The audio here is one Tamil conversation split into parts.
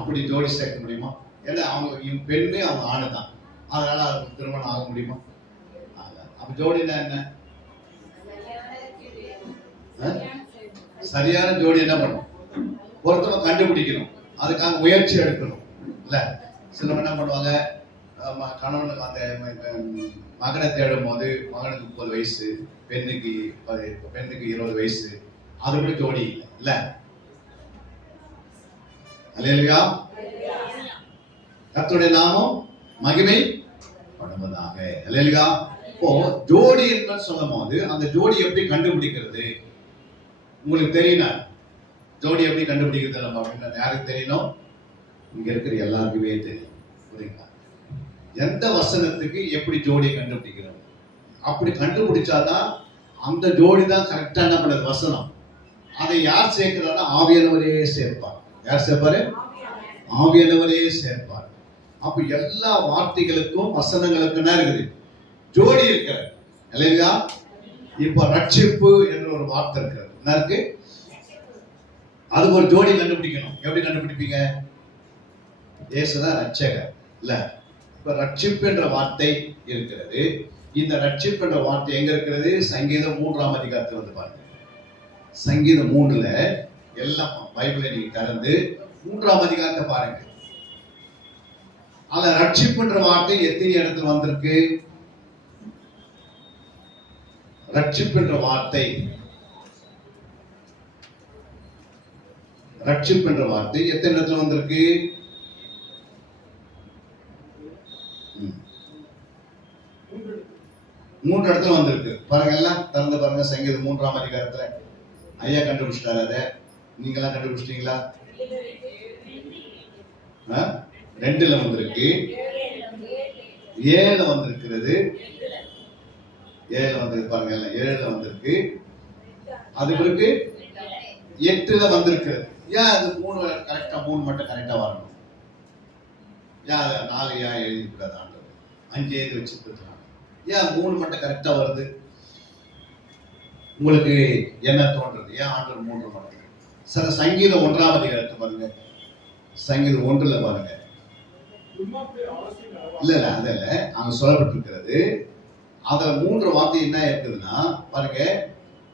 அப்படி ஜோடி சேர்க்க முடியுமா? ஏன்னா அவங்க பெண்ணு அவங்க ஆணு தான், அதனால அதுக்கு திருமணம் ஆக முடியுமா? அப்ப ஜோடினா என்ன? சரியான ஜோடி என்ன பண்ணும்? ஒருத்தவங்க கண்டுபிடிக்கணும், அதுக்காக முயற்சி எடுக்கணும் இல்ல. சிலவங்க என்ன பண்ணுவாங்க, கணவனுக்கு அந்த மகனை தேடும் போது மகனுக்கு 30 வயசு, பெண்ணுக்கு 20 வயசு, அது கூட ஜோடி இல்ல. அல்லேலூயா, கர்த்தருடைய நாமம் மகிமை படுவதாக. அல்லேலூயா. இப்போ ஜோடி என்று சொல்லும் போது அந்த ஜோடி எப்படி கண்டுபிடிக்கிறது உங்களுக்கு தெரியணும். ஜோடி எப்படி கண்டுபிடிக்கிறது நம்ம அப்படின்னு யாருக்கு தெரியணும்? இங்க இருக்கிற எல்லாருக்குமே தெரியும். புரியுங்களா? எந்த வசனத்துக்கு எப்படி ஜோடியை கண்டுபிடிக்கிறது, அப்படி கண்டுபிடிச்சாதான் அந்த ஜோடி தான் கரெக்டா என்ன பண்ணுறது வசனம். அதை யார் சேர்க்கிறாரா? ஆவியானவரே சேர்ப்பார். யார் சேர்ப்பாரு? ஆவியானவரே சேர்ப்பார். அப்ப எல்லா வார்த்தைகளுக்கும் வசனங்களுக்கும் என்ன இருக்குது? ஜோடி இருக்கிறது இல்லையா? இப்ப ரட்சிப்பு என்ற ஒரு வார்த்தை இருக்கிறது. என்ன இருக்கு? அதுக்கு ஒரு ஜோடி கண்டுபிடிக்கணும். எப்படி கண்டுபிடிப்பீங்க? இயேசுதான் ரட்சகர் இல்ல. இப்ப ரட்சிப்பு என்ற வார்த்தை இருக்கிறது. இந்த ரட்சிப்பு என்ற வார்த்தை எங்க இருக்கிறது? சங்கீதம் 3ஆம் அதிகாரத்தில் வந்து பாருங்க. சங்கீதம் 3ல எல்லாம் பைபிளை நீங்க திறந்து 3ஆம் அதிகாரத்தை பாருங்க. அதுல ரட்சிப்பு என்ற வார்த்தை எத்தனை இடத்துல வந்திருக்கு? ரட்சிப்பு என்ற வார்த்தை எத்தனை இடத்துல வந்திருக்கு? 3 இடத்துல வந்திருக்கு. பாருங்க, எல்லாம் திறந்து பாருங்க. சங்கீதம் 3ஆம் அதிகாரத்துல ஐயா கண்டுபிடிச்சிட்டாரு. அதை நீங்க எல்லாம் கண்டுபிடிச்சிட்டீங்களா? 2ல வந்திருக்கு, 7 வந்திருக்கிறது, 7 வந்திருக்கு. பாருங்க, எல்லாம் 7ல வந்திருக்கு. அது பிறகு 8ல வந்திருக்கிறது. ஏன் அது 3 கரெக்டா, 3 மட்டும் கரெக்டா வரணும்? ஏன் 4 ஏன் எழுதி கூடாது? ஆண்டவர் 5 எழுதி வச்சுருக்காங்க. ஏன் 3 மட்டும் கரெக்டா வருது? உங்களுக்கு என்ன தோன்றது? ஏன் ஆண்டவர் 3 மட்டும்? சில சங்கீதம் 1ஆம் அதிகாரத்தை பாருங்க. சங்கீதம் 1ல பாருங்க. இல்ல அதல்ல, அங்க சொல்லப்பட்டிருக்கிறது. அதுல 3 வார்த்தை என்ன இருக்குதுன்னா பாருங்க.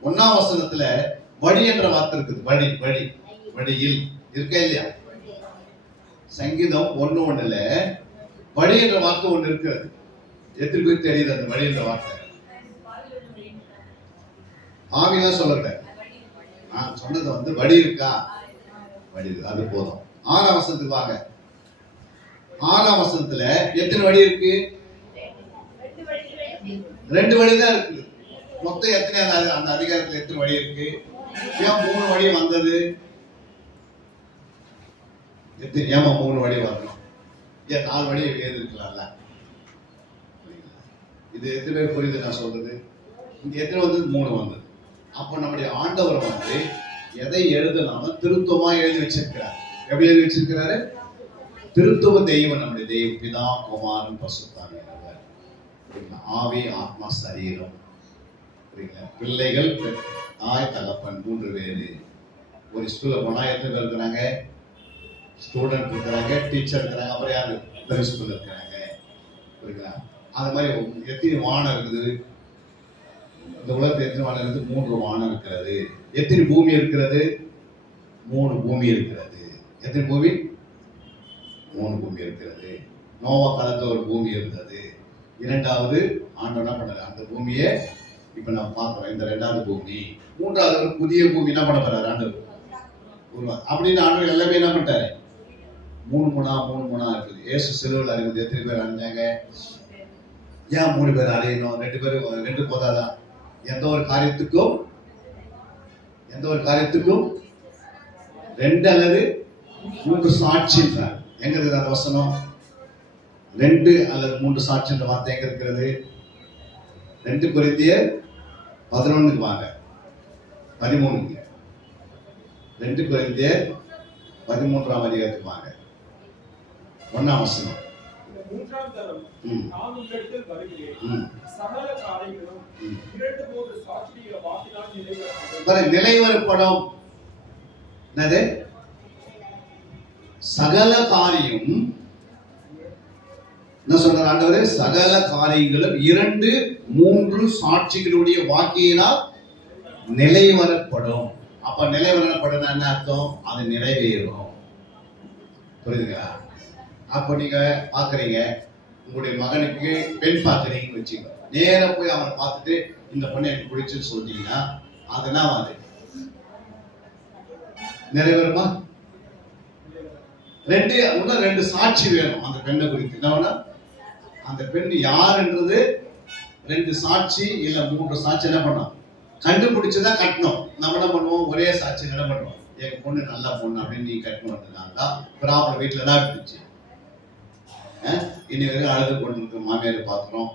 1ஆம் வசனத்துல வழி என்ற வார்த்தை இருக்குது. வழியில் இருக்கா இல்லையா? சங்கீதம் 1:1ல வழி என்ற வார்த்தை ஒன்று இருக்கிறது. எத்தனை பேருக்கு தெரியுது அந்த வழி என்ற வார்த்தை? ஆவிதான் சொல்லல, நான் சொன்னது வந்து வழி இருக்கா? வழி இருக்கு, அது போதும். 6ஆம் வசனத்துக்கு வாங்க. 6ஆம் வசனத்துல எத்தனை வழி இருக்கு? 2 வழி தான் இருக்கு. மொத்தம் எத்தனை அந்த அதிகாரத்துல எத்தனை வழி இருக்கு? ஏன் 3 வழி வந்தது? ஏமா 3 வழி வரணும்? ஏன் 4 வழி எழுதி இருக்கலாம்ல? இது எத்தனை பேர் புரியுது நான் சொல்றது? இங்க எத்தனை வந்தது? 3 வந்தது. அப்ப நம்முடைய ஆண்டவர் வந்து எதை எழுதனாலும் திருத்தமா எழுதி வச்சிருக்கிறார். எப்படி எழுதி வச்சிருக்கிறாரு? திருத்துவ தெய்வம் நம்முடைய தெய்வம். பிதா, குமாரன், பரிசுத்தாவியானவர். ஆவி, ஆத்மா, சரீரம். பிள்ளைகள், தாய், தகப்பன் 3 பேரு. ஒரு ஸ்கூல்ல போனா எத்தனை பேர் இருக்கிறாங்க? ஸ்டூடெண்ட் இருக்கிறாங்க, டீச்சர் இருக்கிறாங்க, அப்புறம் யாரு? பிரின்சிபல் இருக்கிறாங்க. புரியுங்களா? அது மாதிரி எத்தனை வானம் இருக்குது? இந்த உலகத்தில் எத்தனை வானம் இருக்குது? 3 வானம் இருக்கிறது. எத்தனை பூமி இருக்கிறது? 3 பூமி இருக்கிறது. எத்தனை பூமி? 3 பூமி இருக்கிறது. நோவா காலத்துல ஒரு பூமி இருந்தது. 2வது ஆண்டவர் என்ன பண்ணாரு? அந்த பூமியை இப்ப நான் பார்க்கிறோம். இந்த 2வது பூமி. 3வது ஒரு புதிய பூமி என்ன பண்ண போறாரு ஆண்டவர்? அப்படின்னு ஆண்டவர் எல்லாமே என்ன பண்ணிட்டாரு? 3 இருக்குது. ஏசு சிலுவையில் அறிவது எத்தனை பேர் அணிஞ்சாங்க? ஏன் 3 பேர் அறையணும்? 2 பேரும் 2 போதாதான்? எந்த ஒரு காரியத்துக்கும் 2 அல்லது 3 சாட்சி. எங்க இருக்குது அந்த வசனம்? 2 அல்லது 3 சாட்சி என்ற வார்த்தை எங்க இருக்கிறது? 2 கொரிந்தியர் 11 வாங்க. 13. 2 கொரிந்தியர் 13ஆம் அதிகாரத்துக்கு வாங்க. 1ஆம் வசனம். நிலைவரப்படும். என்னது? சகல காரியம் என்ன சொல்றார் ஆண்டவர்? சகல காரியங்களும் 2, 3 சாட்சிகளுடைய வாக்கியினால் நிலைவரப்படும். அப்ப நிலைவரப்படும் என்ன அர்த்தம்? அது நிறைவேறும். புரியுதுங்களா? அப்ப நீங்க பாக்குறீங்க, உங்களுடைய மகனுக்கு பெண் பார்க்குறீங்கன்னு வச்சுக்கோ, நேர போய் அவனை பார்த்துட்டு இந்த பொண்ணை எனக்கு பிடிச்சுன்னு சொல்லிட்டீங்கன்னா அதெல்லாம் அது நிறைவேறுமா? ரெண்டு சாட்சி வேணும் அந்த பெண்ணை குறித்து. என்ன, அந்த பெண் யாருன்றது 2 சாட்சி இல்ல 3 சாட்சி என்ன பண்ணோம், கண்டுபிடிச்சுதான் கட்டணும். நம்ம என்ன பண்ணுவோம், ஒரே சாட்சி என்ன பண்ணுவோம், எங்க பொண்ணு நல்ல பொண்ணு அப்படின்னு நீ கட்டணும்ன்றதுனால ப்ராப்ளம் வீட்டுல தான் இருந்துச்சு. இனி வரைக்கும் அழுது கொண்டு இருக்க மாமியார் பாக்குறோம்,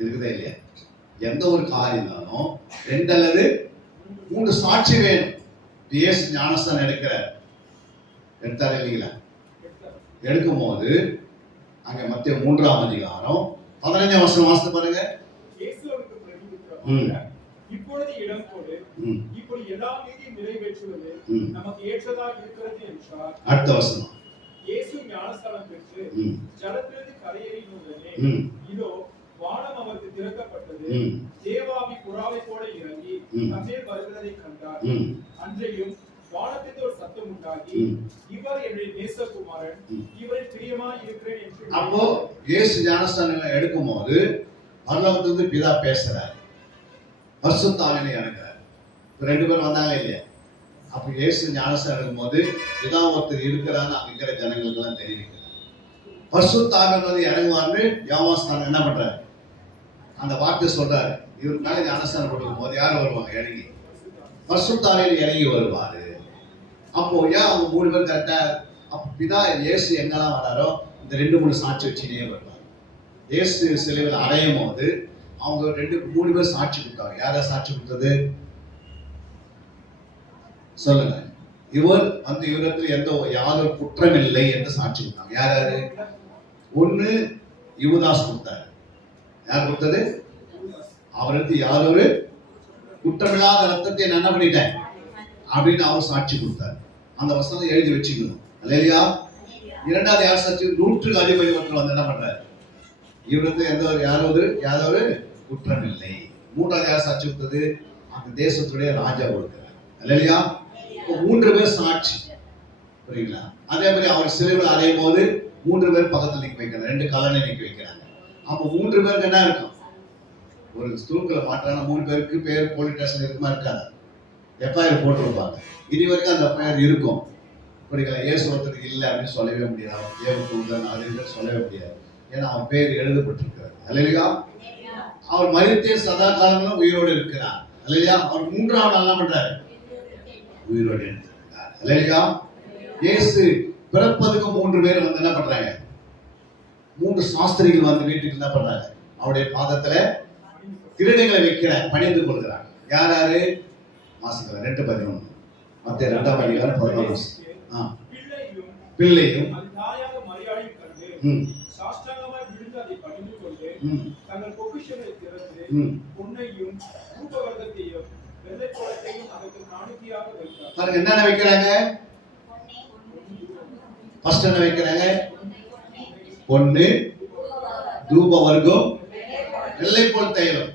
இருக்குதா இல்லையா? எந்த ஒரு காரியம் இருந்தாலும் 2 அல்லது 3 சாட்சி வேணும். இயேசு ஞானஸ்தானம் எடுத்தாரு இல்லைங்களா? எடுக்கும் போது அங்க மத்திய 3ஆம் அதிகாரம் 15ஆம் வசனம் வாசித்து பாருங்க. இப்பொழுது இடம் கொடு, இப்படி எல்லா நீதியும் நிறைவேற்றுவது நமக்கு ஏற்றதாக இருக்கிறது என்றார். அடுத்த வசனம். இயேசு ஞானஸ்தானம் பெற்று ஜலத்திலிருந்து கரையேறினவுடனே இதோ வானம் அவருக்கு திறக்கப்பட்டது, தேவாவி புறாவை போல இறங்கி தம்மேல் வருகிறதை கண்டார். அன்றையும் வானத்திலிருந்து ஒரு சத்தம் உண்டாகி, இவர் என்னுடைய நேசகுமாரன், இவரில் பிரியமாய் இருக்கிறேன் என்று. அப்போ இயேசு ஞானஸ்தானம் எடுக்கும் போது பரலோகத்திலிருந்து பிதா பேசுறார், பரிசுத்த ஆவியை அனுப்புறார். 2 பேர் வந்தாங்க இல்லையா? அப்ப இயேசு ஞானஸ்தானம் எடுக்கும் போது பிதா ஒருத்தர் இருக்கிறான்னு அங்க இருக்கிற ஜனங்களுக்கு எல்லாம் தெரிவிக்கிறார். பரிசுத்த ஆவி இறங்குவார்னு யோவான் என்ன பண்றாரு, அந்த வார்த்தை சொல்றாரு. இவருக்கு மேல ஞானஸ்தானம் கொடுக்கும் போது யார் வருவாங்க? இறங்கி பரிசுத்த ஆவியில் இறங்கி வருவாரு. அப்போ ஏன் அவங்க 3 பேர் கரெக்டா, அப்ப பிதா இயேசு எங்கெல்லாம் வராரோ இந்த 2, 3 சாட்சி வச்சுட்டே வருவார். இயேசு சிலுவையில் அடையும் போது அவங்க 2, 3 பேர் சாட்சி கொடுத்தாங்க. யார சாட்சி கொடுத்தது சொல்லுங்க? இவர் இவரிடத்தில் யாதொரு குற்றம் இல்லை என்று சாட்சி கொடுத்தாங்க. யாரு? ஒண்ணு யூதாஸ் கொடுத்தாரு. யார் கொடுத்தது? அவருக்கு யாதொரு குற்றமில்லாத ரத்தத்தை நான் என்ன பண்ணிட்டேன் அப்படின்னு அவர் சாட்சி கொடுத்தார். அந்த வசனத்தை எழுதி வச்சுக்கணும் இல்லையா? 2வது யார் சாட்சி? 100க்கு அதிபதி ஒருத்தர் வந்து என்ன பண்றாரு, இவருக்கு யாதொரு குற்றம் இல்லை. 3வது யார் சாட்சி கொடுத்தது? அந்த தேசத்துடைய ராஜா கொடுக்கிறார் இல்லையா? 3 பேர் சாட்சி. புரியுங்களா? அதே மாதிரி அவர் சிலுவையில் அடையும் போது 3 பேர் பக்கத்தில் நிக்க வைக்கிறாங்க, 2 காலனை நிக்க வைக்கிறாங்க. அப்ப 3 பேருக்கு என்ன இருக்கும்? ஒரு ஸ்தூக்கில மாற்றான 3 பேருக்கு பேர் போலீஸ் ஸ்டேஷன் இருக்குமா? இருக்காது. எஃப்ஐஆர் போட்டிருப்பாங்க. இனி வரைக்கும் அந்த எஃப்ஐஆர் இருக்கும். புரியுங்களா? இயேசு ஒருத்தருக்கு இல்லை அப்படின்னு சொல்லவே முடியாது. ஏவத்தூதன் அது சொல்லவே முடியாது. ஏன்னா அவன் பேர் எழுதப்பட்டிருக்கிறார். அல்லையா? அவர் மரித்தே சதா காலங்களும் உயிரோடு இருக்கிறார். அல்லையா? அவர் 3ஆம் நாள் என்ன பண்றாரு? உயிரோடு இருக்கிறார். அல்லையா? இயேசு பிறப்பதுக்கு 3 பேர் வந்து என்ன பண்றாங்க? 3 சாஸ்திரிகள் வந்து வீட்டுக்கு என்ன பண்றாங்க? அவருடைய பாதத்துல கிரீடங்களை வைக்கிற பணிந்து கொள்கிறாங்க. யாரு? வாசிக்கலாம் 2:11. மத்திய 2ஆம் அதிகாரம் 11. பிள்ளையும் சாஷ்டாங்கமாய் விழுந்து அதை பணிந்து கொண்டு தங்கள் பொக்கிஷங்களை திறந்து பொன்னையும் தூபவர்க்கத்தையும் வெள்ளைப்பழத்தையும் அதற்கு காணிக்கையாக வைத்தார். பாருங்க என்னென்ன வைக்கிறாங்க? ஃபர்ஸ்ட் என்ன வைக்கிறாங்க? பொன்னு, தூபவர்க்கம், வெள்ளைப்போல் தைலம்.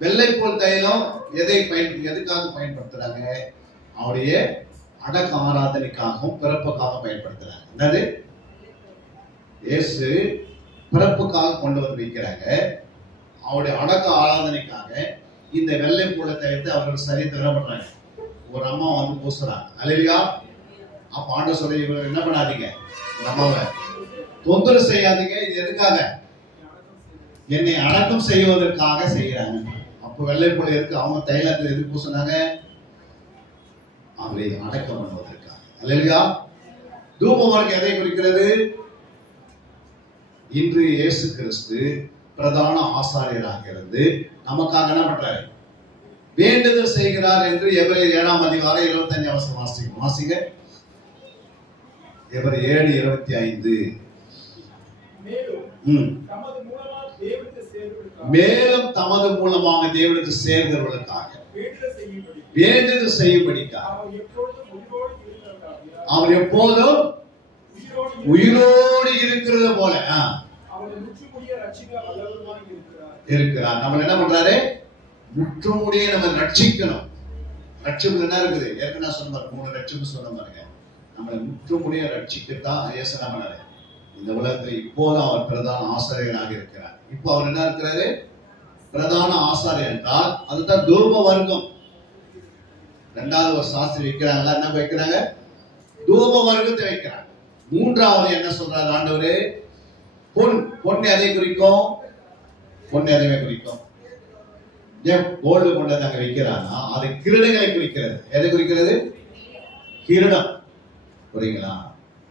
வெள்ளைப்போல் தைலம் எதுக்காக பயன்படுத்துறாங்க? அவருடைய அடக்க ஆராதனைக்காகவும் பிறப்புக்காக பயன்படுத்துறாங்க. என்னது? இயேசு பிறப்புக்காக கொண்டு வந்து வைக்கிறாங்க. அவருடைய அடக்க ஆராதனைக்காக இந்த வெள்ளைப்போல் தைலத்தை அவர்கள் சரீரத்தை பண்றாங்க. ஒரு அம்மா வந்து பூசுறாங்க. அல்லேலூயா. அப்ப ஆண்டவர் சொல்ற, இவங்க என்ன பண்ணாதீங்க, இந்த அம்மாவை தொந்தரவு செய்யாதீங்க. இது எதுக்காக? என்னை அடக்கம் செய்வதற்காக செய்யறாங்க. அப்போ வெள்ளைப்போல் இருக்கு. அவங்க தைலத்தை எதுக்கு பூசினாங்க? அவரை அடக்கம் பண்ணுவதற்காக. அல்லேலூயா. தூபவர்க்கம் எதை குறிக்கிறது? இன்று இயேசு கிறிஸ்து பிரதான ஆசாரியராக இருந்து நமக்காக என்ன பண்றாரு? வேண்டுதல் செய்கிறார் என்று எபிரேயர் 7ஆம் அதிகாரம் 25ஆம் வசனம் வாசிங்க. எபிரேயர் 7:25. மேலும் தமது மூலமாக தேவனுக்கு சேர்ந்தவர்களுக்காக வேண்டுதல் செய்யும்படிக்காக அவர் எப்போதும் உயிரோடு இருக்கிறது போல அவர் முற்றுமுடிய ரட்சிக்க வல்லவருமாய் இருக்கிறார். நம்ம என்ன பண்றாரு? முற்றுமுடிய நம்ம ரட்சிக்கணும். ரட்சிப்பு என்ன இருக்குது? ஏற்கனவே சொன்ன 3 ரட்சிப்பு சொன்ன பாருங்க. நம்மளை முற்றுமுடிய ரட்சிக்கத்தான் இயேசு என்ன பண்ணாரு? இந்த உலகத்தில் இப்போதான் அவர் பிரதான ஆசாரியராக இருக்கிறார். இப்போ அவர் என்ன இருக்கிறாரு? பிரதான ஆசாரியர் என்றால் அதுதான் தூப வர்க்கம். 2வது ஒரு சாஸ்திரி வைக்கிறாங்களா? என்ன வைக்கிறாங்க? தூப வர்க்கத்தை வைக்கிறாங்க. 3வது என்ன சொல்றாரு ஆண்டவரே? பொன் எதை குறிக்கும்? பொன் எதையுமே குறிக்கும். ஏன் கோல்டு கொண்டு அங்க வைக்கிறாங்கன்னா அது கிரீடங்களை குறிக்கிறது. எதை குறிக்கிறது? கிரீடம். புரியுங்களா?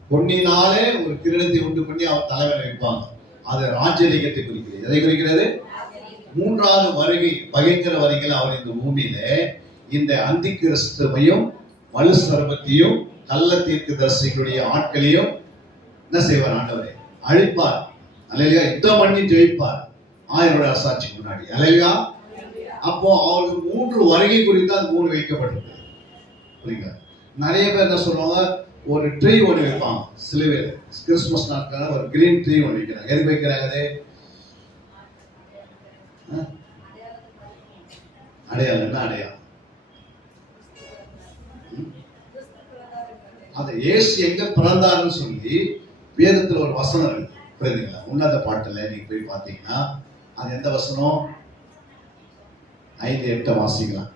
பொன்னினாலே ஒரு கிரீடத்தை உண்டு பண்ணி அவர் தலைவர் வைப்பாங்க. அது ராஜ்யத்தை குறிக்கிறது. எதை குறிக்கிறது? 3வது வருகை, பயங்கர வருகையில் அவர் இந்த பூமியில இந்த அந்தி கிறிஸ்துவையும் மலு சர்பத்தையும் கள்ள தீர்க்கதரிசிகளுடைய ஆட்களையும் என்ன செய்வார்? ஆண்டவரே அழிப்பார். அல்லேலூயா. யுத்தம் பண்ணி ஜெயிப்பார் 1000 வருட அரசாட்சிக்கு முன்னாடி. அல்லேலூயா. அப்போ அவருக்கு 3 வருகை குறித்து அது 3 வைக்கப்பட்டிருக்கு. புரியுங்களா? நிறைய பேர் என்ன சொல்லுவாங்க? ஒரு ட்ரீ ஒன்று வைப்பாங்க. சில பேர் கிறிஸ்துமஸ் நாட்கான ஒரு கிரீன் ட்ரீ ஒன்று வைக்கிறாங்க. எதுக்கு வைக்கிறாங்க? அடையாளம். என்ன அடையாளம்? அந்த இயேசு எங்க பிறந்தாருன்னு சொல்லி வேதத்துல ஒரு வசனம் இருக்கு. புரியுதுங்களா? உன்னத பாட்டுல நீங்க போய் பாத்தீங்கன்னா அது எந்த வசனம்? 5-8 வாசிக்கலாம்.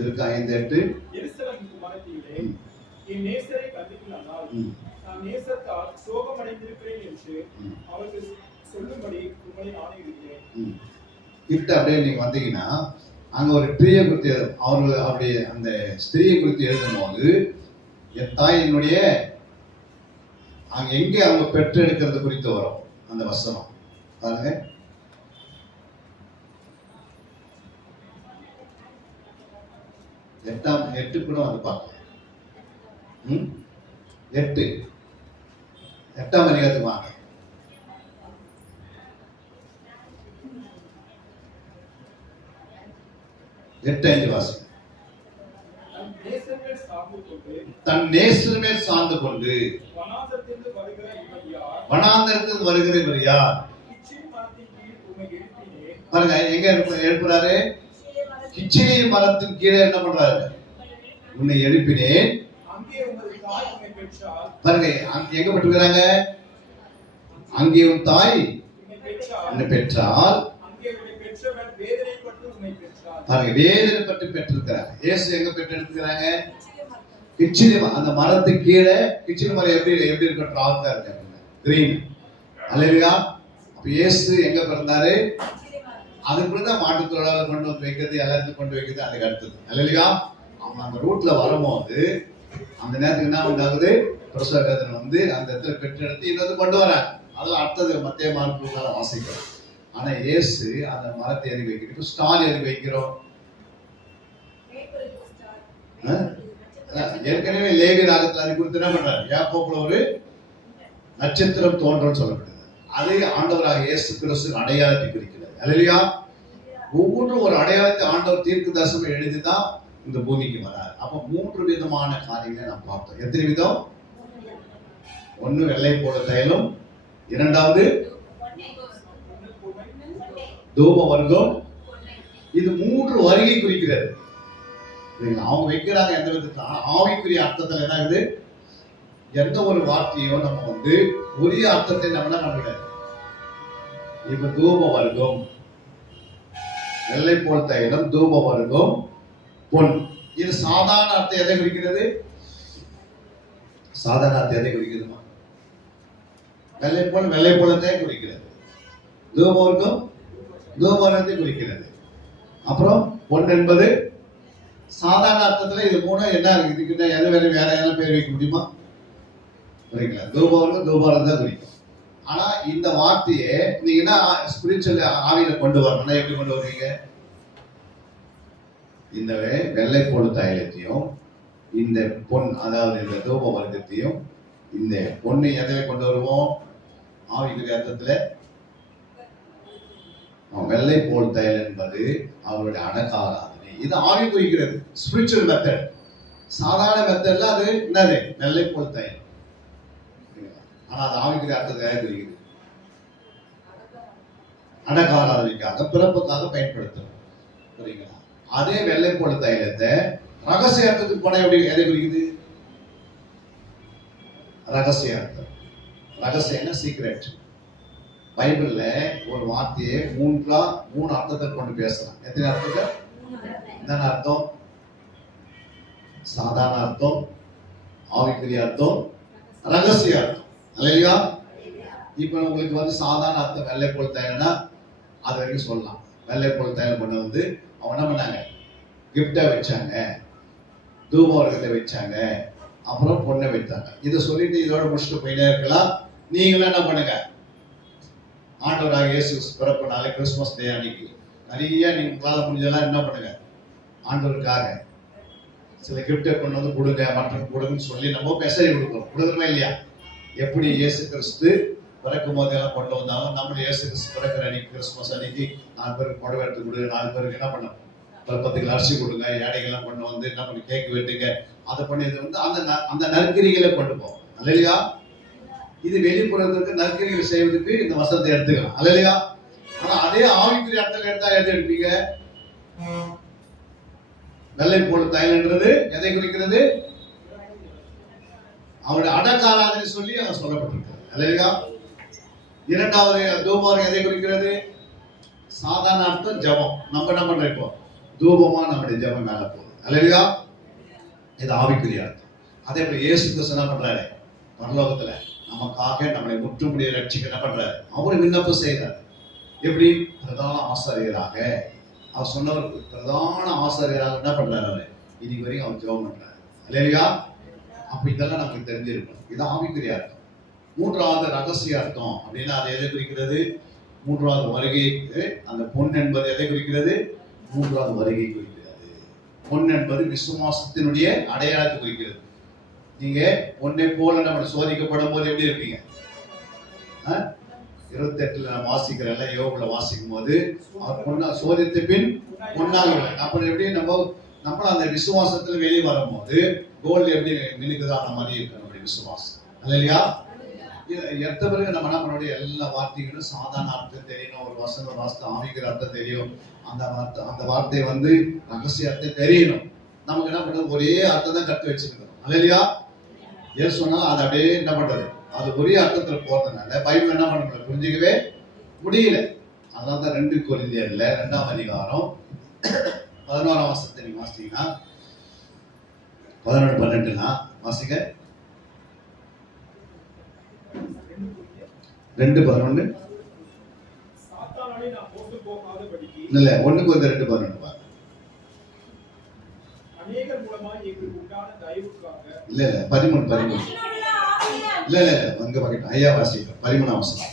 இருக்கா? 5-8. எருசலேம் குமாரத்திலே என் நேசரை கண்டிக்கலானால் நான் நேசத்தால் சோகமடைந்திருக்கிறேன் என்று அவருக்கு சொல்லும்படி உங்களை ஆணையிடுகிறேன். கிட்ட அப்படியே நீங்க வந்தீங்கன்னா அங்க ஒரு ட்ரீயை குறித்து அவருடைய அந்த ஸ்திரீயை குறித்து எழுதும் போது என் தாயினுடைய அங்க எங்கே அவங்க பெற்று எடுக்கிறது குறித்து வரும் அந்த வசனம். பாருங்க. எட்டு கூட வந்து பார்க்கலாம். 8ஆம் அதிகாரத்துக்கு வாங்க. 8:5 வாசி. தன் நேசர் மேல் சார்ந்து கொண்டு வனாந்தரத்தில் வருகிற இவர் யார்? பாருங்க எங்க எழுப்புறாரு? கிச்சிலி மரத்தின் கீழே என்ன பண்றாரு? உன்னை எழுப்பினேன். பாருங்க எங்க பெற்றுக்கிறாங்க? அங்கே உன் தாய் உன்னை பெற்றால். பாருங்க வேதனைப்பட்டு பெற்றிருக்கிறார். இயேசு எங்க பெற்றெடுக்கிறாங்க? கிச்சிலி அந்த மரத்துக்கு கீழே. கிச்சிலி மரம் எப்படி இருக்க? ட்ராக்கா இருக்காங்க, கிரீன். அல்லேலூயா. அப்ப இயேசு எங்க பிறந்தாரு? அதுக்குள்ளதான் மாட்டு தொழிலாளர் கொண்டு வந்து வைக்கிறது, எல்லாத்தையும் கொண்டு வைக்கிறது அதுக்கு அடுத்தது. அல்லேலூயா. அவங்க அந்த ரூட்ல வரும்போது அந்த நேரத்துக்கு என்ன உண்டாகுது? பிரசவ வேதனை வந்து அந்த இடத்துல பெற்றெடுத்து இன்னொரு கொண்டு வராங்க. அதெல்லாம் அடுத்தது மத்திய மார்க்கு வாசிக்கிறோம். ஆனா இயேசு அந்த மரத்தை எதுக்கு வைக்கிறோம்? ஸ்டால் எதுக்கு வைக்கிறோம்? ஏற்கனவே லேவி ராகத்துல அது குறித்து என்ன பண்றாரு? யாக்கோபுல ஒரு நட்சத்திரம் தோன்றும் சொல்லப்படுது. அது ஆண்டவராக இயேசு கிறிஸ்து அடையாளத்தை குறிக்கிறது. அல்லேலூயா. ஒவ்வொன்றும் ஒரு அடையாளத்தை ஆண்டவர் தீர்க்கதரிசனம் எழுதிதான் இந்த பூமிக்கு வரார். அப்ப 3 விதமான காரியங்களை நாம் பார்த்தோம். எத்தனை விதம்? 1 வெள்ளை போல தைலம், 2வது தூப வர்க்கம். இது 3 வருகை குறிக்கிறது. அவங்க வைக்கிறாங்க எந்த விதத்துல? ஆவிக்குரிய அர்த்தத்துல என்ன ஆகுது? எந்த ஒரு வார்த்தையும் நம்ம வந்து உரிய அர்த்தத்தை நம்ம கண்டுவிடாது. இப்ப தூப வர்க்கம், வெள்ளை போல் தைலம், தூப வர்க்கம், பொன். இது சாதாரண அர்த்தம் எதை குறிக்கிறது? சாதாரண அர்த்தம் எதை குறிக்கிறதுமா? வெள்ளை போலத்தை குறிக்கிறது. தூப வர்க்கம் தூபவர்க்கத்தை குறிக்கிறது. அப்புறம் பொன் என்பது சாதாரண அர்த்தத்துல இது 3 என்ன இருக்கு? இதுக்கு எது வேற யாராவது பேர் வைக்க முடியுமா? புரியுங்களா? தூபவர்க்கம் தூபவர்க்கம் தான் குறிக்கும். ஆனா இந்த வார்த்தையை நீங்க என்ன ஸ்பிரிச்சுவல் ஆவியில கொண்டு வரணும்னா எப்படி கொண்டு வருவீங்க? இந்த வெள்ளை பொன் தைலத்தையும் இந்த பொன், அதாவது இந்த தூப வர்க்கத்தையும் இந்த பொண்ணை எதை கொண்டு வருவோம்? ஆவிக்குரிய அர்த்தத்துல வெள்ளை போல் தையல் என்பது அவருடைய அடக்க ஆராதனை. இது ஆவி குறிக்கிறது, ஸ்பிரிச்சுவல் மெத்தட். சாதாரண மெத்தட்ல அது என்னது, வெள்ளை போல் தையல். ஆனா அது ஆவிக்குரிய அர்த்தத்தை குறிக்கிறது. அடக்க ஆராதனைக்காக, பிறப்புக்காக பயன்படுத்துறோம். புரியுங்களா? அதே வெள்ளை போல் தைலத்தை ரகசிய அர்த்தத்துக்கு போன எப்படி எதை குறிக்குது? ரகசிய அர்த்தம். ரகசியம்னா சீக்ரெட். பைபிள்ல ஒரு வார்த்தையை மூணு அர்த்தத்தை கொண்டு பேசலாம். எத்தனை அர்த்தத்தை? என்ன அர்த்தம்? சாதாரண அர்த்தம், ஆவிக்குரிய அர்த்தம், ரகசிய அர்த்தம். இல்லையா? இப்ப உங்களுக்கு வந்து சாதாரண அர்த்தம் வெள்ளை போல் தையல்னா அது வரைக்கும் சொல்லலாம். வெள்ளை போல் தையல் பண்ண வந்து அவங்க என்ன பண்ணாங்க, கிஃப்டா வச்சாங்க, தூபவர்க்கத்தை வச்சாங்க, அப்புறம் பொண்ணை வைத்தாங்க. இதை சொல்லிட்டு இதோட முடிச்சுட்டு போயிட்டே இருக்கலாம். நீங்களும் என்ன பண்ணுங்க, ஆண்டவராக இயேசு பிறப்பு நாளை கிறிஸ்துமஸ் டே அன்னைக்கு நிறைய நீங்க உங்களால முடிஞ்சதெல்லாம் என்ன பண்ணுங்க, ஆண்டவருக்காக சில கிஃப்டை கொண்டு வந்து கொடுங்க, மற்றவங்க கொடுங்கன்னு சொல்லி நம்ம மெசேஜ் கொடுக்குறோம். கொடுக்குறோமா இல்லையா? எப்படி இயேசு கிறிஸ்து பிறக்கும் போதெல்லாம் கொண்டு வந்தாலும் நம்மளுடைய இயேசு கிறிஸ்து பிறக்கிற அன்னைக்கு கிறிஸ்துமஸ் அன்னைக்கு 4 பேருக்கு புடவை எடுத்து கொடு, 4 பேருக்கு என்ன பண்ணணும், 10 கிலோ அரிசி கொடுங்க, ஏழைகள்லாம் கொண்டு வந்து என்ன பண்ணி கேக் வெட்டுங்க, அதை பண்ணி இது வந்து அந்த நற்கிரிகளை கொண்டு போவோம். அல்லையா? இது வெளிப்புறத்துக்கு நற்கிரிகள் செய்வதற்கு இந்த வசனத்தை எடுத்துக்கலாம். அல்லையா? ஆனா அதே ஆவிக்குரிய அர்த்தம் எடுத்தா எதை எடுப்பீங்க? வெள்ளை போல் தையல்ன்றது எதை குறிக்கிறது? அவருடைய அடக்க ஆராதனை சொல்லி அவர் சொல்லப்பட்டிருக்கிறது. அல்லையா? இரண்டாவது தூபம் எதை குறிக்கிறது? சாதாரண அர்த்தம் ஜபம். நம்ம என்ன பண்றோம், இப்போ தூபமா நம்முடைய ஜபம் மேல போகுது. அல்லையா? இது ஆவிக்குரிய அர்த்தம். அதே போல இயேசு கிறிஸ்து என்ன பண்றாரு, பரலோகத்துல நமக்காக நம்மளை முற்றுமுடிய ரட்சிக்க என்ன பண்றாரு, அவரு விண்ணப்பம் செய்யறாரு. எப்படி? பிரதான ஆசாரியராக அவர் சொன்னவருக்கு பிரதான ஆசாரியராக என்ன பண்றாரு, அவரு இன்னைக்கு வரைக்கும் அவர் ஜெபம் பண்றாரு. அல்லையா? அப்ப இதெல்லாம் நமக்கு தெரிஞ்சிருக்கணும். இது ஆவிக்குரிய அர்த்தம். மூன்றாவது ரகசிய அர்த்தம் அப்படின்னா அது எதை குறிக்கிறது? மூன்றாவது வருகை. அந்த பொன் என்பது எதை குறிக்கிறது? மூன்றாவது வருகை குறிக்கிறது. பொன் என்பது விசுவாசத்தினுடைய அடையாளத்தை குறிக்கிறது. நீங்க பொன்னை போல நம்ம சோதிக்கப்படும் போது எப்படி இருப்பீங்க? 28 நம்ம வாசிக்கிறல்ல, யோகுல வாசிக்கும் போது அவர் பொண்ணா சோதித்த பின் பொன்னாக அப்புறம் எப்படி நம்ம அந்த விசுவாசத்துல வெளியே வரும்போது கோல்டு எப்படி மினுக்குதான மாதிரி இருக்கு நம்முடைய விசுவாசம். இல்லையா? எத்த பிறகு நம்ம என்ன பண்ண எல்லா வார்த்தைகளும் சாதாரண அர்த்தம் தெரியணும். ஒரு வசனம் வார்த்தை ஆவிக்கிற அர்த்தம் தெரியும். அந்த வார்த்தை வந்து ரகசிய அர்த்தம் தெரியணும். நமக்கு என்ன பண்றது, ஒரே அர்த்தம் தான் கற்று வச்சிருக்கணும். இல்லையா? ஏன் சொன்னாலும் அது அப்படியே என்ன பண்றது, அது ஒரே அர்த்தத்துல போறதுனால பைபிள் என்ன பண்ண முடியல, புரிஞ்சிக்கவே முடியல. அதனால தான் 2 கொரிந்தியர்ல 2ஆம் அதிகாரம் 11ஆம் வசனத்தை நீங்க வாசித்தீங்கன்னா 11-12 வாசிக்க. 2:11 சாத்தானாலே நாம் போட்டு போகாதபடிக்கு இல்ல 1 கொரிந்தியர் 2:12 அநேகர் மூலமாய் எங்களுக்கு உண்டான தயவுக்காக இல்ல 13 இல்ல அங்க பக்கத்துல ஐயா வாசிக்க 13ஆம் வசனம்.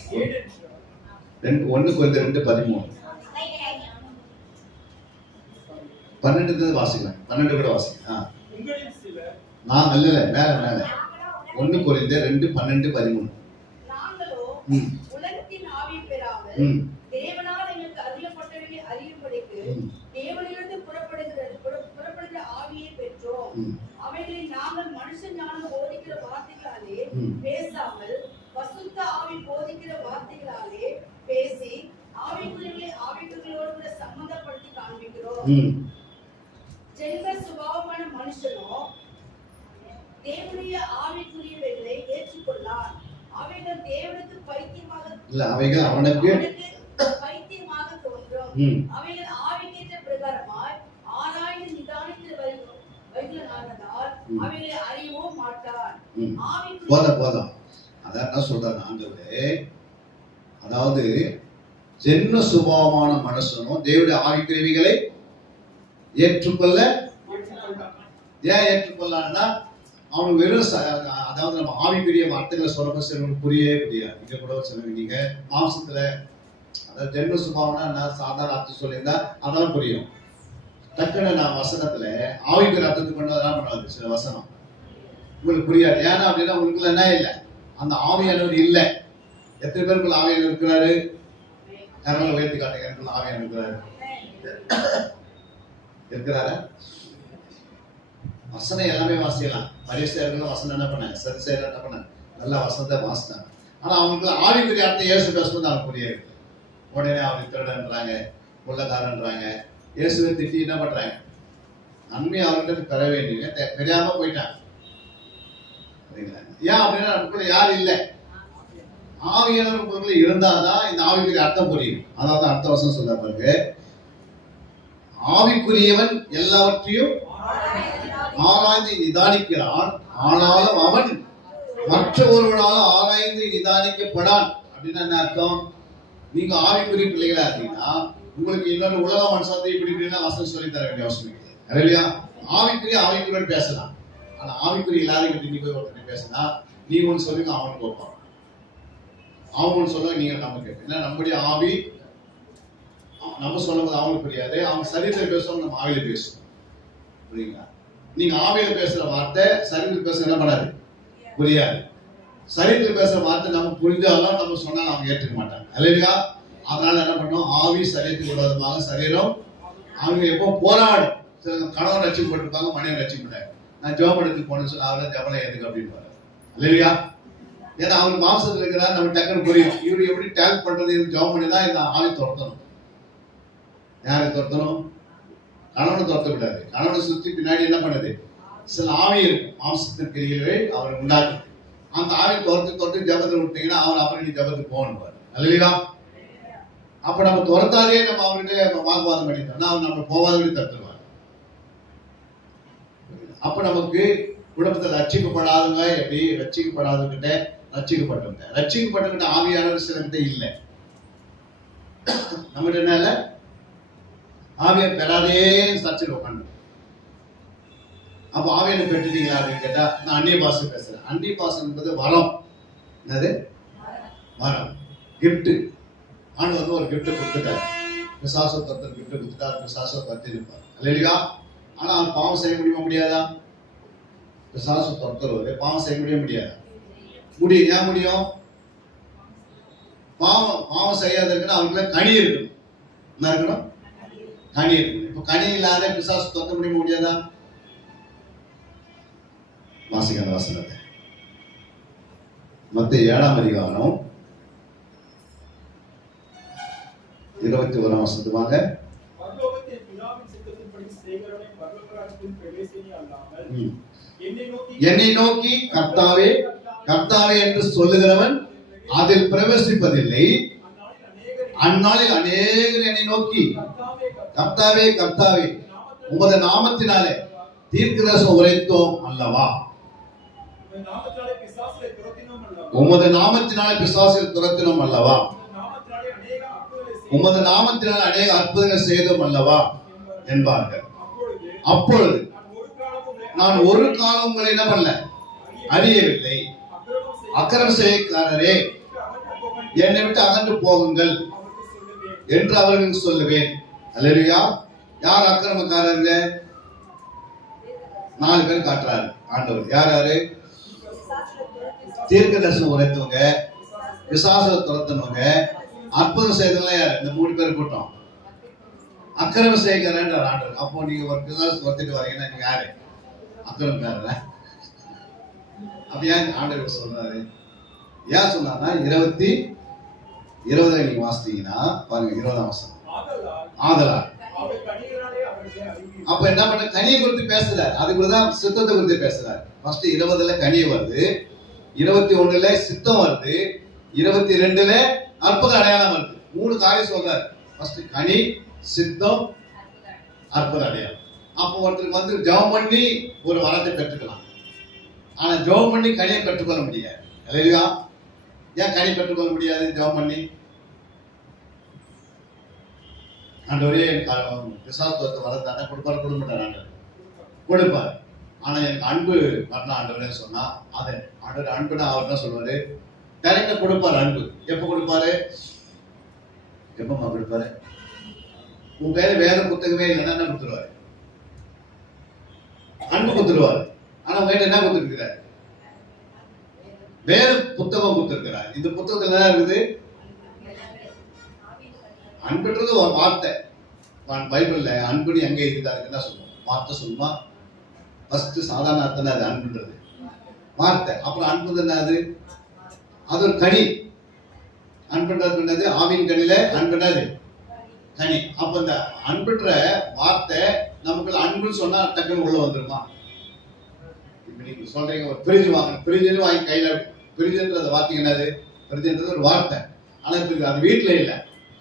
1 கொரிந்தியர் 2:13 12 வாசிக்கலாம். 12 கூட வாசிக்கலாம். உங்களில் சிலர் நான் இல்ல மேல 1 கொரிந்தியர் 2:12-13 உலகத்தின் ஆவி பெறாமல் தேவனால் எங்களுக்கு அறியப்பட்டவர்களை அறியும்படிக்கு தேவனிலிருந்து புறப்படுகிற ஆவியை பெற்றோம். அவைகளை நாங்கள் மனுஷ ஞானம் போதிக்கிற வார்த்தைகளாலே பேசாமல் பசுத்த ஆவி போதிக்கிற வார்த்தைகளாலே பேசி ஆவிக்குரியவர்களை கூட சம்பந்தப்படுத்தி காண்பிக்கிறோம். ஜென்ம சுபாவமான மனுஷனோ தேவனுடைய ஆவிக்குரியவைகளை ஏற்றுக்கொள்ளார். அவைகள் தேவனுக்கு பைத்தியமாக இல்ல, அவைகள் அவனுக்கு பைத்தியமாக தோன்றும். அவைகள் ஆவிக்கேற்ற பிரகாரமாய் ஆராய்ந்து நிதானித்து வருகிறதால் அவைகளை அறியவும் மாட்டார். போதும் அதான் என்ன சொல்றாரு ஆண்டவரே, அதாவது ஜென்ம சுபாவமான மனுஷனும் தேவனுடைய ஆவிக்குரியவைகளை ஏற்றுக்கொள்ள. ஏன் ஏற்றுக்கொள்ளனா, அவனுக்கு வெறும் அதாவது நம்ம ஆவிக்குரிய வார்த்தைகளை சொல்றப்ப சிலவங்களுக்கு புரியவே புரியாது. இங்க கூட சிலவங்க நீங்க மாம்சத்துல அதாவது ஜென்ம சுபாவம்னா சாதாரண அர்த்தம் சொல்லியிருந்தா அதான் புரியும். டக்குன்னு நான் வசனத்துல ஆவிக்குரிய அர்த்தத்துக்கு கொண்டு அதெல்லாம் பண்ணுவாங்க. சில வசனம் உங்களுக்கு புரியாது. ஏன்னா அப்படின்னா உங்களுக்கு என்ன இல்லை, அந்த ஆவியானவர் இல்லை. எத்தனை பேருக்குள்ள ஆவியானவர் இருக்கிறாரு? கரங்களை உயர்த்தி காட்டுங்க. எனக்குள்ள ஆவியானவர் இருக்கிறாரு. இருக்கிறாரா? வசனம் எல்லாமே வாசிக்கலாம். பரிசேயர்கள் வசனம் என்ன பண்ணாங்க? சரிசேயர்கள் என்ன பண்ணாங்க? நல்லா வசனத்தை வாசித்தாங்க. ஆனா அவங்களுக்கு ஆவிக்குரிய அர்த்தம் இயேசு பேசும்போது அவங்களுக்கு புரியாது. உடனே அவங்க திருடன்றாங்க, கொள்ளக்காரன்றாங்க, இயேசுவை திட்டி என்ன பண்றாங்க? நன்மை அவர்கிட்ட பெற வேண்டிய தெரியாம போயிட்டாங்க. ஏன் அப்படின்னா நமக்குள்ள யாரும் இல்லை. ஆவியானவர் இருந்தாதான் இந்த ஆவிக்குரிய அர்த்தம் புரியும். அதாவது அர்த்த வசனம் சொல்ல பாருங்க, ஆவிக்குரியவன் எல்லாவற்றையும் ஆராய்ந்து நிதானிக்கிறான், ஆனாலும் அவன் மற்ற ஒருவனால ஆராய்ந்து நிதானிக்கப்படான். அப்படின்னா என்ன அர்த்தம்? நீங்க ஆவிக்குரிய பிள்ளைகளா இருந்தீங்கன்னா உங்களுக்கு இன்னொரு உலக மனுஷத்தை இப்படி இப்படின்னா வசனம் சொல்லி தர வேண்டிய அவசியம் இல்லை. இல்லையா? ஆவிக்குரிய பேசலாம். ஆனா ஆவிக்குரிய எல்லாரும் நீ போய் ஒருத்தர் பேசினா நீ ஒன்று சொல்லுங்க, அவனுக்கு வைப்பான். அவங்க ஒன்று சொல்லுவாங்க, நீங்க நம்ம கேட்போம். ஏன்னா நம்முடைய ஆவி நம்ம சொல்லும்போது அவனுக்கு புரியாது. அவங்க சரீரத்தில் பேசுவாங்க, நம்ம ஆவியில பேசுவோம். புரியுங்களா? நீங்க ஆவியில பேசுற வார்த்தை சரீரத்தில் பேச என்ன பண்ணாது? புரியாது. சரீரத்தில் பேசுற வார்த்தை நம்ம புரிஞ்சாலும் நம்ம சொன்னாலும் அவங்க ஏற்றுக்க மாட்டாங்க. இல்லையா? அதனால என்ன பண்ணும்? ஆவி சரீரத்துக்கு விரோதமாக சரீரம் அவங்க எப்போ போராடும். கணவன் ரட்சிக்கப்பட்டிருப்பாங்க, மனைவி ரட்சிக்கப்பட்டாங்க. நான் ஜோபனத்துக்கு போனேன்னு சொன்னா அவரை ஜபனை எதுக்கு அப்படின்னு. இல்லையா? ஏன்னா அவங்க மாசத்துல இருக்கிறா நம்ம டக்குன்னு புரியும். இவரு எப்படி டேக் பண்றது? ஜோம் பண்ணி தான் இந்த ஆவி துரத்தணும். யாரை துரத்தணும்? கணவனை துரத்த விடாது. கணவனை சுத்தி பின்னாடி என்ன பண்ணுது? சில ஆவி இருக்கும், மாம்சத்தின் கிரிகளை அவர் உண்டாக்குது. அந்த ஆவி துரத்து ஜபத்தை விட்டீங்கன்னா அவர் அப்புறம் நீ ஜபத்துக்கு போகணும். இல்லையா? அப்ப நம்ம துரத்தாதே நம்ம அவர்கிட்ட வாக்குவாதம் பண்ணிட்டோம்னா அவர் நம்ம போவாதபடி தடுத்துருவார். அப்ப நமக்கு குடும்பத்தில் ரட்சிக்கப்படாதவங்க எப்படி? ரட்சிக்கப்படாதவங்கிட்ட ரட்சிக்கப்பட்டவங்க. ரட்சிக்கப்பட்டவங்கிட்ட ஆவியானவர் சிலர்கிட்ட இல்லை. நம்மகிட்ட என்ன இல்லை? ஆவியார் பெறாதே சர்ச்சில் உட்காந்து. அப்ப ஆவியான பெற்றுட்டீங்களா அப்படின்னு கேட்டா நான் அந்நிய பாஷை பேசுறேன். அந்நிய பாஷை என்பது வரம். என்னது? வரம், கிஃப்ட். ஆண்டு வந்து ஒரு கிஃப்ட் கொடுத்துட்டாரு. பிசாசத்தை கிஃப்ட் கொடுத்துட்டாரு. பிசாசத்தை கத்திருப்பார். இல்லையா? ஆனா அவர் பாவம் செய்ய முடியாதா? பிசாசு துரத்துறவரு பாவம் செய்ய முடியாது. முடியும். ஏன் முடியும்? பாவம் செய்யாத இருக்குன்னா அவங்களுக்குள்ள கனி இருக்கணும். என்ன இருக்கணும்? கனி இருக்கணும். இப்ப கனி இல்லாத பிசாசு துரத்த முடியாதா? வாசிக்காத வாசனத்தை மத்திய 7ஆம் அதிகாரம் 21ஆம் வசனத்துவாங்க. பரலோகத்தின் பிதாவின் சித்தத்தின்படி செய்கிறவனை பரலோகராஜ்யத்தில் பிரவேசினி அல்லாமல் என்னை நோக்கி கர்த்தாவே கர்த்தாவே என்று சொல்லுகிறவன் அதில் பிரவேசிப்பதில்லை. அந்நாளில் அநேகர் என்னை நோக்கி கர்த்தாவே கர்த்தாவே உமது நாமத்தினாலே தீர்க்கதரிசனம் உரைத்தோம் அல்லவா? உமது நாமத்தினாலே பிசாசை துரத்தினோம் அல்லவா? உமது நாமத்தினால் அநேக அற்புதங்கள் செய்தோம் அல்லவா என்பார்கள். அப்பொழுது நான் ஒரு காலம் உங்களை என்ன பண்ணல? அறியவில்லை. அக்கிரமம் செய்யக்காரரே என்னை விட்டு அகன்று போகுங்கள் என்று அவர்களுக்கு சொல்லுவேன். அல்லேலூயா. யார் அக்கிரமக்காரங்க? 4 பேர் காட்டுறாரு ஆண்டவர். யாரு? தீர்க்க தரிசனம் உரைத்தவங்க, பிசாசை துரத்தினவங்க, அற்புதம் செய்தவங்க. யாரு? இந்த 3 பேர் கூட்டம். அக்கிரமம் செய்யக்காரன்ற ஆண்டவர். அப்போ நீங்க ஒரு பிசாசு துரத்திட்டு வரீங்கன்னா நீங்க யாரு? அக்கிரமக்காரர். அப்படியா ஆண்டவர் சொல்றாரு? ஏன் சொன்னார்னா 20 நீங்க வாசித்தீங்கன்னா பாருங்க 20ஆம் வசனம். ஆதலால் அப்ப என்ன பண்ண? கனியை குறித்து பேசுறாரு. அதுக்குள்ளதான் சித்தத்தை குறித்து பேசுறாரு. ஃபர்ஸ்ட் 20ல கனியை வருது, 21ல சித்தம் வருது, 22ல அற்புத அடையாளம் வருது. 3 காரியம் சொல்றாரு. ஃபர்ஸ்ட் கனி, சித்தம், அற்புத அடையாளம். அப்போ ஒருத்தருக்கு வந்து ஜெபம் பண்ணி ஒரு வரத்தை பெற்றுக்கலாம். ஆனா ஜெபம் பண்ணி கனியை பெற்றுக்கொள்ள முடியாது. இல்லையா? ஏன் கனி பெற்றுக்கொள்ள முடியாது? ஜெபம் பண்ணி ஆண்டவரே பிசாசத்தை வரத்தானே கொடுப்பாரு, கொடுக்க மாட்டார். ஆண்டவர் கொடுப்பாரு. ஆனா எனக்கு அன்பு வரணும் ஆண்டவரே சொன்னா அதை ஆண்டவர் அன்புனா அவர் தான் சொல்லுவாரு, டைரக்டா கொடுப்பாரு. அன்பு எப்ப கொடுப்பாரு? எப்பமா கொடுப்பாரு? உன் கையில வேற புத்தகமே இல்லைன்னா என்ன கொடுத்துருவாரு? அன்பு கொடுத்துருவாரு. ஆனா உங்ககிட்ட என்ன கொடுத்துருக்கிறார்? வேற புத்தகம் கொடுத்துருக்கிறார். இந்த புத்தகத்துல என்ன இருக்குது? அன்புன்றது ஒரு வார்த்தை. பைபிள்ல அன்புன்னு எங்க இருக்குது, அதுக்கு என்ன சொல்லுவோம்? வார்த்தை சொல்லுமா? ஃபர்ஸ்ட் சாதாரண அர்த்தம் அது அன்புன்றது வார்த்தை. அப்புறம் அன்பு என்ன? அது ஒரு கனி. அன்புன்றது என்னது? ஆவின் கனியில அன்புன்றது கனி. அப்ப இந்த அன்புன்ற வார்த்தை நமக்கு அன்புன்னு சொன்னா டக்குன்னு உள்ள வந்துருமா? இப்ப நீங்க சொல்றீங்க ஒரு பிரிஞ்சு வாங்க, பிரிஞ்சுன்னு வாங்கி கையில, பிரிஞ்சுன்றது வார்த்தை என்னது? பிரிஞ்சுன்றது ஒரு வார்த்தை. ஆனா இப்ப அது வீட்டுல இல்ல.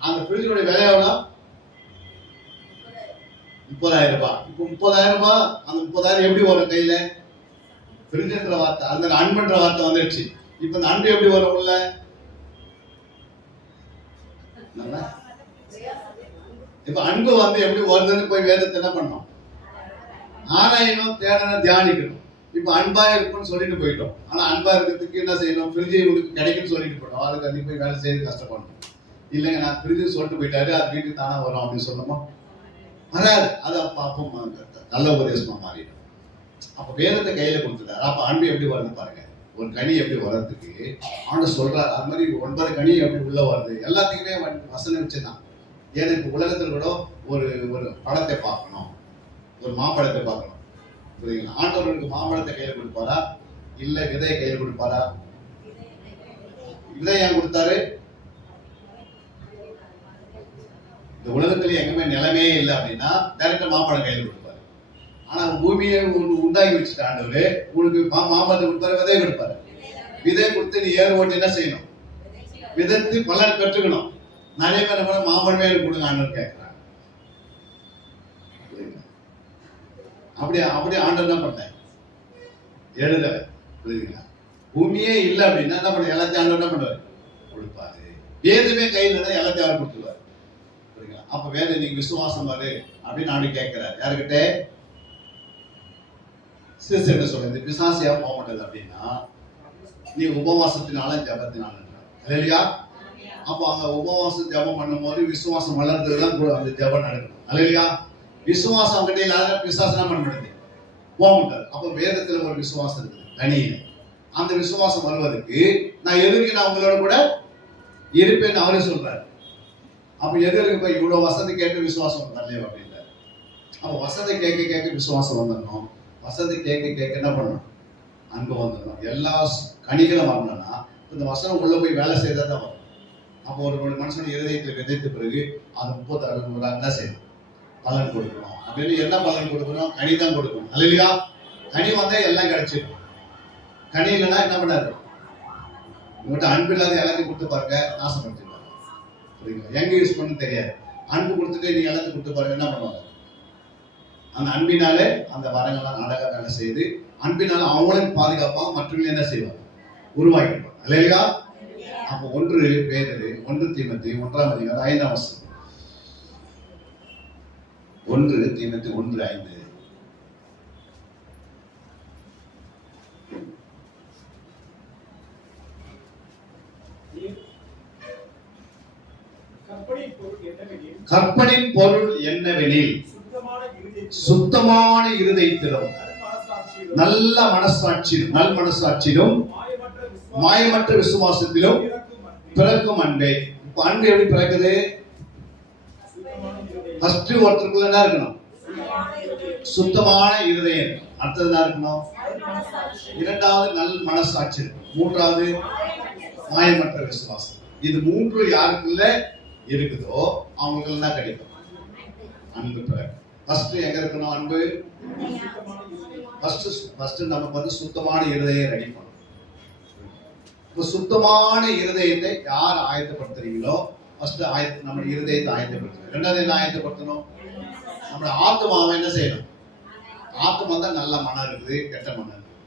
அந்த பிரிஞ்சுடைய விலை எவ்வளோ? 30,000 ரூபாய். இப்ப 30,000 ரூபாய், அந்த 30,000 எப்படி வரும் கையில? பிரிஞ்சுன்ற வார்த்தை, அந்த அன்புன்ற வார்த்தை வந்துடுச்சு. இப்ப இந்த அன்பு எப்படி வரும் உள்ள? இப்ப அன்பு எப்படி வருதுன்னு போய் வேதத்தை என்ன பண்ணோம்? ஆராயணும், தேடணும், தியானிக்கணும். இப்ப அன்பா இருக்குன்னு சொல்லிட்டு போயிட்டோம். ஆனா அன்பா இருக்கிறதுக்கு என்ன செய்யணும்? பிரிஞ்சு உங்களுக்கு கிடைக்குன்னு சொல்லிட்டு போயிட்டோம். அதுக்கு அதுக்கு போய் வேலை செய்து கஷ்டப்படணும். இல்லைங்க நான் பிரிஞ்சு சொல்லிட்டு போயிட்டாரு, அது வீட்டுக்கு தானே வரும் அப்படின்னு சொல்லணுமா? வராது. அது அப்போ நல்ல உபதேசமா மாறிடும். அப்ப வேதத்தை கையில கொடுத்துட்டாரு. அப்ப அன்பு எப்படி வருது பாருங்க. ஒரு கனி எப்படி வர்றதுக்கு ஆண்டவர் சொல்றாரு. அது மாதிரி 9 கனி எப்படி உள்ள வருது. எல்லாத்துக்குமே வசனம் வச்சுதான். ஏன்னா இப்ப உலகத்தில் கூட ஒரு ஒரு பழத்தை பார்க்கணும், ஒரு மாம்பழத்தை பார்க்கணும். புரியுங்களா? ஆண்டவருக்கு மாம்பழத்தை கையில கொடுப்பாரா, இல்ல விதையை கையில கொடுப்பாரா? விதை ஏன் கொடுத்தாரு? இந்த உலகத்துல எங்குமே நிலமே இல்லை அப்படின்னா டைரக்டா மாம்பழம் கையில கொடுப்பாரு. ஆனா பூமியை உண்டாக்கி வச்சுட்டு ஆண்டவர் உங்களுக்கு மாம்பழத்தை கொடுப்பாரு, விதையை கொடுப்பாரு. விதை கொடுத்து நீ ஏறு ஓட்டி என்ன செய்யணும்? விதைத்து பலன் பெற்றுக்கணும். நிறைய பேர் கூட மாம்பழமே கொடுங்க ஆண்டவர் கேட்கிறாங்க. அப்படியே ஆண்டவர் என்ன பண்ண எழுத புரியுதுங்களா? பூமியே இல்லை அப்படின்னா என்ன பண்ண? எல்லாத்தையும் ஆண்டவர் என்ன பண்ணுவாரு? கொடுப்பாரு. வேதமே கையில் இருந்தா எல்லாத்தையும் அவர் கொடுத்துருவாரு. புரியுங்களா? அப்ப வேத நீங்க விசுவாசம் பாரு அப்படின்னு ஆண்டு கேட்கிறாரு. யாருக்கிட்ட? சிறுசு சொல்லுங்க. பிசாசியா போக மாட்டது அப்படின்னா நீ உபவாசத்தினால ஜபத்தினால இல்லையா? அப்போ அங்க உபவாசம் ஜபம் பண்ணும் போது விசுவாசம் வளர்ந்ததுதான் அந்த ஜபம் நடக்கும் இல்லையா? விசுவாசம் அவங்ககிட்ட இல்லாத பிசாசம் பண்ண முடியாது, போக மாட்டாரு. அப்ப வேதத்துல ஒரு விசுவாசம் இருக்குது தனியில. அந்த விசுவாசம் வருவதற்கு நான் எதிர்க்கு நான் உங்களோட கூட இருப்பேன்னு அவரே சொல்றாரு. அப்ப எதிர்க்கு போய் இவ்வளவு வசதி கேட்டு விசுவாசம் வரலையே அப்படின்றாரு. அப்ப வசதி கேட்க கேட்க விசுவாசம் வந்துடணும். வசதி கேட்க கேட்க என்ன பண்ணணும்? அன்பு வந்துடணும். எல்லா கனிகளும் வரணும்னா இந்த வசனம் உள்ள போய் வேலை செய்தா தான் வரும். அப்போ ஒரு மனுஷனுடைய இருதயத்தில் விதைத்த பிறகு அது 30-60 என்ன செய்யணும்? பலன் கொடுக்கணும். அப்படின்னு என்ன பலன் கொடுக்கணும்? கனி தான் கொடுக்கணும் இல்லையா? கனி வந்தா எல்லாம் கிடைச்சிடும். கனி இல்லைன்னா என்ன பண்ணாரு? உங்கள்கிட்ட அன்பு இல்லாத எல்லாத்தையும் கொடுத்து பாருங்க, நாசப்படுத்திடுவாங்க. புரியுங்களா? எங்க யூஸ் பண்ணு தெரியாது. அன்பு கொடுத்துட்டு நீங்க எல்லாத்தையும் கொடுத்து பாருங்க, என்ன பண்ணுவாங்க? அந்த அன்பினாலே அந்த வரங்கள்லாம் அழகா வேலை செய்து அன்பினால அவங்களையும் பாதுகாப்பாக மற்றவங்களும் என்ன செய்வாங்க? உருவாக்கிடுவாங்க இல்லையா? அப்போ 1 பேதுரு 1 தீமோத்தேயு 1ஆம் அதிகாரம் 5ஆம் வசனம். 1 தீமோத்தேயு 1:5. கற்பனின் பொருள் என்னவெனில் சுத்தமான இருதயத்திலும் நல்ல மனசாட்சியிலும் மாயமற்ற விசுவாசத்திலும் பிறக்கும் அன்பே. இப்ப அன்பு எப்படி பிறக்குது? ஃபர்ஸ்ட் ஒருத்தருக்குள்ள என்ன இருக்கணும்? சுத்தமான இருதயம். அடுத்தது என்ன இருக்கணும்? 2வது நல் மனசாட்சி. 3வது மாயமற்ற விசுவாசம். இது 3 யாருக்குள்ள இருக்குதோ அவங்களுக்கு தான் கிடைக்கும் அன்பு பிறகு. ஃபர்ஸ்ட் எங்க இருக்கணும் அன்பு? ஃபர்ஸ்ட் நமக்கு சுத்தமான இருதயம் ரெடி பண்ணணும். இப்ப சுத்தமான இருதயத்தை யார் ஆயத்தப்படுத்துறீங்களோ ஃபர்ஸ்ட் நம்ம இருதயத்தை ஆயத்தப்படுத்தணும். 2வது என்ன ஆயத்தப்படுத்தணும்? நம்ம ஆத்மாவை என்ன செய்யணும்? ஆத்மா தான் நல்ல மனம் இருக்குது, கெட்ட மனம் இருக்குது.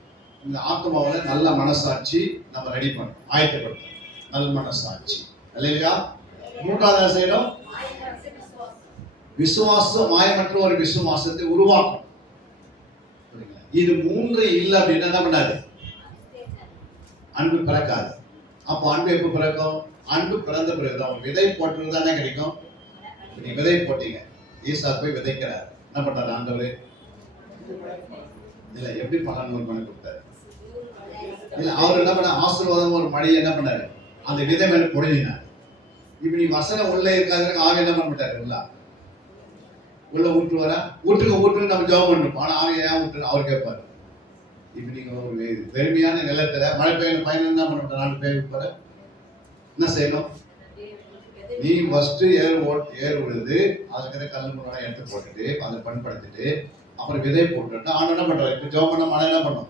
இந்த ஆத்மாவில நல்ல மனசாட்சி நம்ம ரெடி பண்ணணும், ஆயத்தப்படுத்தணும். நல்ல மனசாட்சி இல்லையா? 3வது என்ன செய்யணும்? விசுவாசம். மாயமற்ற ஒரு விசுவாசத்தை உருவாக்கணும். இது 3 இல்லை அப்படின்னா என்ன பண்ணாது? அன்பு பிறக்காது. அப்போ அன்பு எப்ப பிறக்கும்? அன்பு பிறந்த பிறகுதான். விதை போட்டு தானே கிடைக்கும். நீ விதை போட்டீங்க, ஈசா போய் விதைக்கிறார். என்ன பண்றாரு ஆண்டவர்? இல்ல எப்படி பலன் பண்ணி கொடுத்தாரு? இல்ல அவர் என்ன பண்ண? ஆசீர்வாதம் ஒரு மழையை என்ன பண்ணாரு? அந்த விதை மேல பொழிஞ்சினார். இப்ப நீ வசனம் உள்ள இருக்காதுன்னு ஆவி என்ன பண்ண மாட்டாரு உள்ள ஊற்றுவாரா? ஊற்றுன்னு நம்ம ஜெபம் பண்ணணும். ஆனா ஆவி ஏன் ஊற்று அவர் கேட்பாரு. இப்ப நீங்க ஒரு பெருமையான நிலத்துல மழை பெய்யணும் பயணம் என்ன பண்ண மாட்டார்? 4 பேர் இருப்பாரு. என்ன செய்யணும்? நீ ஃபர்ஸ்ட் ஏர் விழுது, அதுக்கு கல்லு முன்னாடி எடுத்து போட்டுட்டு அதை பண்படுத்திட்டு அப்புறம் விதை போட்டுட்டு ஆனா என்ன பண்றாரு? இப்ப ஜெபம் பண்ண மழை என்ன பண்ணும்?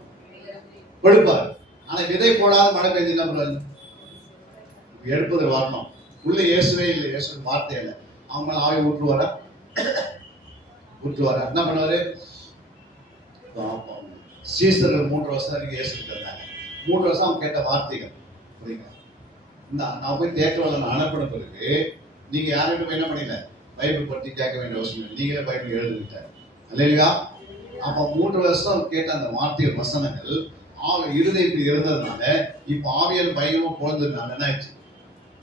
கொடுப்பாரு. ஆனா விதை போடாத மழை பெய்ஞ்சு என்ன பண்ணுவாரு? எடுப்பது வரணும். உள்ள இயேசுவே இல்லை, இயேசு வார்த்தை இல்லை. அவங்க மேல ஆவி ஊற்றுவாரா? என்ன பண்ணுவாரு? சீசர்கள் 3 வருஷம் வரைக்கும் இயேசுக்கு இருந்தாங்க. 3 வருஷம் அவங்க கேட்ட வார்த்தைகள் புரியுங்க. நான் போய் தேக்கல நான் அனுப்பின பிறகு நீங்க யாருக்கிட்ட என்ன பண்ணல பைபிள் பற்றி கேட்க வேண்டிய அவசியம் இல்லை. நீங்களே பைபிள் எழுதிட்டாரு இல்லையா? அப்ப 3 வருஷம் கேட்ட அந்த வார்த்தைகள் வசனங்கள் இருதயத்தில் இருந்ததுனால இப்ப ஆவியல் பயங்கரமா குழந்ததுனால என்ன ஆயிடுச்சு?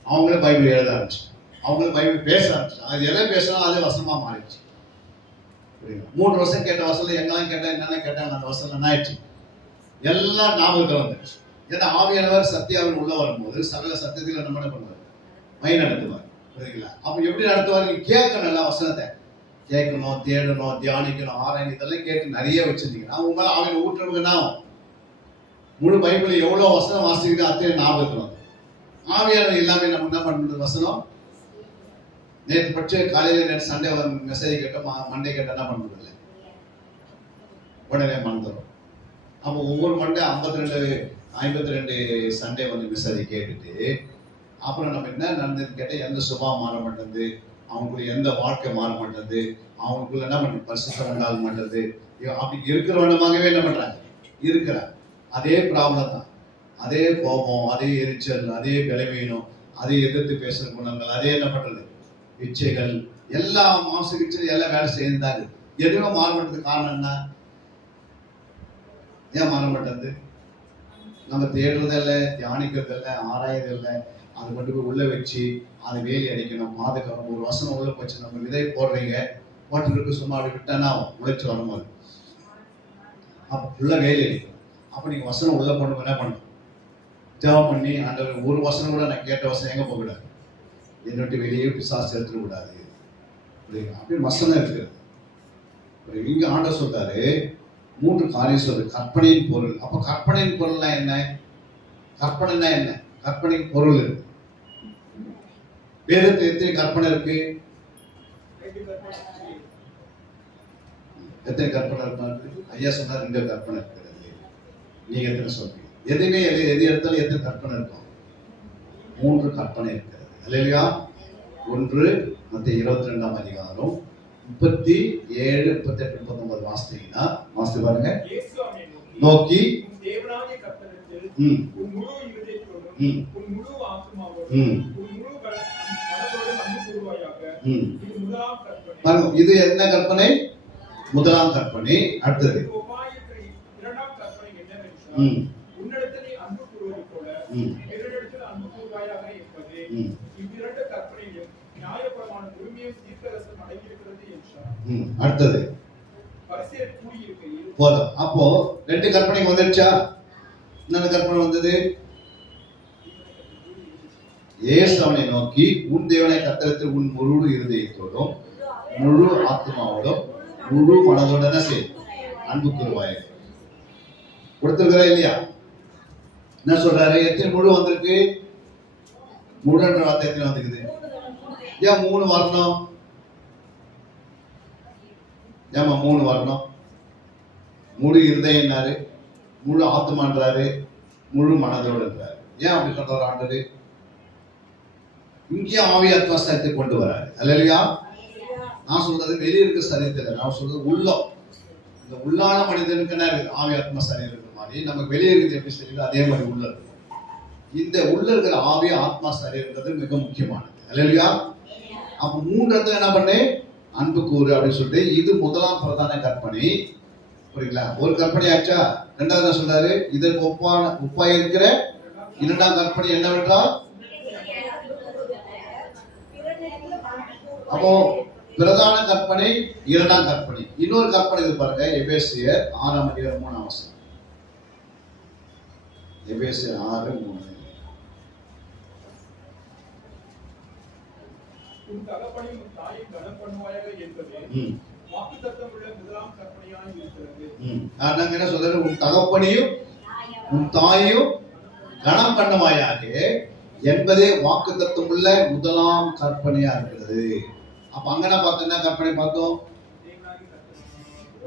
அவங்களே பைபிள் எழுத ஆரம்பிச்சு, அவங்களே பைபிள் பேச ஆரம்பிச்சு. அது எதை பேசினாலும் அதே வசனமா மாறிடுச்சு. 3 வருஷம் கேட்ட வசனம் எங்கெல்லாம் கேட்டா என்னென்ன கேட்டாங்க அந்த வசனம் என்ன ஆயிடுச்சு? எல்லாம் ஞாபகத்தில் வந்துடுச்சு. ஏன்னா ஆவியானவர் சத்தியாவில் உள்ள வரும்போது சகல சத்தியத்தில் நம்ம என்ன பண்ணுவார்? மை நடத்துவார். புரியுதுங்களா? அப்ப எப்படி நடத்துவார்? நீங்க கேட்கணும், எல்லாம் வசனத்தை கேட்கணும், தேடணும், தியானிக்கணும், ஆராயணும். இதெல்லாம் கேட்டு நிறைய வச்சிருந்தீங்கன்னா உங்களால ஆவியில் ஊற்றுறதுன்னா முழு பைபிள் எவ்வளவு வசனம் வாசிக்கிறதோ அத்தனை ஞாபகத்தில் வந்து ஆவியானவர் எல்லாமே நம்ம என்ன பண்றது? வசனம் நேற்று பட்ச காலையில நேற்று சண்டே மெசேஜ் கேட்டோம், மண்டே கேட்ட என்ன பண்றது இல்லை, உடனே மறந்துடும். அப்போ ஒவ்வொரு மண்டே 52 சண்டே வந்து மெசேஜ் கேட்டுட்டு அப்புறம் நம்ம என்ன நடந்தது கேட்டால் எந்த சுபாவம் மாற மாட்டேங்குது, அவங்களுக்குள்ள எந்த வாழ்க்கை மாற மாட்டேங்குது, அவங்களுக்குள்ள என்ன பண்ணுறது பரிசுத்தம் உண்டாக மாட்டேங்குது. அப்படி இருக்கிறவனமாகவே என்ன பண்றாங்க? இருக்கிறாங்க. அதே ப்ராப்ளம் தான், அதே கோபம், அதே எரிச்சல், அதே பலவீனம், அதே எதிர்த்து பேசுற குணங்கள், அதே என்ன பண்றது இச்சைகள், எல்லா மாம்ச இச்சை எல்லாம் வேலை செய்தாங்க. எதுவுமே மாற மாட்டதுக்கு காரணம் என்ன? ஏன் மாற மாட்டேங்குது? நம்ம தேடுறதில்ல, தியானிக்கிறதில்ல, ஆராயதில்லை. அது கொண்டு போய் உள்ள வச்சு அதை வேலி அடிக்கணும், பாதுகாக்கணும். ஒரு வசனம் உள்ள போச்சு, நம்ம விதை போடுறீங்க, போட்டுருக்கு சும்மா அப்படி விட்டா உழைச்சி வரும்போது அப்ப ஃபுல்லா வேலி அடிக்கணும். அப்ப நீங்க வசனம் உள்ள போட்டு என்ன பண்ணணும்? ஜெபம் பண்ணி அந்த ஒரு வசனம் கூட நான் கேட்ட வசனம் எங்க போகக்கூடாது, என்னட்டு வெளியே பிசாசு எடுத்துட கூடாது அப்படின்னு வசனம் இருக்குது. இங்க ஆண்டவர் சொல்றாரு 3 காரியம் சொல்றது. கற்பனையின் பொருள். அப்ப கற்பனையின் பொருள்னா என்ன? கற்பனைனா என்ன? கற்பனையின் பொருள் இருக்கு. வேதத்தில் எத்தனை கற்பனை இருக்கு? எத்தனை கற்பனை இருக்கு? ஐயா சொன்னா 2 கற்பனை இருக்கிறது. நீங்க எத்தனை சொல்றீங்க? எதுவுமே எது எடுத்தாலும் எத்தனை கற்பனை இருக்கும்? 3 கற்பனை இருக்கிறது இல்லையா? 1 மத்திய 22ஆம் அதிகாரம் 37, 38, 39 வாசித்தீங்கன்னா வாசித்து பாருங்க. நோக்கி இது என்ன கற்பனை? முதலாம் கற்பனை. அடுத்தது அடுத்தது போதும். அப்போ 2 கற்பனை வந்துருச்சா? என்ன கற்பனை வந்தது? இயேசு அவனை நோக்கி உன் தேவனை கர்த்தரிடத்தில் உன் முழு இருதயத்தோடும் முழு ஆத்மாவோடும் முழு மனதோட செய், அன்பு கூறுவாய். கொடுத்திருக்கிறா இல்லையா? என்ன சொல்றாரு? எத்தனை முழு வந்திருக்கு? முழுன்ற வார்த்தை எத்தனை வந்துருக்குது? ஏன் 3 வரணும்? ஏமா 3 வரணும்? முழு இருதயம்னாரு, முழு ஆத்மான்றாரு, முழு மனதோடு என்றாரு. ஏன் அப்படி சொல்றாரு ஆண்டவர்? இங்கே ஆவி ஆத்மா சரீரத்தை கொண்டு வராரு அல்லையா? நான் சொல்றது வெளியே இருக்க சரீரத்தில், நான் சொல்றது உள்ளம். இந்த உள்ளான மனிதனுக்கு என்ன இருக்கு? ஆவி ஆத்மா சரீரம் இருக்கிற மாதிரி நமக்கு வெளியே இருக்கிறது எப்படி தெரியுது அதே மாதிரி உள்ள இருக்கு. இந்த உள்ள இருக்கிற ஆவி ஆத்மா சரீரம்ன்றது மிக முக்கியமானது அல்லையா? அப்ப 3 இடத்துல என்ன பண்ணு? அன்பு கூறு அப்படின்னு சொல்லிட்டு இது முதலாம் பிரதான கற்பனை. புரியுங்களா? ஒரு கற்பனை ஆச்சா? 2வது என்ன சொல்றாரு? இதற்கு ஒப்பா இருக்கிற 2ஆம் கற்பனை என்னவென்றால், அப்போ பிரதான கற்பனை 2ஆம் கற்பனை. இன்னொரு கற்பனை இது பாருங்க, எபேசியர் 6ஆம் அதிகாரம் 3ஆம் வசனம். எபேசியர் 6:3. உன் தகப்பனையும் உன் தாயை கனம் பண்ணுவாயாக என்பது வாக்குத்தத்தம் உள்ள முதலாம் கற்பனையாய் இருக்கிறது. நாங்க என்ன சொல்றாரு, உன் தகப்பனையும் உன் தாயையும் கனம் பண்ணுவாயாக என்பதே வாக்குத்தத்தம் உள்ள முதலாம் கற்பனையா இருக்கிறது. அப்ப அங்க என்ன பார்த்தோம், என்ன கற்பனை பார்த்தோம்?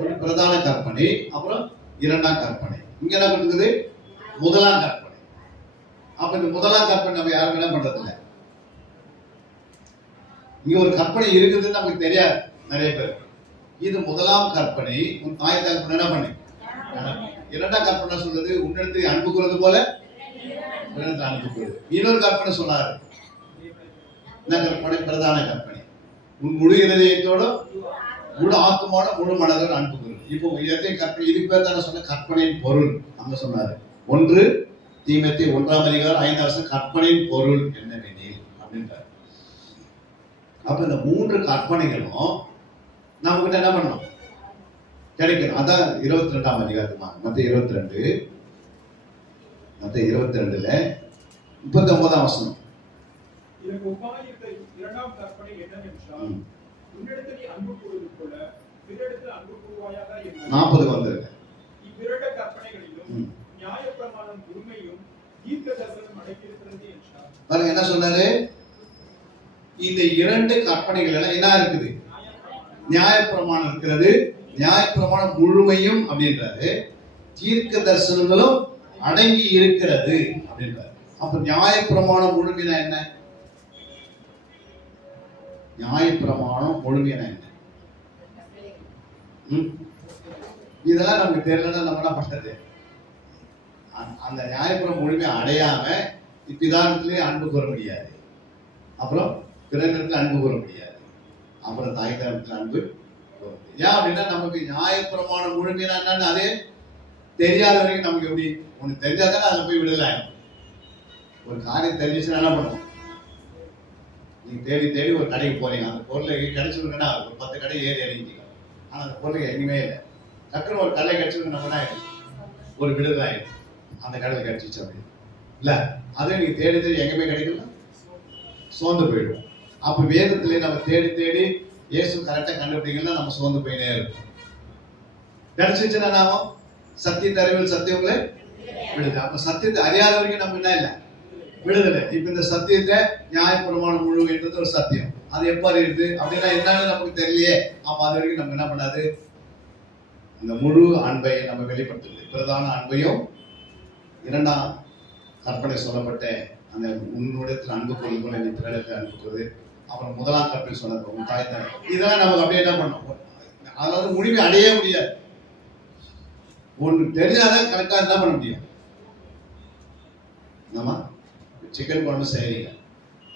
ஒரு பிரதான கற்பனை, அப்புறம் இரண்டாம் கற்பனை. இங்க என்ன இருக்குது, முதலாம் கற்பனை. அப்ப இந்த முதலாம் கற்பனை நம்ம யாரும் என்ன பண்றது இல்லை. இங்க ஒரு கற்பனை இருக்குதுன்னு நமக்கு தெரியாது நிறைய பேர். இது முதலாம் கற்பனை, உன் தாய் கற்பனை என்ன பண்ணு. இரண்டாம் கற்பனை சொல்றது, உன்னிடத்தை அன்பு கூறது போல அன்பு கூறுது. இன்னொரு கற்பனை சொன்னாரு, என்ன கற்பனை? பிரதான கற்பனை, உன் முழு இதயத்தோட முழு ஆத்மாவோட முழு மனதோட அன்பு கூறுது. இப்போ எத்தனை கற்பனை, இதுக்கு பேர் தானே சொன்ன கற்பனையின் பொருள். அங்க சொன்னாரு 1 தீமோத்தேயு 1:5 கற்பனையின் பொருள் என்னவெனில் அப்படின்றார். அப்ப இந்த 3 கற்பனைகளும் நம்ம கிட்ட என்ன பண்ணணும், கிடைக்கணும். அதான் 22ஆம் அதிகாரமா மத்தேயு 22ல 39ஆம் வசனம். இதற்கு ஒப்பாயிருந்த இரண்டாம் கற்பனை என்னவென்றால், உன்னிடத்தில் நீ அன்பு கூறுவது போல பிறரிடத்தில் அன்பு கூறுவாயாக என்பது. 40க்கு வந்திருக்கு. இவ்விரண்டு கற்பனைகளிலும் நியாயப்பிரமாணம் உண்மையும் தீர்க்கதரிசனம் அடங்கியிருக்கிறது என்றார். பாருங்க என்ன சொன்னாரு, இந்த 2 கற்பனைகள் எல்லாம் என்ன இருக்குது, நியாயப்பிரமாணம் இருக்கிறது, நியாயப்பிரமாணம் முழுமையும் அப்படின்றாரு, தீர்க்க தரிசனங்களும் அடங்கி இருக்கிறது அப்படின்றாரு. அப்ப நியாயப்பிரமாணம் முழுமைனா என்ன, நியாயப்பிரமாணம் முழுமைனா என்ன? இதெல்லாம் நமக்கு தெரியலன்னா நம்ம என்ன பண்றது, அந்த நியாயப்பிரமாணம் முழுமையை அடையாம இப்பிதானத்திலே அன்பு கூற முடியாது, அப்புறம் பிறரிடத்தில் அன்பு கூற முடியாது, அப்புறம் தாய் தகப்பனிடத்தில் அன்பு கூற முடியாது. ஏன் அப்படின்னா நமக்கு நியாயப்பிரமாணம் முழுமையா என்னன்னு அதே தெரியாத வரைக்கும் நமக்கு எப்படி, உனக்கு தெரிஞ்சாதானே அதுல போய் விடல. ஒரு காரியம் தெரிஞ்சிச்சுன்னா என்ன பண்ணுவோம், நீங்க தேடி தேடி ஒரு கடைக்கு போறீங்க, அந்த பொருளை கிடைச்சிருக்குன்னா ஒரு 10 கடை ஏறி இறங்கிட்டீங்க, ஆனா அந்த பொருளை எங்கேயுமே இல்லை. டக்குன்னு ஒரு கடை கிடைச்சிருக்கு, நம்ம என்ன ஒரு விடுதலை ஆயிடும், அந்த கடையில் கிடைச்சிச்சு அப்படின்னு இல்ல. அதே நீங்க தேடி தேடி எங்க போய் கிடைக்கல, சோர்ந்து போயிடும். அப்ப வேதத்திலே நம்ம தேடி தேடி இயேசு கரெக்டா கண்டுபிடிக்கலாம், நம்ம சோர்ந்து போயினே இருக்கும். கிடைச்சிச்சுன்னா நாம சத்தியத்தை அறிவில் சத்தியங்களே விடுதலை. அப்ப சத்தியத்தை அறியாத வரைக்கும் நம்ம என்ன இல்லை, விடுதலை. இப்ப இந்த சத்தியத்தை நியாயப்பிரமாணம் முழுமைன்றது ஒரு சத்தியம், அது எப்ப அறியுது அப்படின்னா என்னன்னு நமக்கு தெரியலையே. அப்ப அது வரைக்கும் நம்ம என்ன பண்ணாது, அந்த முழு அன்பை நம்ம வெளிப்படுத்துது. பிரதான அன்பையும் இரண்டாம் கற்பனை சொல்லப்பட்ட அந்த உன்னுடைய அன்பு கொள்ளும் போல நீ பிறரிடத்தில் அன்பு கொள்வது, அப்புறம் முதலாம் கற்பனை சொன்னது உன் தாய் தாய், இதெல்லாம் நமக்கு அப்படியே என்ன பண்ணோம், அதாவது முழுமை அடைய முடியாது. ஒன்று தெரிஞ்சாதான் கரெக்டா என்ன பண்ண முடியும். ஆமா, சிக்கன் குழம்பு செய்யறீங்க,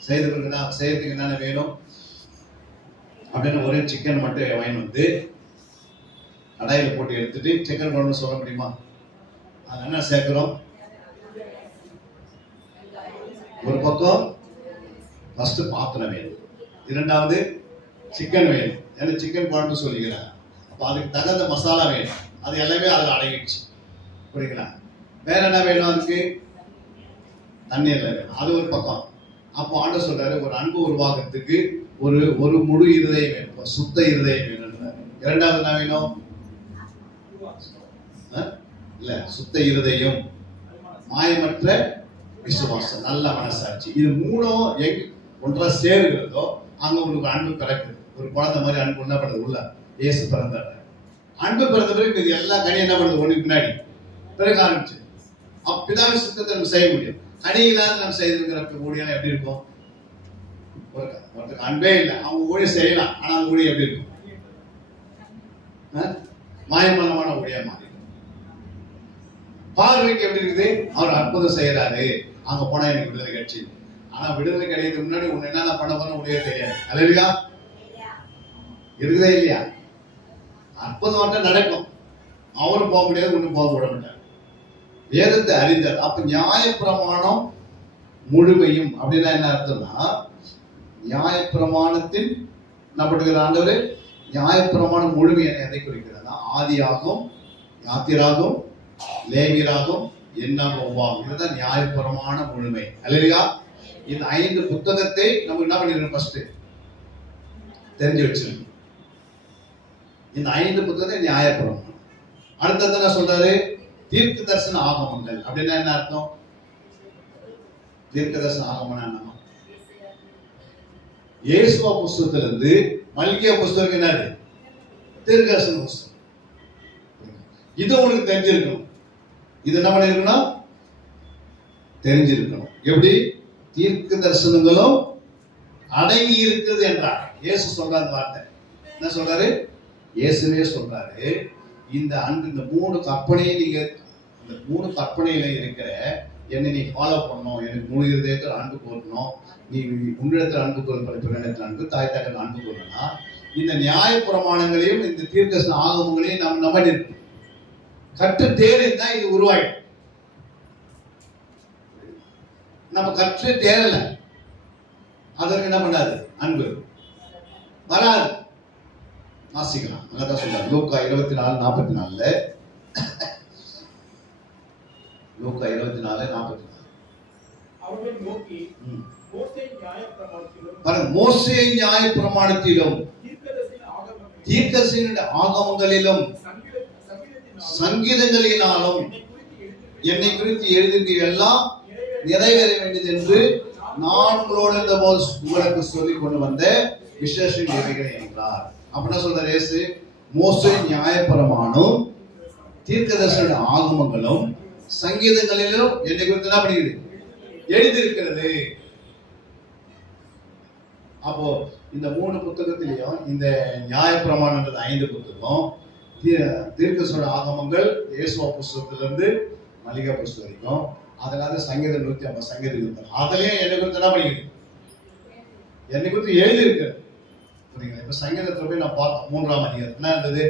செய்யறதுக்கு என்னென்ன வேணும் அப்படின்னு ஒரே சிக்கன் மட்டும் வாங்கி வந்து கடாயில போட்டு எடுத்துட்டு சிக்கன் குழம்பு சொல்ல முடியுமா? அது என்ன சேர்க்கிறோம், ஒரு பக்கம் ஃபர்ஸ்ட் பாத்திரம் வேணும், இரண்டாவது சிக்கன் வேணும், ஏன்னா சிக்கன் குழம்பு சொல்லிக்கிறேன். அப்போ அதுக்கு தகுந்த மசாலா வேணும், அது எல்லாமே அதில் அடங்கிடுச்சு, புரியுங்களா? வேற என்ன வேணும், அதுக்கு தண்ணீர்ல வேணும், அது ஒரு பக்கம். அப்போ ஆண்டவர் சொல்றாரு, ஒரு அன்பு உருவாக்கத்துக்கு ஒரு முழு இருதயம் வேணும், சுத்த இருதயம் வேணும். இரண்டாவது என்ன வேணும், இல்ல சுத்த இருதயம், மாயமற்ற விசுவாசம், நல்ல மனசாட்சி. இது மூணும் ஒன்றா சேருகிறதோ அங்க உங்களுக்கு அன்பு பிறக்குது. ஒரு குழந்தை மாதிரி அன்பு என்ன பண்ணுறது, உள்ள இயேசு பிறந்தார். அன்பு பிறந்த பிறகு இது எல்லா கனியும் என்ன பண்ணுது, ஒண்ணு பின்னாடி பிறகு ஆரம்பிச்சு. அப்பதான் சுத்தத்தை நம்ம செய்ய முடியும். கனியில்லாத நம்ம செய்திருக்கிற ஊழியம் எப்படி இருக்கும், ஒருத்தருக்கு அன்பே இல்லை, அவங்க ஊழியம் செய்யலாம், ஆனா அந்த ஊழியம் எப்படி இருக்கும், மாயமல்லமான ஊழியமா. பார்வைக்கு எப்படி இருக்குது, அவர் அற்புதம் செய்யறாரு, அங்க போனா எனக்கு விடுதலை கிடைச்சு. ஆனா விடுதலை கிடைக்கிறதுக்கு முன்னாடி உன்னை என்னென்ன பண்ண போன உடைய தெரியாது. அல்லேலூயா, இருக்குதா இல்லையா? அற்புதம் மட்டும் நடக்கும், அவரும் போக முடியாது, ஒன்னும் போக விட மாட்டார். வேதத்தை அறிந்தார். அப்ப நியாயப்பிரமாணம் முழுமையும் அப்படின்னா என்ன அர்த்தம்னா, நியாயப்பிரமாணத்தின் நம்முடைய ஆண்டவர் நியாயப்பிரமாணம் முழுமையை எதை குறிக்கிறதா, ஆதியாகும், யாத்திராகும், லேவியராகும், என்னாகும், உபாகும், இதுதான் நியாயப்பிரமாண முழுமை. அல்லேலூயா. இந்த 5 புத்தகத்தை நம்ம என்ன பண்ணிருக்கோம், ஃபர்ஸ்ட் தெரிஞ்சு வச்சிருக்கணும். இந்த 5 புத்தகத்தை நியாயப்பிரமாணம். அடுத்தது என்ன சொல்றாரு? தீர்க்க தரிசன ஆகமங்கள். அப்படின்னா என்ன அர்த்தம்? தீர்க்க தரிசன ஆகமம்னா என்ன? இயேசுவா புஸ்தகத்துல இருந்து மல்கியா புஸ்தகம் என்னது? தீர்க்க தரிசன புஸ்தகம். இது உங்களுக்கு தெரிஞ்சிருக்கணும். இது என்ன பண்ணிருக்கணும்? தெரிஞ்சிருக்கணும். எப்படி? தீர்க்க தரிசனங்களும் அடங்கி இருக்குது என்றார் இயேசு சொல்றாரு. வார்த்தை என்ன சொல்றாரு? இயேசுவே சொல்றாரு, இந்த அன்பு, இந்த 3 கற்பனையை நீங்க, இந்த 3 கற்பனையில இருக்கிற என்னை நீ ஃபாலோ பண்ணணும், எனக்கு முழு இதயத்தில் அன்பு கூறணும், நீ உன்னிடத்தில் அன்பு கூற, பிறனிடத்தில் அன்பு, தாய் தகவல் அன்பு கூறணும்னா இந்த நியாய பிரமாணங்களையும் இந்த தீர்க்க ஆகமங்களையும் நம்ம நம்ப கற்று தேர்ந்தா இது உருவாயிடும். நம்ம கற்று தேரல, அதற்கு என்ன பண்ணாது? அன்பு வராது. வாசிக்கலாம். அதான் சொல்றாரு லூக்கா 24:44. லூக்கா 24:44. அவர்கள் நோக்கி மோசே நியாயப்பிரமாணத்திலும் பாருங்க, மோசே நியாயப்பிரமாணத்திலும் தீர்க்கதரிசன ஆகமங்களிலும் சங்கீதங்களினாலும் என்னை குறித்து எழுதி எல்லாம் நிறைவேற வேண்டியது என்று நான் உங்களோடு இருந்தபோது உங்களுக்கு சொல்லிக் கொண்டு வந்த விசேஷ நிலைகள் என்றார். அப்படின்னா சொல்ற இயேசு, மோசே நியாயப்பிரமாணம் தீர்க்கதரிசன ஆகமங்களும் சங்கீதங்களிலும் என்னை குறித்து என்ன பண்ணிடுது? எழுதியிருக்கிறது. அப்போ இந்த 3 புத்தகத்திலையும், இந்த நியாயப்பிரமாணம்ன்றது 5 புத்தகம், தீர்க்கதரிசன ஆகமங்கள் இயேசுவா புஸ்தகத்திலிருந்து மல்கியா புஸ்தகம் வரைக்கும், அதனால சங்கீதம் 150 சங்கீதம் இருக்கு. அதுலயும் என்னை குறித்து என்ன பண்ணிக்கிது? என்னை குறித்து எழுதி இருக்கு. புரியுங்களா? இப்ப சங்கீதத்துல போய் நான் பார்த்தோம் 3ஆம் அதிகாரம் என்ன இருந்தது?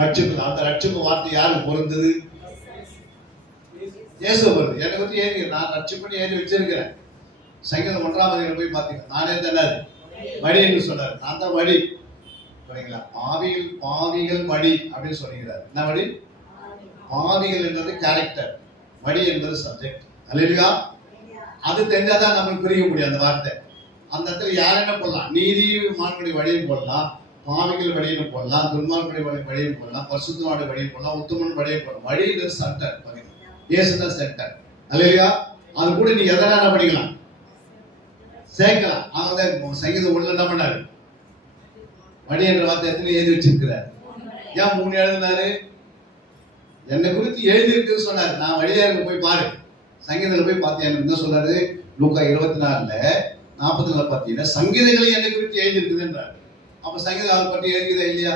ரட்சிப்பு. அந்த ரட்சிப்பு வார்த்தை யாருக்கு பொருந்தது? இயேசு பொருது. என்னை குறித்து எழுதி, நான் ரட்சிப்புன்னு எழுதி வச்சிருக்கிறேன். சங்கீதம் 1ஆம் அதிகாரம் போய் பார்த்தீங்கன்னா நானே தானே வழி என்று சொன்னார். நான் தான் வழி. புரியுங்களா? பாவிகள் வழி அப்படின்னு சொல்லுகிறார். என்ன வழி? பாவிகள் என்பது கேரக்டர், வழி என்பது சப்ஜெக்ட். அல்லேலூயா. அது தெரிஞ்சாதான் நம்மளுக்கு புரிய முடியும் அந்த வார்த்தை. அந்த இடத்துல யார் என்ன போடலாம்? நீதி மான்களுடைய வழியும் போடலாம், பாவிகள் வழியும் போடலாம், துன்மார்களுடைய வழியும் போடலாம், பரிசுத்தவானுடைய வழியும் போடலாம், உத்தமன் வழியும் போடலாம். வழி என்பது சென்டர். இயேசுதான் சென்டர். அல்லேலூயா. அது கூட நீ எதனா என்ன பண்ணிக்கலாம்? சேர்க்கலாம். அவங்க சங்கீதம் உள்ள என்ன பண்ணாரு? வழி என்ற வார்த்தை எத்தனை எழுதி வச்சிருக்கிறார்? ஏன் 3 எழுதினாரு? என்னை குறித்து எழுதி இருக்குன்னு சொன்னாரு. நான் வழியா போய் பாரு, சங்கீதத்துல போய் பார்த்தேன். என்ன சொல்றாரு? லூக்கா 24:44 பார்த்தீங்கன்னா சங்கீதங்களை என்னை குறித்து எழுதி இருக்குதுன்றாரு. அப்ப சங்கீதம் அதை பற்றி எழுதியதா இல்லையா?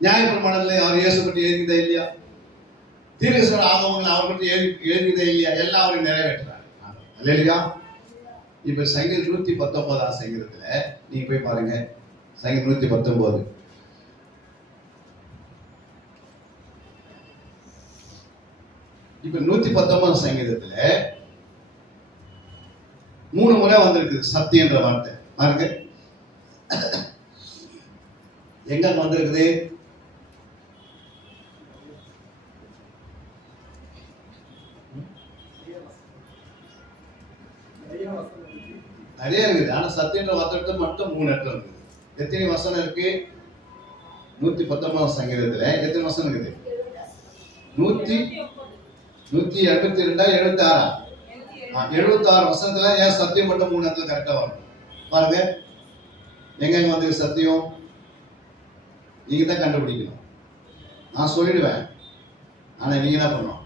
நியாயப்பிரமாணத்துல அவர் இயேசு பற்றி எழுதியதா இல்லையா? தீர்க்கதரிசன ஆகமங்கள் அவர் பற்றி எழுதியதா இல்லையா? எல்லாம் அவரை நிறைவேற்றாரு. அல்லேலூயா. இப்ப சங்கீதம் 119ஆம் சங்கீதத்துல நீங்க போய் பாருங்க. சங்கீதம் 119. இப்ப 119ஆம் சங்கீதத்துல 3 முறை வந்திருக்கு சத்தியன்ற வார்த்தை. பாருங்க எங்க வந்திருக்குது? நிறைய இருக்குது. ஆனா சத்தியன்ற வார்த்தை மட்டும் 3 இடத்துல இருக்குது. எத்தனை வசனம் இருக்கு? 119ஆம் சங்கீதத்துல எத்தனை வசனம் இருக்குது? 182 76 வசனத்துல ஏன் சத்தியம் மட்டும் 3 இடத்துல கரெக்டா வரும்? பாருங்க எங்க வந்து சத்தியம் நீங்க தான் கண்டுபிடிக்கணும். நான் சொல்லிடுவேன், ஆனா நீங்க என்ன பண்ணணும்?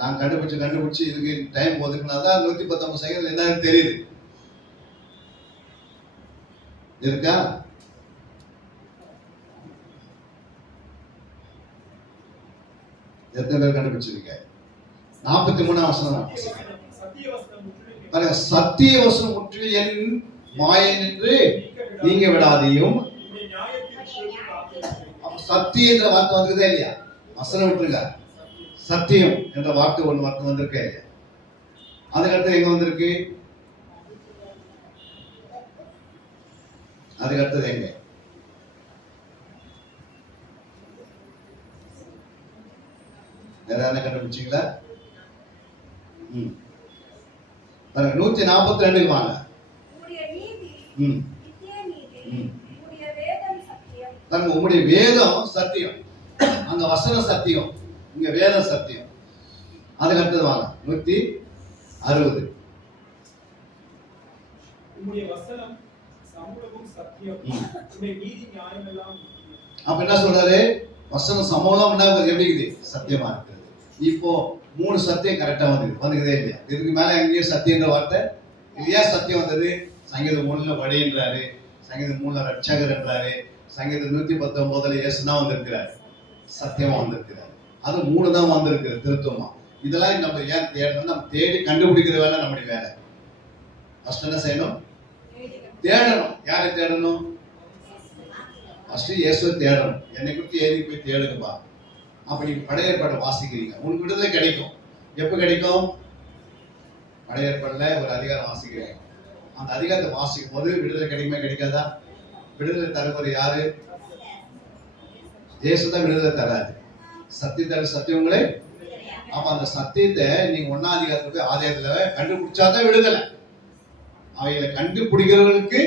நான் கண்டுபிடிச்சு இதுக்கு டைம் ஒதுக்குனாதான் 119 சங்கீதம் என்னன்னு தெரியுது. இருக்கா? எத்தனை பேர் கண்டுபிடிச்சிருக்க? 43ஆம் வசனம் பாருங்க. சத்திய வசனம் முற்றிலும் என் மாயன் என்று நீங்க விடாதையும். சத்தியம் என்ற வார்த்தை வந்திருக்கா இல்லையா? வசனம் விட்டுருங்க. சத்தியம் என்ற வார்த்தை ஒன்று வார்த்தை வந்திருக்கா இல்லையா? அதுக்கடுத்து எங்க வந்திருக்கு? அதுக்கு அடுத்தது எங்க? வேற என்ன கண்டுபிடிச்சீங்களா? 142 வாங்க. உம்முடைய நீதி ம் நித்திய நீதி, ம். உம்முடைய வேதம் சத்தியம். பாருங்க, உங்களுடைய வேதம் சத்தியம். அங்க வசனம் சத்தியம், இங்க வேதம் சத்தியம். அதுக்கு அடுத்தது வாங்க 160. உம்முடைய வசனம் சமூலமும் சத்தியம், ம். உம்முடைய நீதி நியாயம் எல்லாம் நித்தியம். அப்ப என்ன சொல்றாரு? வசனம் சமூலம் எப்படி இருக்குது? சத்தியமா இருக்குது. இப்போ 3 சத்தியம் கரெக்டா வந்துக்குதே இல்லையா? இதுக்கு மேல எங்கேயும் சத்தியன்ற வார்த்தை இல்லையா? சத்தியம் வந்தது. சங்கீதம் 1ல வழின்றாரு, சங்கீதம் 3ல ரட்சகர் என்றாரு, சங்கீதம் 119ல இயேசுனா வந்திருக்கிறாரு, சத்தியமா வந்திருக்கிறாரு. அது 3 தான் வந்திருக்கு திருத்தமா. இதெல்லாம் நம்ம ஏன் தேடணும்? நம்ம தேடி கண்டுபிடிக்கிற வேலை நம்முடைய வேலை. ஃபர்ஸ்ட் என்ன செய்யணும்? தேடணும். யாரை தேடணும்? ஃபர்ஸ்ட் இயேசுவை தேடணும். என்னை குறித்து எழுதி போய் தேடுங்கப்பா. அப்ப நீங்க பழைய ஏற்பாட்டை வாசிக்கிறீங்க, உங்களுக்கு விடுதலை கிடைக்கும். எப்ப கிடைக்கும்? பழைய ஏற்பாடுல ஒரு அதிகாரம் வாசிக்கிறீங்க, அந்த அதிகாரத்தை வாசிக்கும் போது விடுதலை கிடைக்குமா கிடைக்காதா? விடுதலை தருவது யாரு? இயேசு தான் விடுதலை தராது. சத்தியத்தை சத்தியங்களே. அப்ப அந்த சத்தியத்தை நீங்க 1ஆம் அதிகாரத்துக்கு ஆதாயத்துல கண்டுபிடிச்சாதான் விடுதலை. அவைகளை கண்டுபிடிக்கிறவர்களுக்கு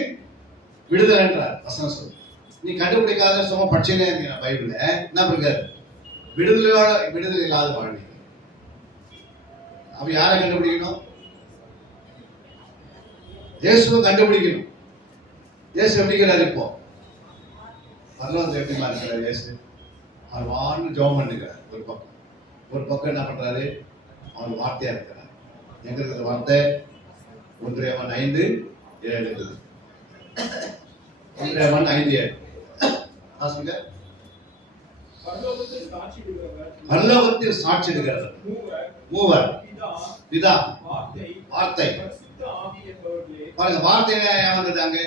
விடுதலை என்றார் வசனம் சொல்லு. நீ கண்டுபிடிக்காத சும்மா படிச்சுனே இருந்தீங்க பைபிள்ல, என்ன இருக்காரு? விடுதலை இல்லாத வாழ்வீங்க. அப்ப யாரை கண்டுபிடிக்கணும்? இயேசுவை கண்டுபிடிக்கணும். இயேசு எப்படிங்கிறாரு? இப்போ பரலோகத்துல எப்படிமா இருக்கிறார் இயேசு? அவர் வான்னு ஜெபம் பண்ணுகிறார். ஒரு பக்கம் என்ன பண்றாரு? அவர் வார்த்தையா இருக்கிறார். எங்க இருக்கிற வார்த்தை? 1 யோவான் 5:7 இருக்குது. 1 யோவான் 5:7 வாசிங்க. பரலோகத்தில் சாட்சியிடுகிறவர், பரலோகத்தில் சாட்சியிடுகிறவர் மூவர், பிதா, வார்த்தை. பரிசுத்த ஆவி என்பவர்களே. பாருங்க, வார்த்தை ஏன் வந்துட்டாங்க?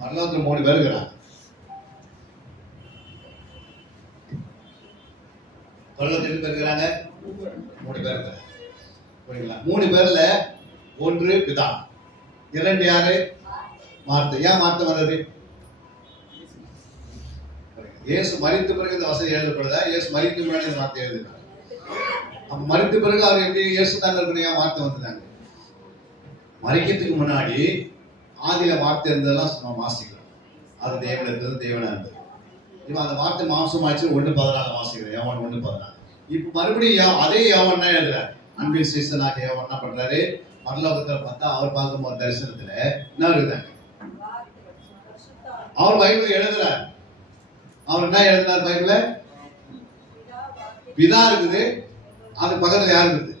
பரலோகத்துல 3 பேர் இருக்கிறாங்க. பரலோகத்தில் எத்தனை பேர் இருக்கிறாங்க? 3 பேர் இருக்கிறாங்க. புரியுங்களா? 3 பேர்ல 1 பிதா, 2 யாரு? வார்த்தை. ஏன் வார்த்தை வந்தது? இயேசு மரித்த பிறகு இந்த வசனம் எழுதப்படுதா? இயேசு மரித்த முன்னாடி இந்த வார்த்தை எழுதுறாங்க. அப்ப மரித்த பிறகு அவர் எப்படி இயேசு தான் இருக்கணும்? ஏன் வார்த்தை வந்துட்டாங்க? மரிக்கிறதுக்கு முன்னாடி ஆதியில வார்த்தை இருந்ததெல்லாம் நம்ம வாசிக்கிறோம். அது தேவன் இருந்தது, தேவனா இருந்தது. இப்ப அந்த வார்த்தை மாம்சமாச்சு 1:14 வாசிக்கிறோம். யோவான் 1:14. இப்ப மறுபடியும் அதே யோவான் தான் எழுதுறாரு. அன்பின் சீசனாக யோவான் என்ன பண்றாரு? பரலோகத்துல பார்த்தா அவர் பார்க்கும் ஒரு தரிசனத்துல என்ன எழுதுறாங்க? அவர் பைபிள் எழுதுறாரு. அவர் என்ன எழுதினார் பைபிள்ல? பிதா இருக்குது, அது பக்கத்துல யார் இருக்குது?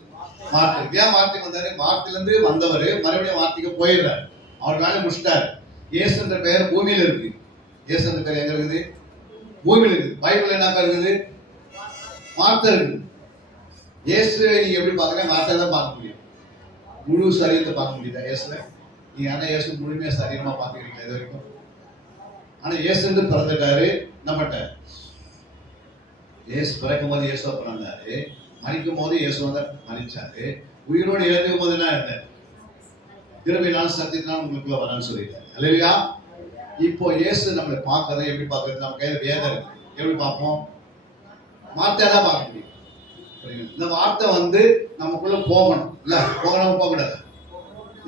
வார்த்தை. ஏன் வார்த்தை வந்தாரு? வார்த்தையிலிருந்து வந்தவர் மறுபடியும் வார்த்தைக்கு போயிடுறாரு. அவர் வேலை முடிச்சிட்டாரு. இயேசுன்ற பெயர் பூமியில இருக்கு. இயேசுன்ற பெயர் எங்க இருக்குது? பூமியில இருக்குது. பைபிள் என்ன இருக்குது? வார்த்தை இருக்குது. இயேசுவை நீங்க எப்படி பாக்குறீங்க? வார்த்தை தான் பார்க்க முடியும். முழு சரீரத்தை பார்க்க முடியுதா இயேசுல? நீங்க ஆனா இயேசு முழுமையா சரீரமா பாத்துக்கிறீங்களா இது வரைக்கும்? ஆனா இயேசு பிறந்துட்டாரு. நம்மகிட்ட இயேசு பிறக்கும் போது இயேசுவா பிறந்தாரு, மரிக்கும் போது இயேசுவா தான் மரிச்சாரு, உயிரோடு எழுதும் போது என்ன இருந்தாரு? திரும்பி நாள் சத்தியத்தினால் உங்களுக்குள்ள வரேன்னு சொல்லிட்டாரு. அல்லேலூயா. இப்போ இயேசு நம்மளை பார்க்கறத எப்படி பார்க்கறது? நம்ம கையில வேதம் இருக்கு. எப்படி பார்ப்போம்? வார்த்தையா தான் பார்க்க முடியும். இந்த வார்த்தை நமக்குள்ள போகணும். இல்ல போகணும், போக கூடாது.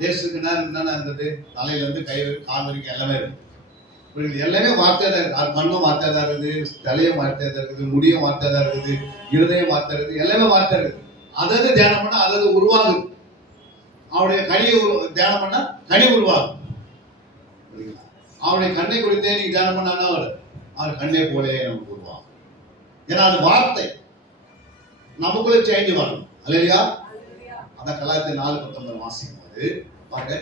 இயேசுக்கு என்னென்ன இருந்தது? தலையில இருந்து கை கால் வரைக்கும் எல்லாமே இருக்கு. எல்லாமே வார்த்தையா தான் இருக்கு. மண்ணும் வார்த்தையா தான் இருக்குது, தலையும் வார்த்தையா தான் இருக்குது, முடியும் வார்த்தையா தான் இருக்குது, இருதயம் வார்த்தை இருக்குது, எல்லாமே வார்த்தை இருக்குது. அதாவது தியானம் பண்ணா அதாவது உருவாகுது. அவருடைய கனியை தியானம் பண்ணா கனி உருவாகும். அவருடைய கண்ணை குறித்தே நீங்க தியானம் பண்ணா அவர் கண்ணை போலே நமக்கு உருவாகும். ஏன்னா அது வார்த்தை நமக்குள்ள சேஞ்ச் வரணும். அல்லையா? அதான் கலாத்தியர் 4:19 வாசிக்கும் போது பாருங்க.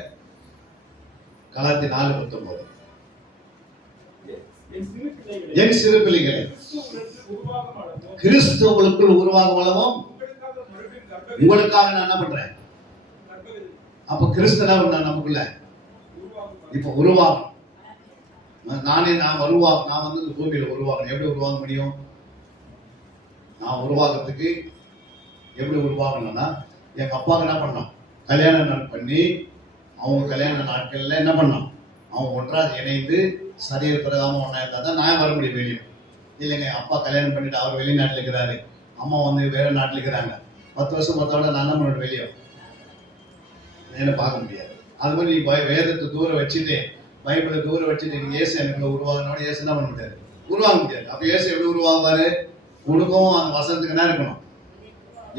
கலாத்தியர் 4:19 என் சிறு பிள்ளைகளே, கிறிஸ்துவுக்குள் உருவாகும் அளவும் உங்களுக்காக நான் என்ன பண்றேன்? அப்ப கிறிஸ்தவ நமக்குள்ள இப்ப உருவாகும். நான் இந்த பூமியில உருவாகணும். எப்படி உருவாக முடியும்? நான் உருவாகிறதுக்கு எப்படி உருவாகணும்னா, எங்க அப்பாவுக்கு என்ன பண்ணோம்? கல்யாணம் பண்ணி அவங்க கல்யாண நாட்கள்ல என்ன பண்ணோம்? அவங்க ஒன்றாக இணைந்து சரீர பிரகாமம் ஒன்றா இருந்தால் தான் நான் வர முடியும் வெளியே. இல்லைங்க, அப்பா கல்யாணம் பண்ணிட்டு அவர் வெளிநாட்டில் இருக்கிறாரு, அம்மா வேற நாட்டில் இருக்கிறாங்க. 10 வருஷம் பார்த்தோட நான் என்ன பண்ண வெளியே? என்ன பார்க்க முடியாது. அது மாதிரி நீ வேதத்தை தூர வச்சுட்டு, பைபிளை தூர வச்சுட்டு நீங்க இயேசு எனக்குள்ள உருவாகணும், இயேசு என்ன பண்ண முடியாது, உருவாக முடியாது. அப்ப இயேசு எப்படி உருவாகுவாரு? உனக்கும் அந்த வசனத்துக்கு என்ன இருக்கணும்,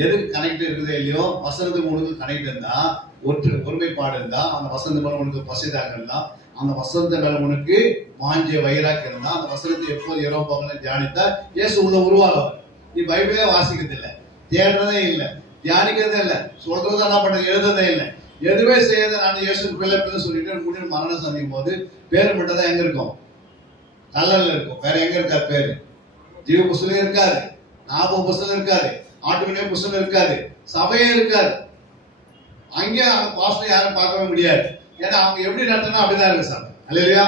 எதுக்கு கனெக்ட் இருக்குதோ இல்லையோ, வசனத்துக்கு உனக்கு கனெக்ட் இருந்தா, ஒருமைப்பாடு இருந்தா, அந்த வசனத்து மேல உனக்கு பசிதாக இருந்தா, அந்த வசனத்தை மேல உனக்கு வாஞ்சிய வயிறாக்க இருந்தா, அந்த வசனத்தை எப்போது இரவு பகலும் தியானித்தா இயேசு உள்ள உருவாகும். நீ பைபிளே வாசிக்கிறது இல்லை, தேடுறதே இல்லை, தியானிக்கிறதே இல்லை, சொல்றதா என்ன பண்றது, எழுதுறதே இல்லை, எதுவே செய்யாத நான் இயேசு பிள்ளை சொல்லிட்டு முடிவு மரணம் சந்திக்கும் போது பேர் மட்டும் தான் எங்க இருக்கும், கல்லல்ல இருக்கும். வேற எங்க இருக்காது பேரு? ஜீவ புஸ்தகம் இருக்காது, ஞாபக புஸ்தகம் இருக்காது, ஆட்டுவினை புஸ்தகம் இருக்காது, சபையே இருக்காது. அங்கே அவங்க பாஸ்டர் யாரும் பார்க்கவே முடியாது. ஏன்னா அவங்க எப்படி நடத்தினா அப்படிதான் இருக்கு சார். அல்லையா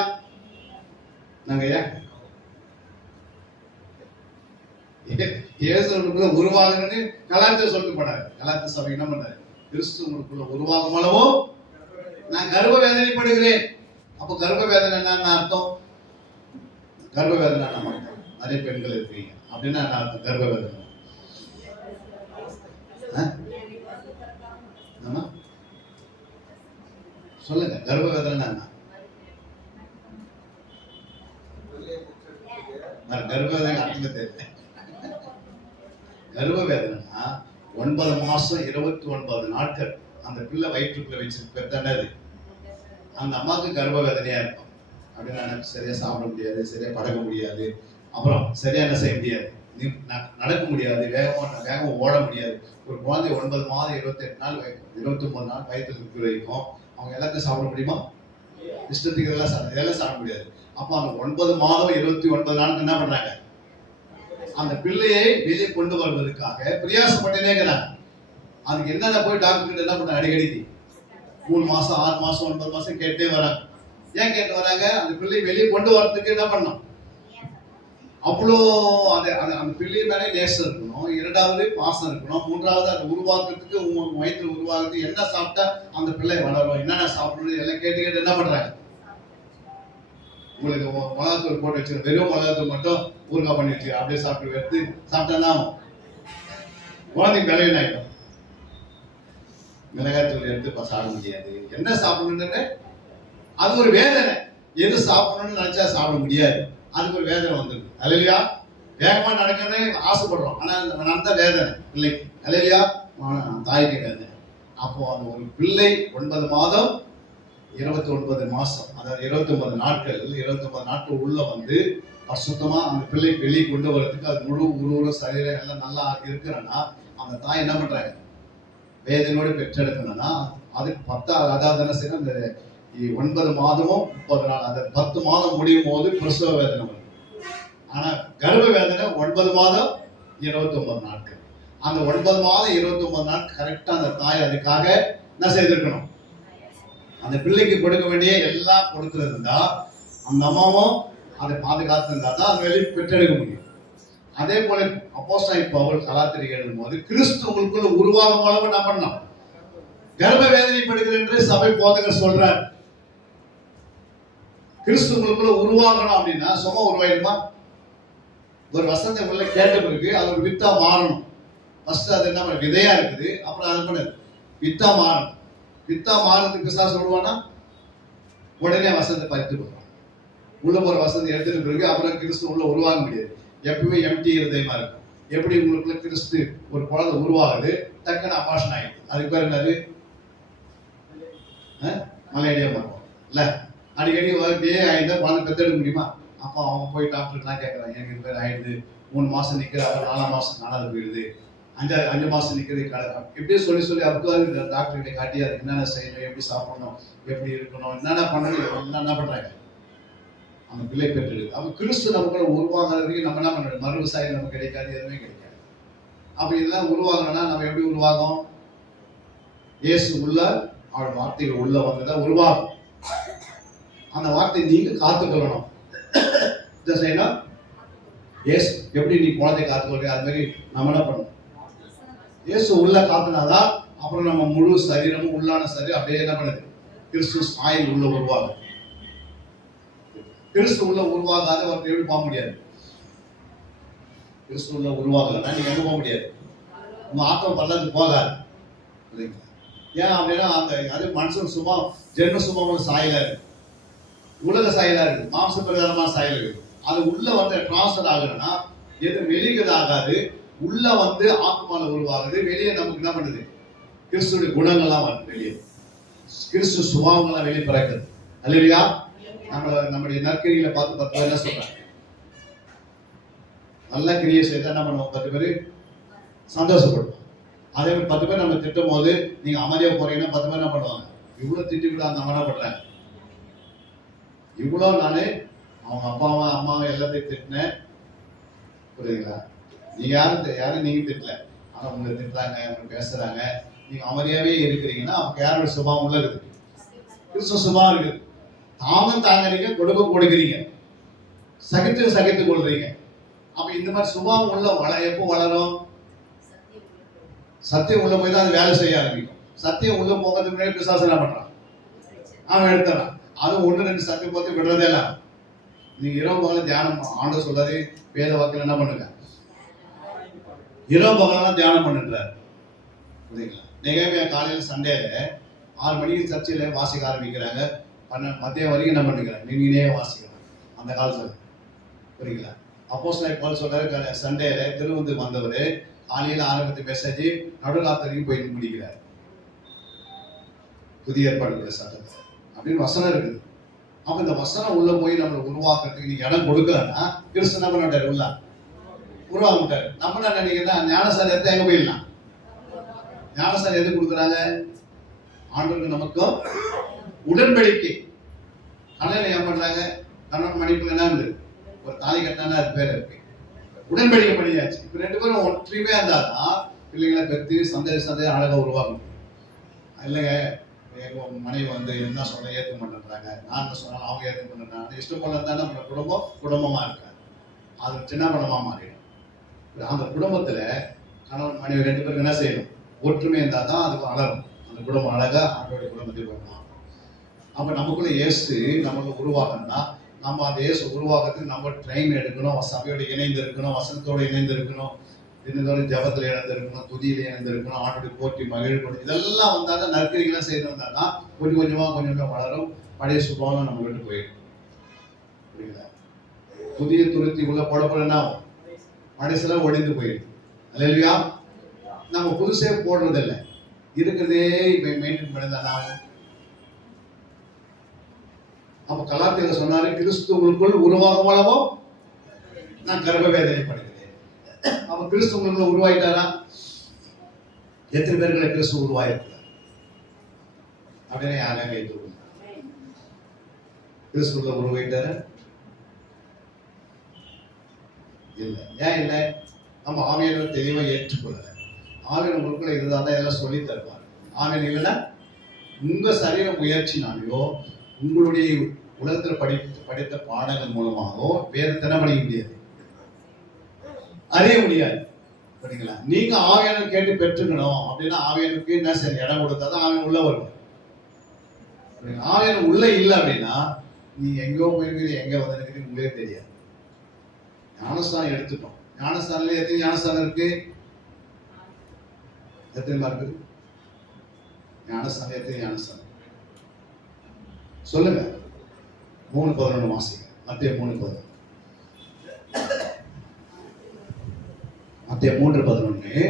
நாங்க இயேசுக்குள்ள உருவாகுன்னு கலாச்சாரம் சொல்லிட்டு போனாரு. கலாச்சார சபை என்ன பண்ணாரு? கிறிஸ்துவுக்குள்ள உருவாகும் அளவோ நான் கர்ப்ப வேதனைப்படுகிறேன். அப்ப கர்ப்ப வேதனை என்னன்னு அர்த்தம்? கர்ப்ப வேதனை நம்ம நிறைய பெண்கள் இருக்கீங்க அப்படின்னா என்ன அர்த்தம்? கர்ப்ப வேதனை சொல்லுங்க. கர்ப்ப வேதனை என்ன? கர்ப்ப வேதனை அர்த்தம் தெரியல. கர்ப்ப வேதனைனா 9 மாசம் 29 நாட்கள் அந்த பிள்ளை வயிற்றுக்குள்ள வச்சு பெத்தனது அந்த அம்மாவுக்கு கர்ப்ப வேதனையா இருக்கும். அப்படின்னா எனக்கு சரியா சாப்பிட முடியாது, சரியா பழக முடியாது, அப்புறம் சரியா என்ன செய்ய முடியாது, நடக்க முடியாது, வேகமா ஓட முடியாது. ஒரு குழந்தை 9 மாதம் 28 நாள் 29 நாள் வயிற்றுல இருக்கிற வரைக்கும் அவங்க எல்லாத்தையும் சாப்பிட முடியுமா? இஷ்டத்துக்கு இதெல்லாம் சாப்பிட முடியாது. அப்போ அந்த 9 மாதம் 29 நாளுக்கு என்ன பண்றாங்க? அந்த பிள்ளையை வெளியே கொண்டு வருவதற்காக பிரயாசப்பட்டே இருக்கிறாங்க. அதுக்கு என்னென்ன போய் டாக்டர் என்ன பண்ண அடிக்கடிக்கு 3 மாசம் 6 மாசம் 9 மாசம் கேட்டே வராங்க. ஏன் கேட்டு வராங்க? அந்த பிள்ளையை வெளியே கொண்டு வரதுக்கு என்ன பண்ணணும்? அவ்வளோ அந்த பிள்ளை மேலே நேசம் இருக்கணும், 2வது பாசம் இருக்கணும், 3வது அதை உருவாக்குறதுக்கு வயிற்றுல உருவாக்குறதுக்கு என்ன சாப்பிட்டா அந்த பிள்ளை வளரும், என்னென்ன சாப்பிடணும் எல்லாம் கேட்டு என்ன பண்றாங்க? உங்களுக்கு மிளகாத்தூள் போட்டு வச்சிருக்க, வெறும் மிளகாத்தூள் மட்டும் ஊறுகாய் பண்ணி வச்சு அப்படியே சாப்பிட்டு எடுத்து சாப்பிட்டா குழந்தைக்கு விளைவின் ஆயிடும். மிளகாத்தூள் எடுத்து சாப்பிட முடியாது. என்ன சாப்பிடணும்னு அது ஒரு வேதனை. எது சாப்பிடணும்னு நினைச்சா சாப்பிட முடியாது, அதுக்கு ஒரு வேதனை வந்துருக்கு. அல்லையா? வேகமா நடக்கணும்னு ஆசைப்படுறோம், ஆனா நடந்த வேதனை பிள்ளைக்கு. அல்லையா? தாய்க்கு வேதனை. அப்போ அந்த ஒரு பிள்ளை 9 மாதம் 29 மாசம், அதாவது 29 நாட்கள் 29 நாட்கள் உள்ள வந்து சுத்தமா அந்த பிள்ளை வெளியே கொண்டு வரதுக்கு அது முழு உருவ சரீரம் எல்லாம் நல்லா இருக்கிறன்னா அந்த தாய் என்ன பண்றாங்க? வேதனையோடு பெற்றெடுக்கணும்னா அதுக்கு 10 அதாவது என்ன செய்யணும், அந்த 9 மாதமும் 30 நாள், அந்த 10 மாதம் முடியும் போது பிரசவ வேதனை வரும். ஆனா கர்ப்ப வேதனை 9 மாதம் 29 நாட்கள். அந்த 9 மாதம் 29 நாட்கள் கரெக்டா அந்த தாய் அதுக்காக என்ன செய்திருக்கணும்? அந்த பிள்ளைக்கு கொடுக்க வேண்டிய எல்லாம் கொடுத்திருந்தா அந்த அம்மாவும் அதை பாதுகாத்து இருந்தா தான் அந்த வெளியே பெற்றெடுக்க முடியும். அதே போல அப்போஸ்தலன் பவுல் கலாத்தியருக்கு எழுதும் போது கிறிஸ்து உங்களுக்குள்ள உருவாகும் அளவு என்ன பண்ணலாம்? கர்ப்ப வேதனைப்படுகிறேன் என்று சபை போதகர் சொல்றார். கிறிஸ்து உங்களுக்குள்ள உருவாகணும் அப்படின்னா சும்மா உருவாயிடுமா? ஒரு வசனத்தை உள்ள கேட்ட பிறகு அது ஒரு வித்தா மாறணும். ஃபர்ஸ்ட் அது என்ன விதையா இருக்குது, அப்புறம் அது பண்ண வித்தா மாறணும். வித்தா மாறதுக்கு பிசாசு சொல்லுவானா உடனே வசனத்தை பறித்து போடுவான். உள்ள போற வசனத்தை எடுத்துட்டு பிறகு அப்புறம் கிறிஸ்து உள்ள உருவாக முடியாது. எப்பவுமே எம்டி இருதயமா இருக்கும். எப்படி உங்களுக்குள்ள கிறிஸ்து ஒரு குழந்தை உருவாகுது, டக்குன்னு அபாஷன் ஆயிடுது. அதுக்கு பேர் என்னது? மலையடியா மாறுவோம் இல்ல? அடிக்கடி அப்படியே ஆயிடுதா குழந்தை பெற்றெடுக்க முடியுமா? அப்போ அவங்க போய் டாக்டர்லாம் கேட்கறாங்க, எனக்கு இது பேர் ஆயிடுது, 3 மாசம் நிற்கிற, அப்புறம் 4ஆம் மாசம் காணாது போயிடுது, 5 மாசம் நிற்கிறது கடற்கும். இப்படியே சொல்லி அப்போ டாக்டர்கிட்ட காட்டி அதுக்கு என்னென்ன செய்யணும், எப்படி சாப்பிடணும், எப்படி இருக்கணும், என்னென்ன பண்ணணும், எல்லாம் என்ன பண்றாங்க? அந்த பிள்ளை பெற்றெடுக்கு. அப்போ கிறிஸ்து நமக்குள்ள உருவாகிறதுக்கு நம்ம என்ன பண்றோம்? மறு விவசாயம் நமக்கு கிடைக்காது, எதுவுமே கிடைக்காது. அப்ப இதெல்லாம் உருவாகணும்னா நம்ம எப்படி உருவாகும்? இயேசு உள்ள அவள் வார்த்தைகள் உள்ள வந்துதான் உருவாகும். அந்த வார்த்தை நீங்க காத்துக்கொள்ளணும். இதை செய்யணும். இயேசு எப்படி நீ குழந்தை காத்துக்கொள்ற அது மாதிரி நம்ம என்ன பண்ணணும்? இயேசு உள்ள காத்துனாதான் அப்புறம் நம்ம முழு சரீரமும் உள்ளான சரீரம் அப்படியே என்ன பண்ணுது? கிறிஸ்து ஆயில் உள்ள உருவாகும். கிறிஸ்து உள்ள உருவாகாத ஒருத்தர் எப்படி போக முடியாது? கிறிஸ்து உள்ள உருவாகலன்னா நீங்க எங்க போக முடியாது? உங்க ஆத்மா பல்லத்துக்கு போகாது. ஏன் அப்படின்னா அந்த அது மனுஷன் சுபாவம் ஜென்ம சுபாவம் சாயலா இருக்கு, உலக சாயலா இருக்கு, மாம்ச பிரகாரமான சாயல் இருக்கு. அது உள்ள வந்து டிரான்ஸ்ஃபர் ஆகுதுன்னா எது வெளிக்கிறது ஆகாது, உள்ள வந்து ஆத்மால உருவாகுது, வெளியே நமக்கு என்ன பண்ணுது, கிறிஸ்துடைய குணங்கள்லாம் வருது, வெளியே கிறிஸ்து சுபாவங்கள்லாம் வெளியே பிறக்குது. அல்லேலூயா. நம்முடைய நற்கிரிகளை பார்த்து 10 பேர் என்ன சொல்றாங்க, நல்ல கிரியை செய்தா என்ன பண்ணுவோம், 10 பேர் சந்தோஷப்படுவோம். அதே மாதிரி 10 பேர் நம்ம திட்டும் போது நீங்க அமைதியா போறீங்கன்னா 10 பேர் என்ன பண்ணுவாங்க, இவ்வளவு திட்டிவிட அந்த என்ன பண்றாங்க, இவ்வளவு நானு அவங்க அப்பாவை அம்மாவை எல்லாத்தையும் திட்டினேன், புரியுதுங்களா, நீங்க யாரும் நீங்க திட்டல, ஆனா உங்களை திட்டுறாங்க, உங்களை பேசுறாங்க, நீங்க அமைதியாவே இருக்கிறீங்கன்னா அவங்க யாரோட சுபாவம் உள்ள இருக்குது, கிறிஸ்துவ சுபாவம் இருக்குது. தாமும் தாங்குறீங்க, கொடுக்கிறீங்க, சகித்து கொள்றீங்க. அப்ப இந்த மாதிரி சுபாவம் உள்ள எப்போ வளரும், சத்தியம் உள்ள போய் தான் அது வேலை செய்ய ஆரம்பிக்கும். சத்தியம் உள்ள போகிறதுக்கு முன்னாடி பிசாசு என்ன பண்றான், அவன் எடுத்துறான். அதுவும் 1-2 சத்தியம் பார்த்து விடுறதே இல்லை. நீங்க இரவு பகல தியானம், ஆண்டு சொல்றாரு வேத வாக்கில் என்ன பண்ணுங்க, இரவு பகலாம் தியானம் பண்ணுறாரு, புரியுங்களா. நெகேமியா காலையில் சண்டேல 6 மணிக்கு சர்ச்சையில் வாசிக்க ஆரம்பிக்கிறாங்க, மதியம் வரைக்கும் என்ன பண்ணிக்கிறாங்க, நீங்களே வாசிக்கிறாங்க அந்த காலத்தில், புரியுங்களா. அப்போஸ்தலர் பவுல் சொல்றாரு சண்டேல திருவந்து வந்தவர் காலையில் ஆரம்பித்த மெசேஜ் நடுராத்திரிக்கு போய் முடிக்கிறார், புதிய ஏற்பாடு சட்டத்தை அப்படின்னு வசனம் இருக்குது. அப்ப இந்த வசனம் உள்ள போய் நம்மளை உருவாக்குறதுக்கு நீங்க இடம் கொடுக்கலன்னா கிறிஸ்து என்ன பண்ணாரு, உள்ள உருவாக மாட்டாரு. நம்ம என்ன நினைக்கிறேன்னா ஞானசாலை எடுத்து எங்க போயிடலாம், ஞானசாலை எது கொடுக்குறாங்க, ஆண்டவருக்கு நமக்கும் உடன்படிக்கை. காலையில ஏன் பண்றாங்க, கணவன் மணிப்பு என்ன இருந்து ஒரு தாலி கட்டினா அது பேர் இருக்கு, உடன்படிக்கை பண்ணியாச்சு. இப்ப 2 பேரும் ஒற்றுமையா இருந்தாதான் பிள்ளைங்களை பெற்று சந்தேக அழகா உருவாக்கணும். இல்லைங்க எங்க மனைவி வந்து என்ன சொல்ல ஏற்க மாட்டேன்றாங்க, நான் என்ன சொன்னாலும் அவங்க ஏற்க மாட்டேன்றாங்க, இஷ்டம் போல இருந்தா நம்ம குடும்பமா இருக்காது, அது சின்ன படமா மாறிடும். அந்த குடும்பத்துல கணவன் மனைவி 2 பேருக்கு என்ன செய்யணும், ஒற்றுமை இருந்தா தான் அதுக்கு வளரும், அந்த குடும்பம் அழகா ஆண்டோடைய குடும்பத்துக்கு வரணும். அப்ப நமக்குள்ள இயேசு நம்மளுக்கு உருவாகணும்னா நம்ம அந்த இயேசு உருவாக்குறதுக்கு நம்ம ட்ரெயின் எடுக்கணும், சபையோட இணைந்து இருக்கணும், வசனத்தோடு இணைந்து இருக்கணும், தினத்தோட ஜபத்தில் இணைந்து இருக்கணும், துதியில இணைந்து இருக்கணும், ஆண்டோடைய போற்றி மகிழ்க்கணும். இதெல்லாம் வந்தாதான் நற்கிரிகளாம் செய்து வந்தாதான் கொஞ்சம் கொஞ்சமா வளரும், பழைய சுபாவம் நம்ம விட்டு போயிடும், புரியுதா. புதிய துருத்தி உள்ள போடப்படனா மனுஷெல்லாம் ஒழிந்து போயிடும். அல்லேலூயா. நம்ம புதுசே போடுறதில்லை, இருக்கிறதே மெயின்டைன் பண்ணிதான் ஆகும். அப்ப கலாத்தியர் சொன்னாரு, கிறிஸ்துவுக்குள் உருவாகும் அளவோ நான் கர்ப்ப வேதனைப்படுகிறேன். அப்ப கிறிஸ்து உங்களுக்குள்ள உருவாயிட்டாரா, எத்தனை பேர்களை கிறிஸ்து உருவாயிருக்கிறார் அப்படின்னு யாரும் கேட்டு கிறிஸ்துக்குள்ள உருவாயிட்டார இல்ல. ஏன் இல்லை, நம்ம ஆவியானவர் தெளிவா ஏற்றுக்கொள்ளல. ஆவியான உங்களுக்குள்ள இதுதான் எல்லாம் சொல்லி தருவார். ஆவியான இல்லைன்னா உங்க சரீர முயற்சினாலேயோ உங்களுடைய உலகத்தில் படித்த பாடங்கள் மூலமாகவோ வேதத்தை என்ன பண்ணிக்க முடியாது, அறிய முடியாது, சரிங்களா. நீங்க ஆவியானவர் கேட்டு பெற்றுக்கணும் அப்படின்னா ஆவியானவருக்கு என்ன சரி இடம் கொடுத்தாதான் ஆவியான உள்ள வரும். ஆவியான உள்ள இல்லை அப்படின்னா நீ எங்கோ போயிருக்கிறீங்க, எங்க வந்திருக்கிறீங்க உங்களே தெரியாது. ஞானஸ்தானம் எடுத்துட்டோம், ஞானஸ்தானில எத்தனை ஞானஸ்தானம் இருக்கு, எத்தனை இருக்குது ஞானஸ்தானம், எத்தனை ஞானஸ்தானம் சொல்லுங்க. 3:11 வாசிங்க, மத்தேயு 3:11. மத்தேயு 3:11.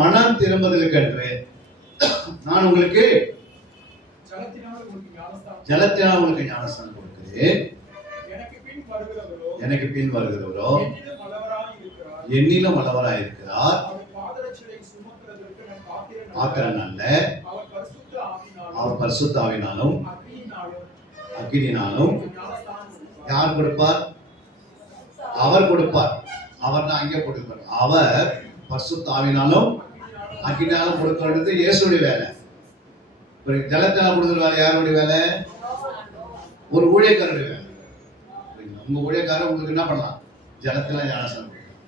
மனம் திரும்புதலுக்கென்று நான் உங்களுக்கு ஜலத்தினால் உங்களுக்கு ஞானஸ்தானம் கொடுக்கிறேன், எனக்கு பின் வருகிறவரோ என்னிலும் வல்லவராய் இருக்கிறார், ஆத்திரன் அல்ல, அவர் பரிசுத்த ஆவியினாலும் அக்கினியினாலும். யார் கொடுப்பார், அவர் கொடுப்பார். அவர் தான் அங்கே போட்டுப்பார். அவர் பரிசுத்த ஆவியினாலும் அக்கினியினாலும் கொடுக்கிறது இயேசுடைய வேலை. ஜலத்தினால் கொடுக்கிற வேலை யாருடைய வேலை, ஒரு ஊழியக்காரருடைய வேலை. உங்க ஊழியக்காரர் உங்களுக்கு என்ன பண்ணலாம், ஜலத்துல ஞானஸ்தானம் கொடுக்கலாம்.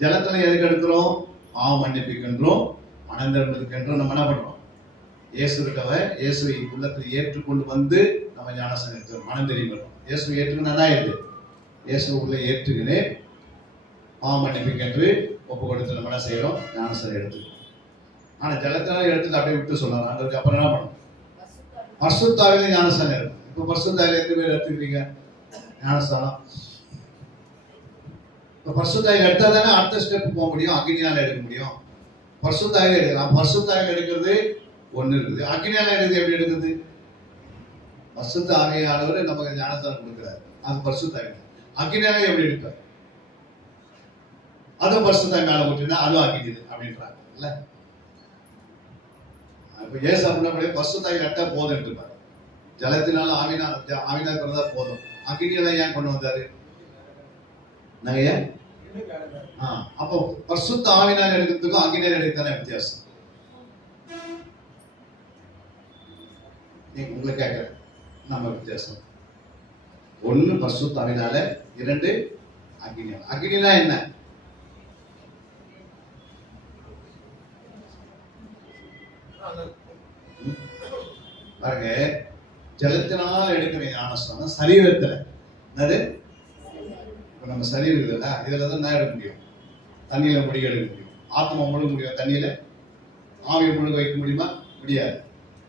ஜலத்துல எதுக்கு எடுக்கிறோம், பாவம் மன்னிப்புக்கின்றோம், மனம் திரும்புவதற்கென்றோம். நம்ம என்ன பண்றோம், இயேசுவை உள்ளத்தில் ஏற்றுக்கொண்டு வந்து நம்ம ஞானஸ்தானம் எடுத்துக்கிறோம், மனம் தெரியும். இயேசுவை ஏற்றுக்கணும், இயேசு உள்ள ஏற்றுக்கிறேன், பாவம் மன்னிப்புக்கென்று ஒப்பு கொடுத்து நம்ம என்ன செய்யறோம்? ஞானஸ்தானம் எடுத்துக்கிறோம். ஆனா ஜலத்தினால எடுத்துட்டு அப்படியே விட்டு சொல்லலாம். அதுக்கு அப்புறம் என்ன பண்ணணும்? பரிசுத்தாவில ஞானஸ்தானம் எடுக்கணும். இப்போ பரிசுத்தாவில எத்தனை பேர் எடுத்துக்கிறீங்க ஞானஸ்தானம்? இப்போ பரிசுத்தாவில எடுத்தா தானே அடுத்த ஸ்டெப் போக முடியும். அக்னியால எடுக்க முடியும். பரிசுத்தாவில எடுக்கலாம். பரிசுத்தாவில எடுக்கிறது ஒண்ணு இருக்குது. அக்னியால எடுக்கிறது எப்படி எடுக்குது? பரிசுத்த ஆவியானவர் நமக்கு ஞானஸ்தானம் கொடுக்கிறார். அது பரிசுத்தாவில. அக்னியால எப்படி எடுப்பார்? அதுவும் பரிசுத்தாவி மேல ஊற்றினா அதுவும் அக்னி அப்படின்றாங்க இல்ல. இப்ப ஏசு அப்படின்னா பரிசுத்தாவி எடுத்தா போதும் இருப்பாரு. ஜலத்தினால ஆவினா பிறந்தா போதும். அக்னியால ஏன் கொண்டு வந்தாரு? நாங்க அப்போ பரிசுத்த ஆவினால் எடுக்கிறதுக்கும் அக்னியால் எடுக்கிறதான வித்தியாசம். உங்களை கேட்கிறேன், நம்ம வித்தியாசம். ஒண்ணு பரிசுத்த ஆவினால, இரண்டு அக்னியால். அக்னினா என்ன? பாருங்க, ஜலத்தினால் எடுக்கிற ஞானஸ்தானம் சரீரத்துல என்னது? இப்ப நம்ம சரீரம் இருக்குல்ல, இதுல தான் எடுக்க முடியும். தண்ணியில முழுக எடுக்க முடியும். ஆத்மா முழுக முடியும். தண்ணியில ஆவியை முழுக வைக்க முடியுமா? முடியாது.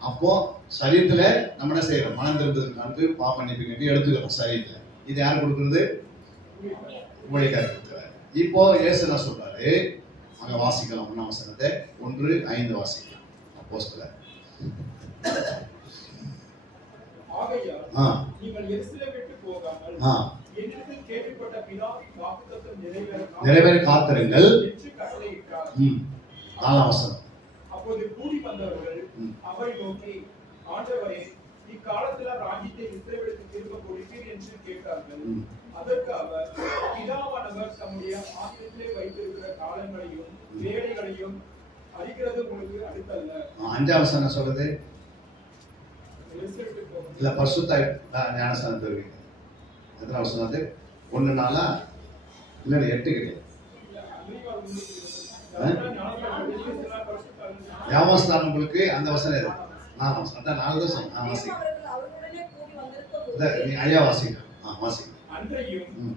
அப்போ சரீரத்துல நம்ம என்ன செய்யறோம்? மனம் திரும்புறதுக்கு வந்து பாவ மன்னிப்பு எடுத்துக்கிறோம் சரீரத்துல. இது யார் கொடுக்குறது? ஊழியக்காரர் கொடுக்குறாரு. இப்போ இயேசு என்ன சொல்றாரு? அங்க வாசிக்கலாம். 1 வசனத்தை 1:5 வாசிக்கலாம். அப்போஸ்தலர். ஆகையால் நீங்கள் எருசலேம் விட்டு போகாமல் என்னிடத்தில் கேள்விப்பட்ட பிதாவின் வாக்குத்தத்தம் நிறைவேற காத்திருங்கள் என்று கட்டளையிட்டார். 4 வசனம். அப்போது கூடி வந்தவர்கள் அவரை நோக்கி, ஆண்டவரே, இக்காலத்துல ராஜ்யத்தை இஸ்ரவேலுக்கு திரும்ப கொடுப்பீர் என்று கேட்டார்கள். அதற்கு அவர், பிதாவானவர் தம்முடைய ஆலயத்திலே வைத்திருக்கிற காலங்களையும் வேலைகளையும் அறிகிறது உங்களுக்கு அடுத்தல்ல. 5 வசனம் சொல்றது இல்ல பரிசுத்த ஞானஸ்தானம் பெறுவீங்க. எத்தனை வருஷம் அது? 1:4 இல்ல 8 கிடையாது. ஞானஸ்தானம் உங்களுக்கு அந்த வசனம் எது? 4 வசனம். அதான் 4 தான் சொன்னேன். வாசிங்க. நீ ஐயா வாசிங்க. வாசிங்க. அன்றையும்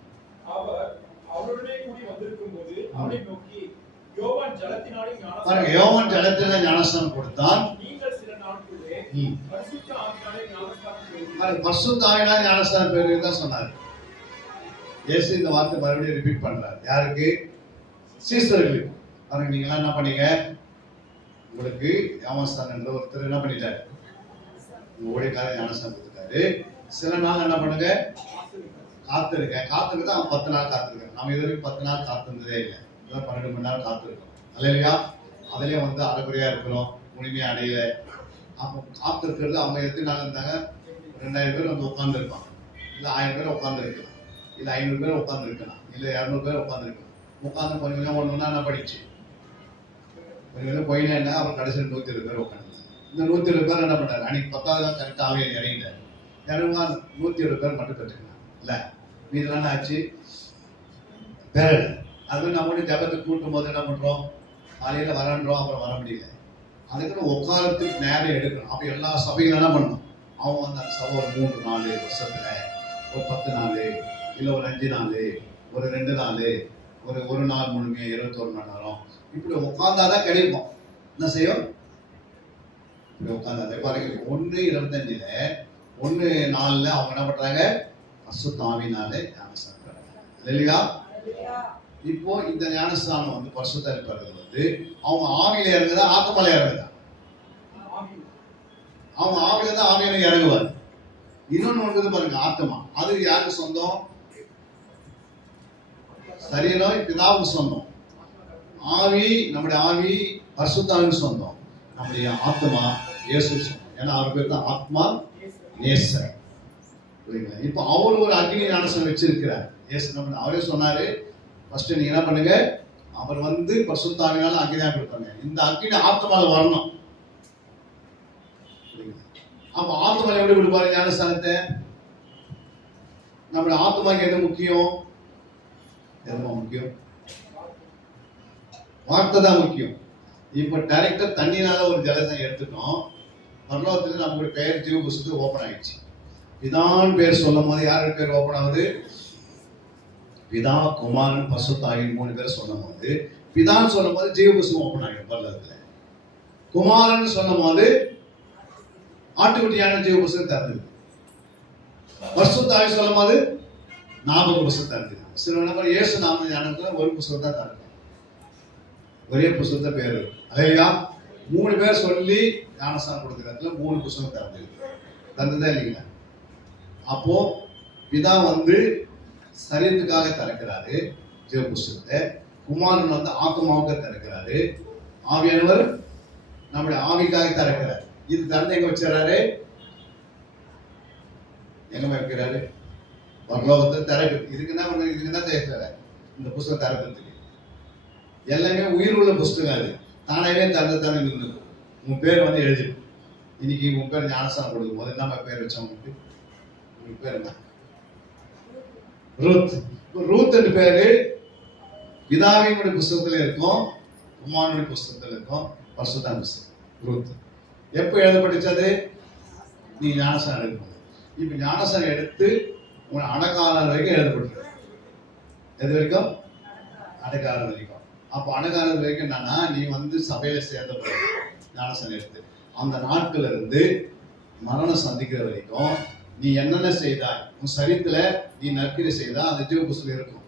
அவர் அவருடனே கூடி வந்திருக்கும்போது அவரை நோக்கி, யோவான் ஜலத்தினாலே ஞானஸ்தானம் பாருங்க, யோவான் ஜலத்தினாலே ஞானஸ்தானம் கொடுத்தான். நீங்கள் சில நாட்களே பரிசுத்த ஆவியாலே ஞானஸ்தானம் பெறுவீர்கள். பாருங்க, பரிசுத்த ஆவியாலே ஞானஸ்தானம் பெறுவீர்கள் தான் சொன்னார். இயேசு இந்த வார்த்தை மறுபடியும் ரிப்பீட் பண்றார். யாருக்கு? சீசர்களுக்கு. பாருங்க, நீங்க எல்லாம் என்ன பண்ணீங்க? உங்களுக்கு ஞானஸ்தானம் என்ற ஒருத்தர் என்ன பண்ணிட்டாரு? உங்க ஊழியக்காரர் ஞானஸ்தானம் கொடுத்துட்டாரு. சில நாள் என்ன பண்ணுங்க? காத்திருக்கேன். காத்திருக்கா அவன் 10 நாள் காத்திருக்கேன். நம்ம இது வரைக்கும் 10 நாள் காத்திருந்ததே இல்லை. 12 மணி நேரம் காத்திருக்கோம். அல்லையா? அதுலயே வந்து அரைக்குறையா இருக்கிறோம், முழுமையா அடையல. அப்போ காத்திருக்கிறது அவங்க எத்தனை நாள் இருந்தாங்க? 2000 பேர் வந்து உட்கார்ந்து இருப்பாங்க, இல்ல 1000 பேர் உட்கார்ந்து இருக்கலாம், இல்ல 500 பேர் உட்கார்ந்து இருக்கலாம், இல்ல 200 பேர் உட்கார்ந்து இருக்கலாம். உட்கார்ந்து கொஞ்சம் கொஞ்சம் ஒண்ணுன்னா என்ன படிச்சு கொஞ்சம் கொஞ்சம் போயினா என்ன, அவர் கடைசியில் 120 பேர் உட்காந்து. இந்த 120 பேர் என்ன பண்ணாரு? அன்னைக்கு 10வது தான் கரெக்டா ஆவியை இறங்கிட்டாரு. இறங்குவா 120 பேர் மட்டும் பெற்றுக்கலாம். இல்ல மீதெல்லாம் ஆச்சு பேரல். அது நம்மளுடைய ஜபத்துக்கு கூட்டும் போது என்ன பண்றோம்? காலையில வரன்றோம், அப்புறம் வர முடியல. அதுக்குன்னு உட்காரத்துக்கு நேரம் எடுக்கணும். அப்ப எல்லா சபைகளும் என்ன பண்ணணும்? அவங்க வந்து அந்த சபை ஒரு 3-4 வருஷத்துல, ஒரு 10 நாள், இல்ல ஒரு 5 நாள், ஒரு 2 நாள், ஒரு நாள் முழுமையா 21 மணி நேரம் இப்படி உட்கார்ந்தாதான் கிடைக்கும். என்ன செய்யும்? இப்படி உட்கார்ந்தா பாருங்க, 1:25 1:4 அவங்க என்ன பண்றாங்க? பரிசுத்த ஆவியினாலே ஞானஸ்தானம் பெறாங்க. இல்லையா? இப்போ இந்த ஞானஸ்தானம் வந்து பரிசுத்த இருப்பது வந்து அவங்க ஆவியில இறங்குதா, ஆத்மால இறங்குதா? அவங்க ஆவியில தான் ஆவியில இறங்குவார். இன்னொன்னு ஒன்று பாருங்க, ஆத்மா. அது யாருக்கு சொந்தம்? சரீரம் பிதாவுக்கு சொந்தம். ஆவி, நம்முடைய ஆவி பரிசுத்தாவுக்கு சொந்தம். நம்முடைய ஆத்மா இயேசு சொந்தம். ஏன்னா அவர் பேர் தான் ஆத்மா நேசர். இப்போ அவர் ஒரு அக்னி ஞானஸ்தானம் வச்சிருக்கிறார். இயேசு நம்ம அவரே சொன்னாரு, ஃபர்ஸ்ட் நீங்க என்ன பண்ணுங்க, அவர் வந்து பரிசுத்த ஆவியினால அக்னியா கொடுத்தாங்க. இந்த அக்னி ஆத்மால வரணும். அப்ப ஆத்மால எப்படி கொடுப்பாரு ஞானஸ்தானத்தை? நம்மளோட ஆத்மாக்கு எது முக்கியம்? எதுமா முக்கியம்? வார்த்தை தான் முக்கியம். இப்ப டைரக்டா தண்ணினால ஒரு ஜலத்தை எடுத்துட்டோம். பரலோகத்துல நம்மளுடைய பெயர் ஜீவ புஸ்தகத்துக்கு ஓபன் ஆயிடுச்சு. பிதான் பேர் சொல்லும் போது யாருக்கு பேர் ஓபன் ஆகுது? பிதா, குமாரன், பரிசுத்த ஆவியின் 3 பேர் சொல்லும் போது பிதான்னு சொல்லும் போது ஜீவ புஸ்தகம் ஓப்பன் ஆகிடும் பரலோகத்துல. குமாரன் சொல்லும் போது ஆட்டுக்குட்டியான ஜீவ புஸ்தகம் திறந்தது. பரிசுத்த ஆவி சொல்லும் போது ஞாபக புஸ்தகம் திறந்தது. சில நபர் இயேசு நாம ஞானத்துல ஒரு புஸ்தகம் தான் திறக்கும், ஒரே புஸ்தகத்தை பேர் அல்லேலூயா. 3 பேர் சொல்லி ஞானஸ்நானம் கொடுக்கறதுல 3 புஸ்தகம் தந்ததே இல்லைங்களா? அப்போ பிதா சரீரத்துக்காக திறக்கிறாரு ஜீவ புஸ்தகத்தை, குமாரன் ஆத்மாவுக்கு திறக்கிறாரு, ஆவியானவர் நம்முடைய ஆவிக்காக திறக்கிறார். இது திறந்து எங்க வச்சாரு? எங்க வைக்கிறாரு? பரலோகத்தை திறக்கு. இதுக்கு என்ன தேவை? இந்த புஸ்தகம் திறக்கிறதுக்கு எல்லாமே உயிர் உள்ள புஸ்தகம். அது தானாவே திறந்தானே நின்று உன் பேர் எழுதி. இன்னைக்கு உன் பேர் ஞானஸ்நானம் கொடுக்கும் போது என்ன பேர் வச்சா? உங்களுக்கு பேர் என்ன? ரூத். ரூத் என்று பேரு பிதாவினுடைய புஸ்தகத்துல இருக்கும், குமாரனுடைய புஸ்தகத்துல இருக்கும், பரிசுத்த புஸ்தகம் ரூத். எப்ப எழுதப்பட்டுச்சது? நீ ஞானஸ்நானம் எடுக்கணும். இப்ப ஞானஸ்நானம் எடுத்து உன் அடக்காலம் வரைக்கும் எழுதப்பட்டிருக்கு. எது வரைக்கும்? அடக்காலம் வரைக்கும். அப்போ அடக்காலம் வரைக்கும் என்னன்னா, நீ சபையில சேர்ந்த பிறகு ஞானஸ்நானம் எடுத்து அந்த நாட்கள்ல இருந்து மரணம் சந்திக்கிற வரைக்கும் நீ என்னென்ன செய்தாய், உன் சரீரத்துல நீ நற்கிரை செய்தா அந்த ஜீவ புஸ்தகம் இருக்கும்.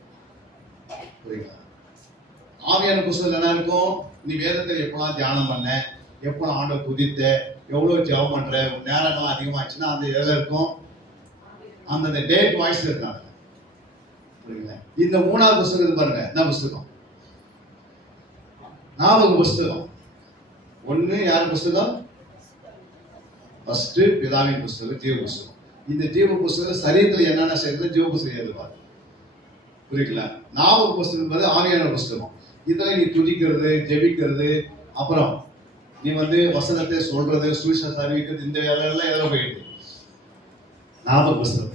புரியுங்களா? ஆவியான புஸ்தகம் என்ன இருக்கும்? நீ வேதத்தை எப்பெல்லாம் தியானம் பண்ண, எப்பெல்லாம் ஆண்டவர் துதித்த, எவ்வளவு ஜெபம் பண்ற, நேரங்கள் அதிகமாச்சுன்னா அந்த எதில் இருக்கும்? அந்த டேட் வாய்ஸ் இருக்காங்க. புரியுங்களா? இந்த 3வது புஸ்தகம் பாருங்க, என்ன புஸ்தகம்? ஞாபக புஸ்தகம். ஒண்ணு யார் புஸ்தகம்? ஃபர்ஸ்ட் பிதாவின் புஸ்தகம், ஜீவ புஸ்தகம். இந்த ஜீவ புஸ்தகம் சரீரத்தில் என்னென்ன செய்யறது ஜீவ புஸ்தகம் எழுதுவார். புரியுங்களா? ஞாபக புஸ்தகம் ஆவியான புஸ்தகம். இதுல நீ துதிக்கிறது, ஜெபிக்கிறது, அப்புறம் நீ வசனத்தை சொல்றது, சுவிசேஷத்தை அறிவிக்கிறது, இந்த வேலையெல்லாம் எதில் போயிடுது? ஞாபக புஸ்தகம்.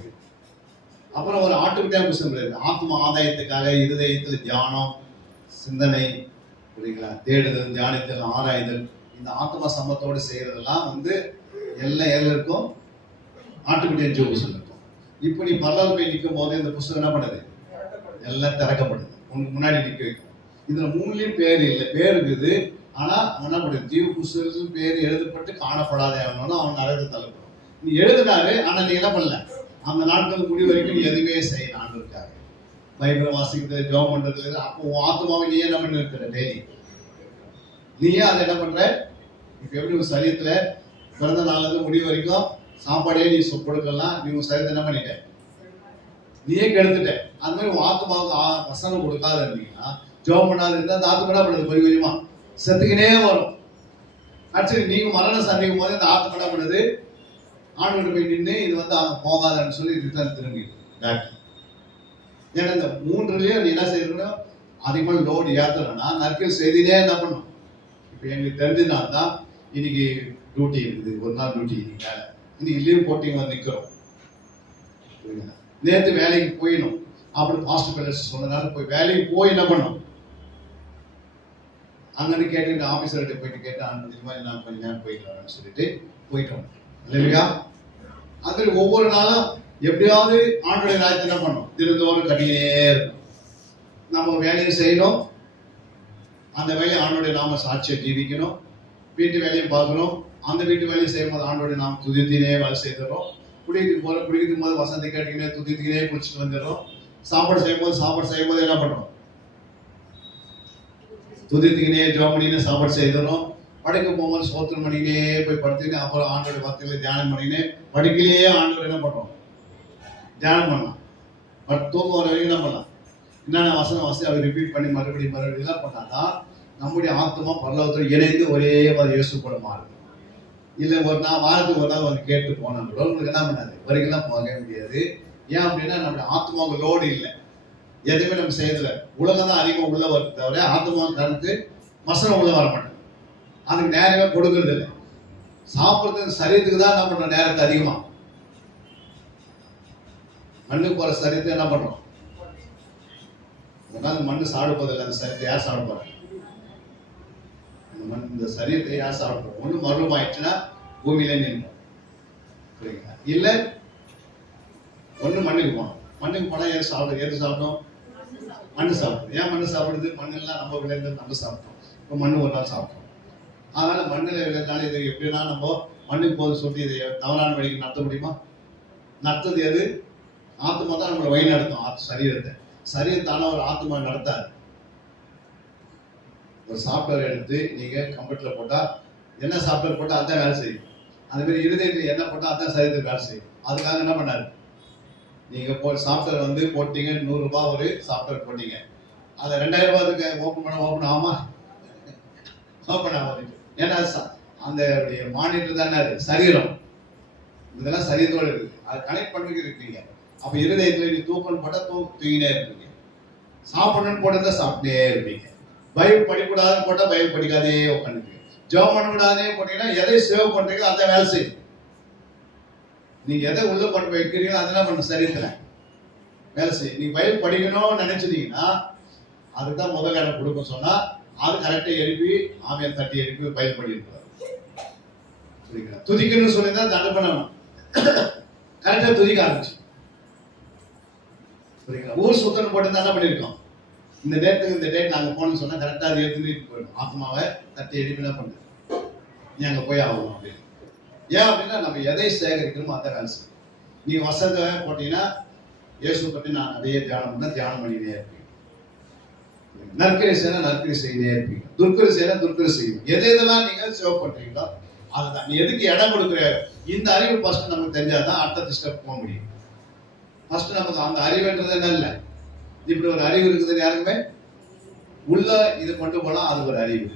அப்புறம் ஒரு ஆட்டுக்குட்டியான புஸ்தகம் இருக்கு, ஆத்ம ஆதாயத்துக்காக இருதயத்தில் தியானம், சிந்தனை, புரியுங்களா? தேடுதல், தியானித்தல், ஆராய்தல், இந்த ஆத்மா சம்பத்தோடு செய்யறதெல்லாம் எல்லாம் எதில் இருக்கும்? ஆட்டுக்குட்டியான ஜீவ புஸ்தகம் இருக்கும். இப்போ நீ பரலோகம் போய் நிற்கும் போது இந்த புஸ்தகம் என்ன பண்ணுது? எல்லாம் திறக்கப்படுது, உனக்கு முன்னாடி நிற்க வைக்கும். இதுல 3லயும் பேர் இல்லை, பேர் இருக்குது. ஆனா என்ன பண்ணுது? ஜீவ புஸ்தகத்தில் பேர் எழுதப்பட்டு காணப்படாத அவன் நரகத்தை தள்ளப்படும். நீ எழுதினாரு, ஆனா நீ என்ன பண்ணல? அந்த நாட்கள் முடிவு வரைக்கும் நீ எதுவுமே செய்யணும் ஆண்டவருக்காக. பைபிள் வாசிக்கிறது, ஜெபம் பண்றது. அப்போ உன் ஆத்மாவை நீயே என்ன பண்ணி இருக்கிற? டெய்லி நீயே அதை என்ன பண்ற? இப்ப எப்படி உன் சரீரத்துல பிறந்த நாள்ல இருந்து முடிவு வரைக்கும் சாப்பாடே நீ கொடுக்கலாம், நீ உன் சரீரத்தை என்ன பண்ணிட்ட? நீயே கெடுத்துட்ட. அது மாதிரி உன் ஆத்மாவுக்கு வசனம் கொடுக்காத இருந்தீங்கன்னா, ஜெபம் பண்ணாத இருந்தா அந்த ஆத்மா என்ன பண்ணுது? கொஞ்சம் கொஞ்சமா செத்துக்கினே வரும். ஆக்சுவலி நீங்க மரணம் சந்திக்கும் போது இந்த ஆத்மா என்ன பண்ணுது? ஆண்டவர்கிட்ட போய் நின்று இது அவங்க போகாதன்னு சொல்லி ரிட்டர்ன் திரும்பிடுது பேக். ஏன்னா இந்த 3லயும் நீ என்ன செய்யணும்? அதிகமாக லோடு ஏற்றணும்னா நற்கில் செய்திலே என்ன பண்ணும்? இப்போ எங்களுக்கு தெரிஞ்சதுனால்தான் இன்னைக்கு டியூட்டி இருக்குது, ஒரு நாள் டியூட்டி இன்னைக்கு வேலை, இன்னைக்கு லீவ் போட்டிங்க நிற்கிறோம். நேற்று வேலைக்கு போயிடணும் அப்படி பாஸ்ட் பேலன்ஸ் சொன்னதால போய் வேலைக்கு போய் என்ன பண்ணும்? அங்கே கேட்டு ஆஃபீஸர்கிட்ட போயிட்டு கேட்டேன், இது மாதிரி நான் கொஞ்சம் நேரம் போயிடலாம்னு சொல்லிட்டு போயிட்டோம் இல்லையா? அது ஒவ்வொரு நாளும் எப்படியாவது ஆண்டோடைய ராஜ்யத்தை என்ன பண்ணும்? திருந்தோறும் கட்டினே இருக்கும். நம்ம வேலையும் செய்யணும், அந்த வேலையை ஆண்டோடைய நாம சாட்சியை ஜீவிக்கணும். வீட்டு வேலையும் பார்க்கணும், அந்த வீட்டு வேலையும் செய்யும் போது ஆண்டோடைய நாம் துதித்தினே வேலை செய்துறோம். குடிக்கிறதுக்கு போது வசந்தி கேட்டுக்கினே துதித்துக்கினே குடிச்சிட்டு வந்துடுறோம். சாப்பாடு செய்யும் போது என்ன பண்றோம்? துதித்துக்கினே ஜெபம் பண்ணினே சாப்பாடு செய்துறோம். படுக்க போகும்போது சோத்திரம் பண்ணிக்கினே போய் படுத்துக்கினே அப்புறம் ஆண்டோடைய வார்த்தைகளை தியானம் பண்ணினே படுக்கிலேயே ஆண்டவர் என்ன பண்றோம்? தியானம் பண்ணலாம். பட் தூக்கம் வர வரைக்கும் என்ன பண்ணலாம்? என்னென்ன வசனம் அதை ரிப்பீட் பண்ணி மறுபடியும் எல்லாம் பண்ணாதான் நம்முடைய ஆத்மா பரலோகத்தில் இணைந்து ஒரே மாதிரி இயேசு கூட மாறும். இல்லை ஒரு நாள் வாரத்துக்கு ஒரு நாள் கேட்டு போனா கூட உங்களுக்கு என்ன பண்ணாது? வரைக்கும் போகவே முடியாது. ஏன் அப்படின்னா நம்முடைய ஆத்மாவுக்கு லோடு இல்லை, எதுவுமே நம்ம செய்யறதில்ல. உலகம் தான் அதிகமாக உள்ள வருது தவிர ஆத்மாவை கருத்து வசனம் உள்ள வர மாட்டேன். அதுக்கு நேரமே கொடுக்கறது இல்லை. சாப்பிட்றதுக்கு சரீரத்துக்கு தான் என்ன பண்றோம்? நேரத்தை அதிகமா மண்ணுக்கு போற சரீரத்தை என்ன பண்றோம்? மண்ணு சாப்பிடுவதில்லை. அந்த சரீரத்தை யார் சாப்பிட? இந்த சரீரத்தை யார் சாப்பிடுறோம்? ஒண்ணு மரணம் ஆயிடுச்சுன்னா பூமியில நின்றோம், புரியுங்களா? இல்ல ஒண்ணு மண்ணுக்கு போனோம். மண்ணுக்கு போனா எது சாப்பிடும்? மண்ணு சாப்பிடுது. ஏன் மண்ணு சாப்பிடுது? மண்ணெல்லாம் நம்ம விளைந்து நம்ம சாப்பிட்டோம். இப்போ மண்ணு ஒரு நாள் சாப்பிட்டோம். அதனால மண்ணில் விளைந்தாலும் இதை எப்படின்னா நம்ம மண்ணுக்கு போது சொல்லி இதை தவறான வழிக்கு நடத்த முடியுமா? நடத்தது எது? ஆத்மா தான் நம்மளை வழி நடத்தும். சரீரத்தை சரீரத்தான ஒரு ஆத்மா நடத்தாது. ஒரு சாஃப்ட்வேர் எடுத்து நீங்க கம்ப்யூட்டர்ல போட்டா என்ன சாஃப்ட்வேர் போட்டா அதான் வேலை செய்யும். அந்த மாதிரி இருதயத்தில் என்ன போட்டா அதான் சரீரத்துக்கு வேலை செய்யும். அதுக்காக என்ன பண்ணாரு? நீங்க சாஃப்ட்வேர் வந்து போட்டீங்க, 100 ரூபாய் ஒரு சாஃப்ட்வேர் போட்டீங்க, அதை 2000 ரூபாய்க்கு ஓப்பன் ஆகுமா? ஓப்பன் ஆகாது. ஏன்னா அந்த மானிட்டர் தானே அது சரீரம். இதெல்லாம் சரீரத்தோடு இருக்கு. அதை கனெக்ட் பண்ணிட்டு இருக்கீங்க. அப்ப இருதயத்துல நீ தூக்கணும் போட்டா தூங்கினே இருப்பீங்க. சாப்பிடணும்னு போட்டா சாப்பிட்டே இருப்பீங்க. பைபிள் படிக்கூடாதுன்னு போட்டா பைபிள் படிக்காதே உட்காந்துருக்கு. ஜெபம் பண்ணக்கூடாதே போட்டீங்கன்னா எதை சேவ் பண்றீங்களோ அதை வேலை செய்யும். நீங்க எதை உள்ள கொண்டு வைக்கிறீங்களோ அதெல்லாம் பண்ண சரீரத்துல வேலை செய்யும். நீங்க பைபிள் படிக்கணும்னு நினைச்சிட்டீங்கன்னா அதுதான் முதல் இடம் கொடுக்க சொன்னா அது கரெக்டா எழுப்பி ஆமையை தட்டி எழுப்பி பைபிள் பண்ணிருப்பாரு. சரிங்களா? துதிக்கணும்னு சொல்லி தான் தடை பண்ணணும். கரெக்டா துதிக்க ஆரம்பிச்சு. சரிங்களா? ஊர் சுத்தம் போட்டு தான் என்ன பண்ணிருக்கோம்? இந்த டேட்டுக்கு இந்த டேட் நாங்க போனோம்னு சொன்னா கரெக்டா அது எடுத்துட்டு போயிடும். ஆத்மாவை தட்டி எழுப்பி என்ன பண்ணுது? நீ அங்க போய் ஆகணும் அப்படின்னு. ஏன் அப்படின்னா நம்ம எதை சேகரிக்கணுமோ அதை வேலை செய்யும். நீ வசந்த போட்டீங்கன்னா இயேசு பற்றி நான் அதையே தியானம் பண்ண தியானம் பண்ணினே இருப்பீங்க. நற்கரி செய்யணும் நற்கரி செய்யவே இருப்பீங்க. துர்க்கரி செய்யணும் துர்க்கரி செய்யணும். எதெல்லாம் நீங்க சேவ் பண்றீங்களோ அதுதான். நீ எதுக்கு இடம் கொடுக்குற? இந்த அறிவு ஃபர்ஸ்ட் நமக்கு தெரிஞ்சாதான் அடுத்த ஸ்டெப் போக முடியும். ஃபர்ஸ்ட் நமக்கு அந்த அறிவுன்றது என்ன இல்லை. இப்படி ஒரு அறிவு இருக்குதுன்னு யாருக்குமே உள்ள இது கொண்டு போனா அது ஒரு அறிவு.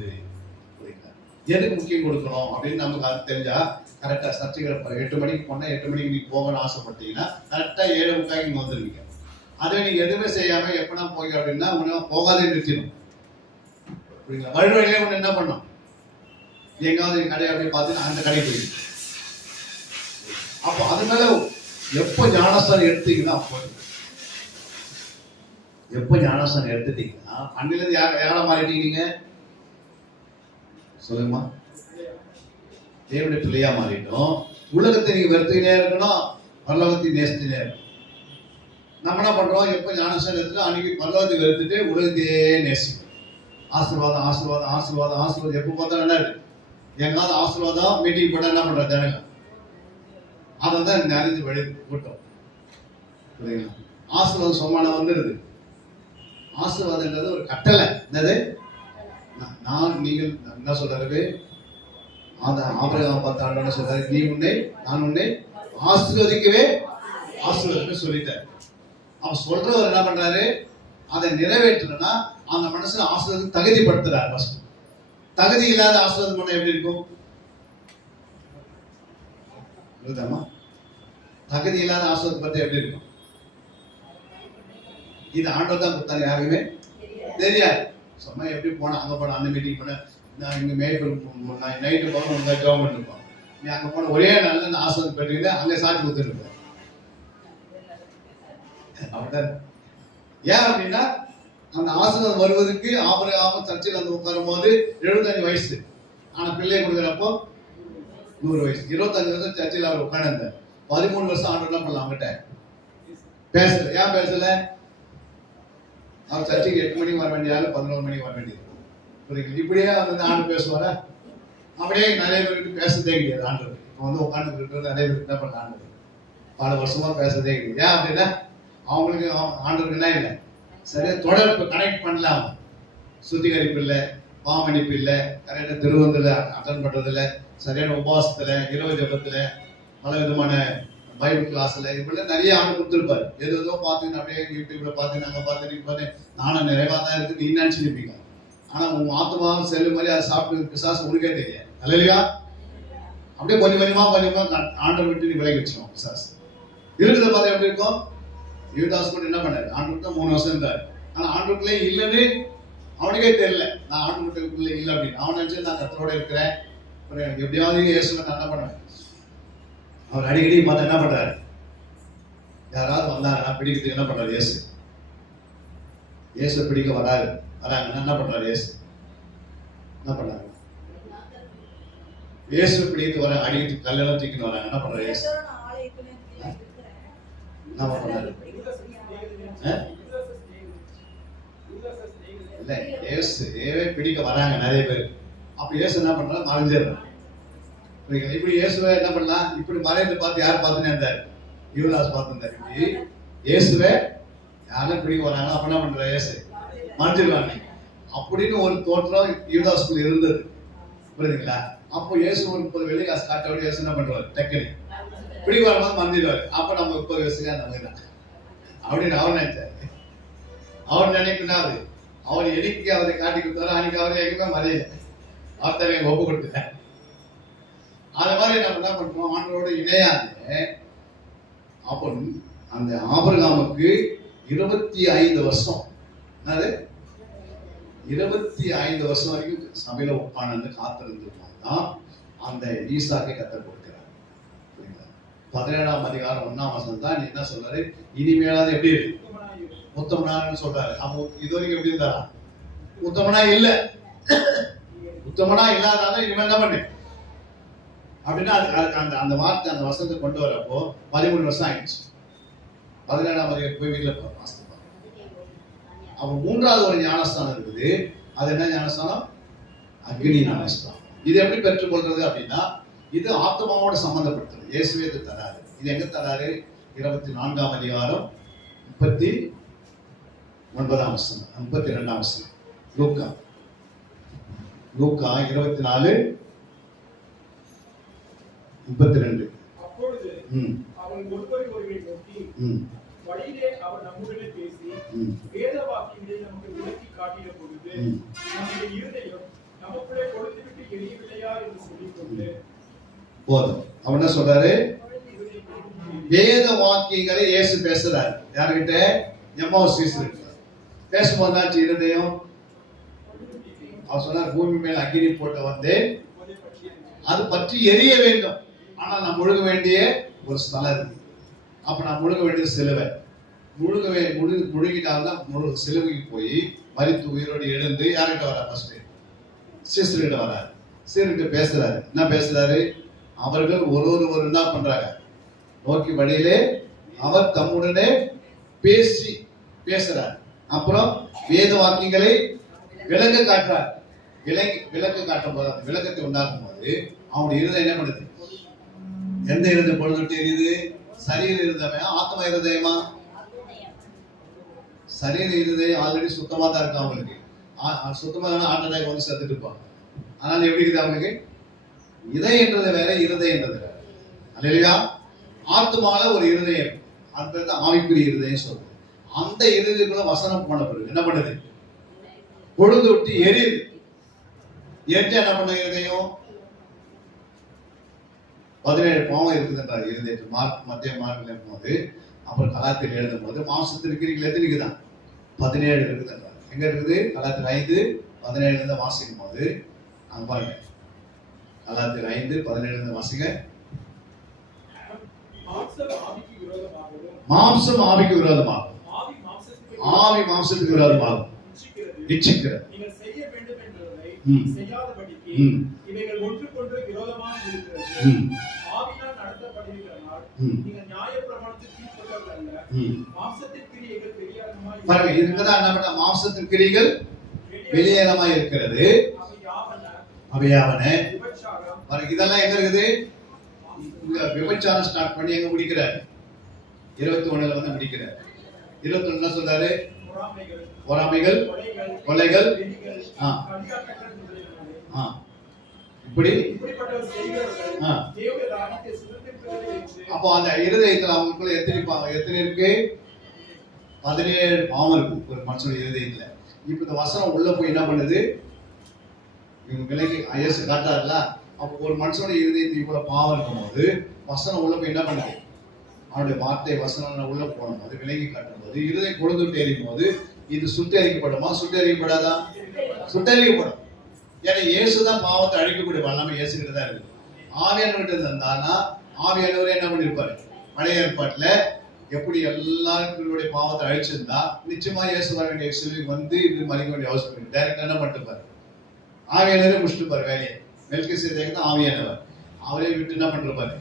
எதுக்கு முக்கியம் கொடுக்கணும் அப்படின்னு நமக்கு அது தெரிஞ்சா கரெக்டா சர்ச்சைகளை 8 மணிக்கு போனா 8 மணிக்கு நீங்க போகணும்னு ஆசைப்பட்டீங்கன்னா கரெக்டா 7:45 இங்க வந்துருவீங்க. அதே நீங்க எதுவுமே செய்யாம எப்படா போய் அப்படின்னா உன்ன போகாதே நிறுத்திடும். புரியுங்களா? வழிவழியே ஒண்ணு என்ன பண்ணும்? எங்காவது கடையை அப்படி பார்த்து அந்த கடை போயிடும். அப்போ அது மேல எப்போ ஞானஸ்தானம் எடுத்தீங்கன்னா எப்போ ஞானஸ்தானம் எடுத்துட்டீங்கன்னா அன்னிலிருந்து யாரா மாறிட்டீங்க சொல்லுங்கம்மா? தேவனுடைய பிள்ளையா மாறிட்டோம். உலகத்தை நீங்க வெறுத்துக்கிட்டே இருக்கணும், பரலோகத்தை நேசித்துட்டே இருக்கணும். நம்ம என்ன பண்றோம்? எப்போ ஞானஸ்தானம் எடுத்துட்டு அன்னைக்கு பரலோகத்தை வெறுத்துட்டு உலகத்தையே நேசிக்கணும். ஆசீர்வாதம் ஆசீர்வாதம் ஆசீர்வாதம் ஆசீர்வாதம் எப்போ பார்த்தாலும் என்ன இருக்கு? எங்காவது ஆசீர்வாதம் மீட்டிங் போட்டா என்ன பண்ற ஜனங்க? அதான் நிறைய வழி கூட்டம். ஆசீர்வாதம் சொமானம் வந்துடுது. ஆசீர்வாதம்ன்றது ஒரு கட்டளை. என்னது? நான் நீங்கள் என்ன சொல்றது? ஆபிரகாம் பார்த்து என்ன சொல்றாரு? நீ உன்னை நான் உன்னை ஆசீர்வதிக்கவே சொல்லிட்டார். அவன் சொல்றவர் என்ன பண்றாரு? அதை நிறைவேற்றணும்னா அந்த மனுஷன் ஆசீர்வாதம் தகுதிப்படுத்துறாரு. ஃபர்ஸ்ட் தகுதி இல்லாத ஆசீர்வாதம் பண்ண எப்படி இருக்கும்? தகுதி இல்லாத ஆசீர்வாதம் பத்தி எப்படி இருக்கும்? இது ஆண்டவர் தான் கொடுத்தாங்க, யாருக்குமே தெரியாது. சும்மா எப்படி போன அங்க போன அந்த மீட்டிங் போன நான் இங்க நைட்டு போகணும் ஜாப் பண்ணிருப்போம். நீ அங்க போன ஒரே நாள்ல அந்த ஆசீர்வாதம் பெற்றுக்கிட்டு அங்க சாட்சி கொடுத்துருப்ப. அப்படிதான். ஏன் அப்படின்னா அந்த ஆசீர்வாதம் வருவதற்கு ஆபிரகாம் சர்ச்சையில் வந்து உட்காரும் போது 75 வயசு, ஆனா பிள்ளை கொடுக்குறப்போ 100 வயசு. 25 வருஷம் சர்ச்சையில் அவர் உட்காந்து 13 வருஷம் ஆண்டு என்ன பண்ணலாம் அவங்ககிட்ட பேசல. ஏன் பேசல? அவர் சர்ச்சைக்கு 8 மணிக்கு வர வேண்டிய ஆளு 11 மணிக்கு வர வேண்டியது. புரியுது? இப்படியே வந்து ஆண்டு பேசுவார. அப்படியே நிறைய பேருக்கு பேசுறதே கிடையாது ஆண்டு. இப்போ வந்து உட்காந்துக்கிட்டு நிறைய பேருக்கு என்ன பண்ண ஆண்டு பல வருஷமா பேசுறதே கிடையாது. ஏன் அப்படின்னா அவங்களுக்கு ஆண்டுக்கு என்ன இல்லை, சரியா தொடர்பு கனெக்ட் பண்ணலாம். சுத்திகரிப்பு இல்லை, பாவமணிப்பு இல்லை, கரெக்டாக திருவந்தில் அட்டன் பண்றது இல்லை, சரியான உபவாசத்துல இரவு ஜபத்துல பல விதமான பைபிள் கிளாஸ்ல இப்படிலாம் நிறைய ஆண்டு கொடுத்துருப்பாரு. ஏதோ பார்த்து அப்படியே யூடியூப்ல பார்த்து நாங்க பார்த்து நானும் நிறைவா தான் இருக்கு நீ நினைச்சு நிற்பீங்க. ஆனா உங்க ஆத்மாவும் செல்லு மாதிரி அதை சாப்பிட்டு பிசாசு உனக்கே தெரியாது. அல்லையா? அப்படியே கொஞ்சம் கொஞ்சமா ஆண்டை விட்டு நீ விலகி வச்சுக்கோம். பிசாசு இருக்கிறத பார்த்தா எப்படி இருக்கும்? யூதாஸ் கூட என்ன பண்ணாரு? ஆண்டுக்கு தான் 3 வருஷம் இருந்தாரு. ஆனா ஆண்டுக்குள்ளே இல்லைன்னு அவனுக்கே தெரியல. நான் ஆண்டுக்குள்ளே இல்லை அப்படின்னு அவன் நினைச்சு நான் கத்தரோட இருக்கிறேன், எப்படியாவது இயேசுவை நான் என்ன பண்ணுவேன். அவர் அடிக்கடி பார்த்து என்ன பண்றாரு? யாராவது வந்தாங்கன்னா பிடிக்கிறதுக்கு என்ன பண்றாரு? இயேசு பிடிக்க வராங்கன்னா என்ன பண்றாரு? என்ன பண்றாரு? இயேசு பிடித்து வர அடிக்கிட்டு கல்லெல்லாம் தூக்கிட்டு வராங்க. என்ன பண்றாரு? என்ன பண்றாரு? இயேசுவே பிடிக்க வராங்க நிறைய பேர். அப்ப இயேசு என்ன பண்றாரு? மறைஞ்சிடுறாரு. இப்படி இயேசுவை என்ன பண்ணலாம்? இப்படி மறைந்து பார்த்து யார் பார்த்துனே இருந்தாரு? யூதாஸ் பார்த்துருந்தாரு. இப்படி இயேசுவே யாரும் பிடிக்க வராங்க, அப்ப என்ன பண்ற? இயேசு மறைஞ்சிருவாங்க அப்படின்னு ஒரு தோற்றம் யூதாஸ்குள்ள இருந்தது. புரியுதுங்களா? அப்போ இயேசு ஒரு 30 வெள்ளி காசு காட்டோட இயேசு என்ன பண்றாரு? டக்குனு பிடிக்க வரும்போது மறைஞ்சிடுவாரு. அப்ப நம்ம 30 வயசுக்கு அந்த மாதிரி தான் அப்படின்னு அவர் நினைச்சாரு. அவர் நினைப்பினாரு அவர் என்னைக்கு அவரை காட்டி கொடுத்தாரு, அன்னைக்கு அவரை எங்கேயுமே மறையல. அவர் தவிர ஒப்பு கொடுத்துட்டார். அது மாதிரி நம்ம என்ன பண்றோம்? ஆண்டவரோட இணையாது. அப்போ அந்த ஆபிரகாமுக்கு 25 வருஷம், என்னது 25 வருஷம் வரைக்கும் சபையில உட்கார்ந்து காத்திருந்துதான் அந்த ஈசாக்கை கத்தர் கொடுக்கிறார். 17ஆம் அதிகாரம் 1ஆம் வசனம் தான் என்ன சொல்றாரு? இனிமேலாவது எப்படி இருக்கு? உத்தமனான்னு சொல்றாரு. அவன் இது வரைக்கும் எப்படி இருந்தாரா? உத்தமனா இல்ல. உத்தமனா இல்லாதனால இனிமேல் என்ன பண்ணு அப்படின்னா அந்த வார்த்தை அந்த வசனத்தை கொண்டு வரப்போ 13 வருஷம் ஆயிடுச்சு. 17ஆம் அதிகாரம் போய் வீட்டுல வாசிப்பாங்க. அப்ப 3வது ஒரு ஞானஸ்தானம் இருக்குது. அது என்ன ஞானஸ்தானம்? அக்னி ஞானஸ்தானம். இது எப்படி பெற்றுக்கொள்றது அப்படின்னா, இது ஆத்மாவோட சம்பந்தப்பட்டது. இயேசுவே இது தராரு. இது எங்க தராரு? 24ஆம் அதிகாரம் 39ஆம் வசனம், 32ஆம் வசனம். லூக்கா 24:32. அப்பொழுது அவன் ஒருவரை நோக்கி, வழியிலே அவர் நம்முடனே பேசி வேத வாக்கியங்களை நமக்கு விளக்கி காட்டிய பொழுது நம்முடைய இருதயம் நமக்குள்ளே கொடுத்துவிட்டு எரியவில்லையா என்று சொல்லிக்கொண்டு போதும். அவன் என்ன சொல்றாரு? வேத வாக்கியங்களை இயேசு பேசுறாரு. யாருகிட்ட? எம்மாவுஸ் சீசருக்கு பேசும்போது இருதயம் அவர் சொன்னார், பூமி மேல் அக்கினி போட்டு வந்து அது பற்றி எரிய வேண்டும். ஆனா நான் முழுக வேண்டிய ஒரு ஸ்தலம் இருக்கு. அப்ப நான் முழுக வேண்டிய சிலுவை முழுகிட்டால்தான் சிலுவைக்கு போய் மரித்து உயிரோடு எழுந்து யார்கிட்ட வர்றாரு? ஃபர்ஸ்ட் சீசர்கிட்ட வர்றாரு. சீசர்கிட்ட பேசுறாரு. என்ன பேசுறாரு? அவர்கள் ஒரு என்ன பண்றாங்க? நோக்கி வழியிலே அவர் தம்முடனே பேசுறார். அப்புறம் வேத வாக்கியங்களை விளக்க காட்டுறார். விளக்கு காட்டும் போது, அந்த விளக்கத்தை உண்டாக்கும் போது அவனுடைய இருதயம் என்ன பண்ணுது? எந்த இருதயம் பொழுது எரியுது? சரீர இருதயமா ஆத்மா இருதயமா? சரீர இருதயம் ஆல்ரெடி சுத்தமா தான் இருக்கு அவங்களுக்கு. சுத்தமா ஹார்ட் அட்டாக் வந்து செத்துட்டு இருப்பாங்க. அதனால எப்படி இருக்குது அவங்களுக்கு? இதயன்றது வேற, இருதயன்றது வேற. அல்லேலூயா. ஆத்மால ஒரு இருதயம், அது ஆவிக்குரிய இருதயம் சொல்றது. அந்த இருதயக்குள்ள வசனம் போன பிறகு என்ன பண்ணுது? பொழுது விட்டு எரியுது. எரிஞ்சா என்ன பண்ண? இருதயம் 17 பாவம் இருக்குதுன்றார் இருதயத்தில். மத்திய மார்க்கில் இருக்கும்போது, அப்புறம் கலாத்தில் எழுதும் போது மாசத்திற்கு கிரிகள் எத்தனை இருக்குதான்? 17 இருக்குதுன்றார். எங்க இருக்குது? கலாத்தில் 5:17 வாசிக்கும் போது அங்க பாருங்க. கலாத்தில் 5:17 வாசிங்க. மாம்சம் ஆவிக்கு விரோதமாகும், ஆவி மாம்சத்துக்கு விரோதமாகும். இச்சிக்கிறது. நீங்கள் செய்ய வேண்டும் என்பதை செய்யாதபடிக்கு இவைகள் ஒன்றுக்கொன்று விரோதமாக இருக்கிறது. ஆவியால் நடத்தப்படுகிறதனால் நீங்கள் நியாயப்பிரமாணத்துக்கு கீழ்ப்பட்டவர்கள் அல்ல, மாம்சத்தின் கிரியைகள் வெளியேறமாய் பாருங்க. இதுக்குதான் என்ன பண்ண? மாம்சத்தின் கிரியைகள் வெளியேறமாய் இருக்கிறது. அவையாவன பாருங்க. இதெல்லாம் எங்க இருக்குது? விபச்சாரம் ஸ்டார்ட் பண்ணி எங்க முடிக்கிறார்? 21 வந்து முடிக்கிறார். 21 என்ன சொல்றாரு? பொறாமைகள், கொலைகள், இப்படி. அப்போ அந்த இருதயத்துல அவங்களுக்குள்ள எத்தனை இருக்கு? 17 பாவம் இருக்கு ஒரு மனுஷனுடைய இருதயத்துல. இப்ப இந்த வசனம் உள்ள போய் என்ன பண்ணுது? இவங்க விலைக்கு ஐயர்ஸ் காட்டாருல. அப்போ ஒரு மனுஷனுடைய இருதயத்தில் இவ்வளவு பாவம் இருக்கும் போது வசனம் உள்ள போய் என்ன பண்ணுது? அவனுடைய வார்த்தை வசனம் உள்ள போடும் போது, விலகி காட்டும் போது, இருதயம் கொழுந்துட்டு எரியும் போது இது சுட்டெரிக்கப்படுமா? சுட்டெரிக்கப்படாதா? சுட்டெரிக்கப்படும். ஏன்னா இயேசுதான் பாவத்தை அழிக்கக்கூடிய வல்லமை இயேசுகிட்ட தான் இருக்கு. ஆவியானவர்கிட்ட இருந்தானா ஆவியானவரே என்ன பண்ணிருப்பாரு? பழைய ஏற்பாட்டுல எப்படி எல்லாருடைய பாவத்தை அழிச்சிருந்தா நிச்சயமா இயேசு வர வேண்டிய சிலுவைக்கு வந்து இது மறிக்க வேண்டிய அவசியம் இல்லை. டைரக்டா என்ன பண்ணிருப்பாரு? ஆவியானவரே முடிச்சுட்டு வேலையை. மெல்கிசேதேக்கு தான் ஆவியானவர். அவரே விட்டு என்ன பண்ணிருப்பாரு?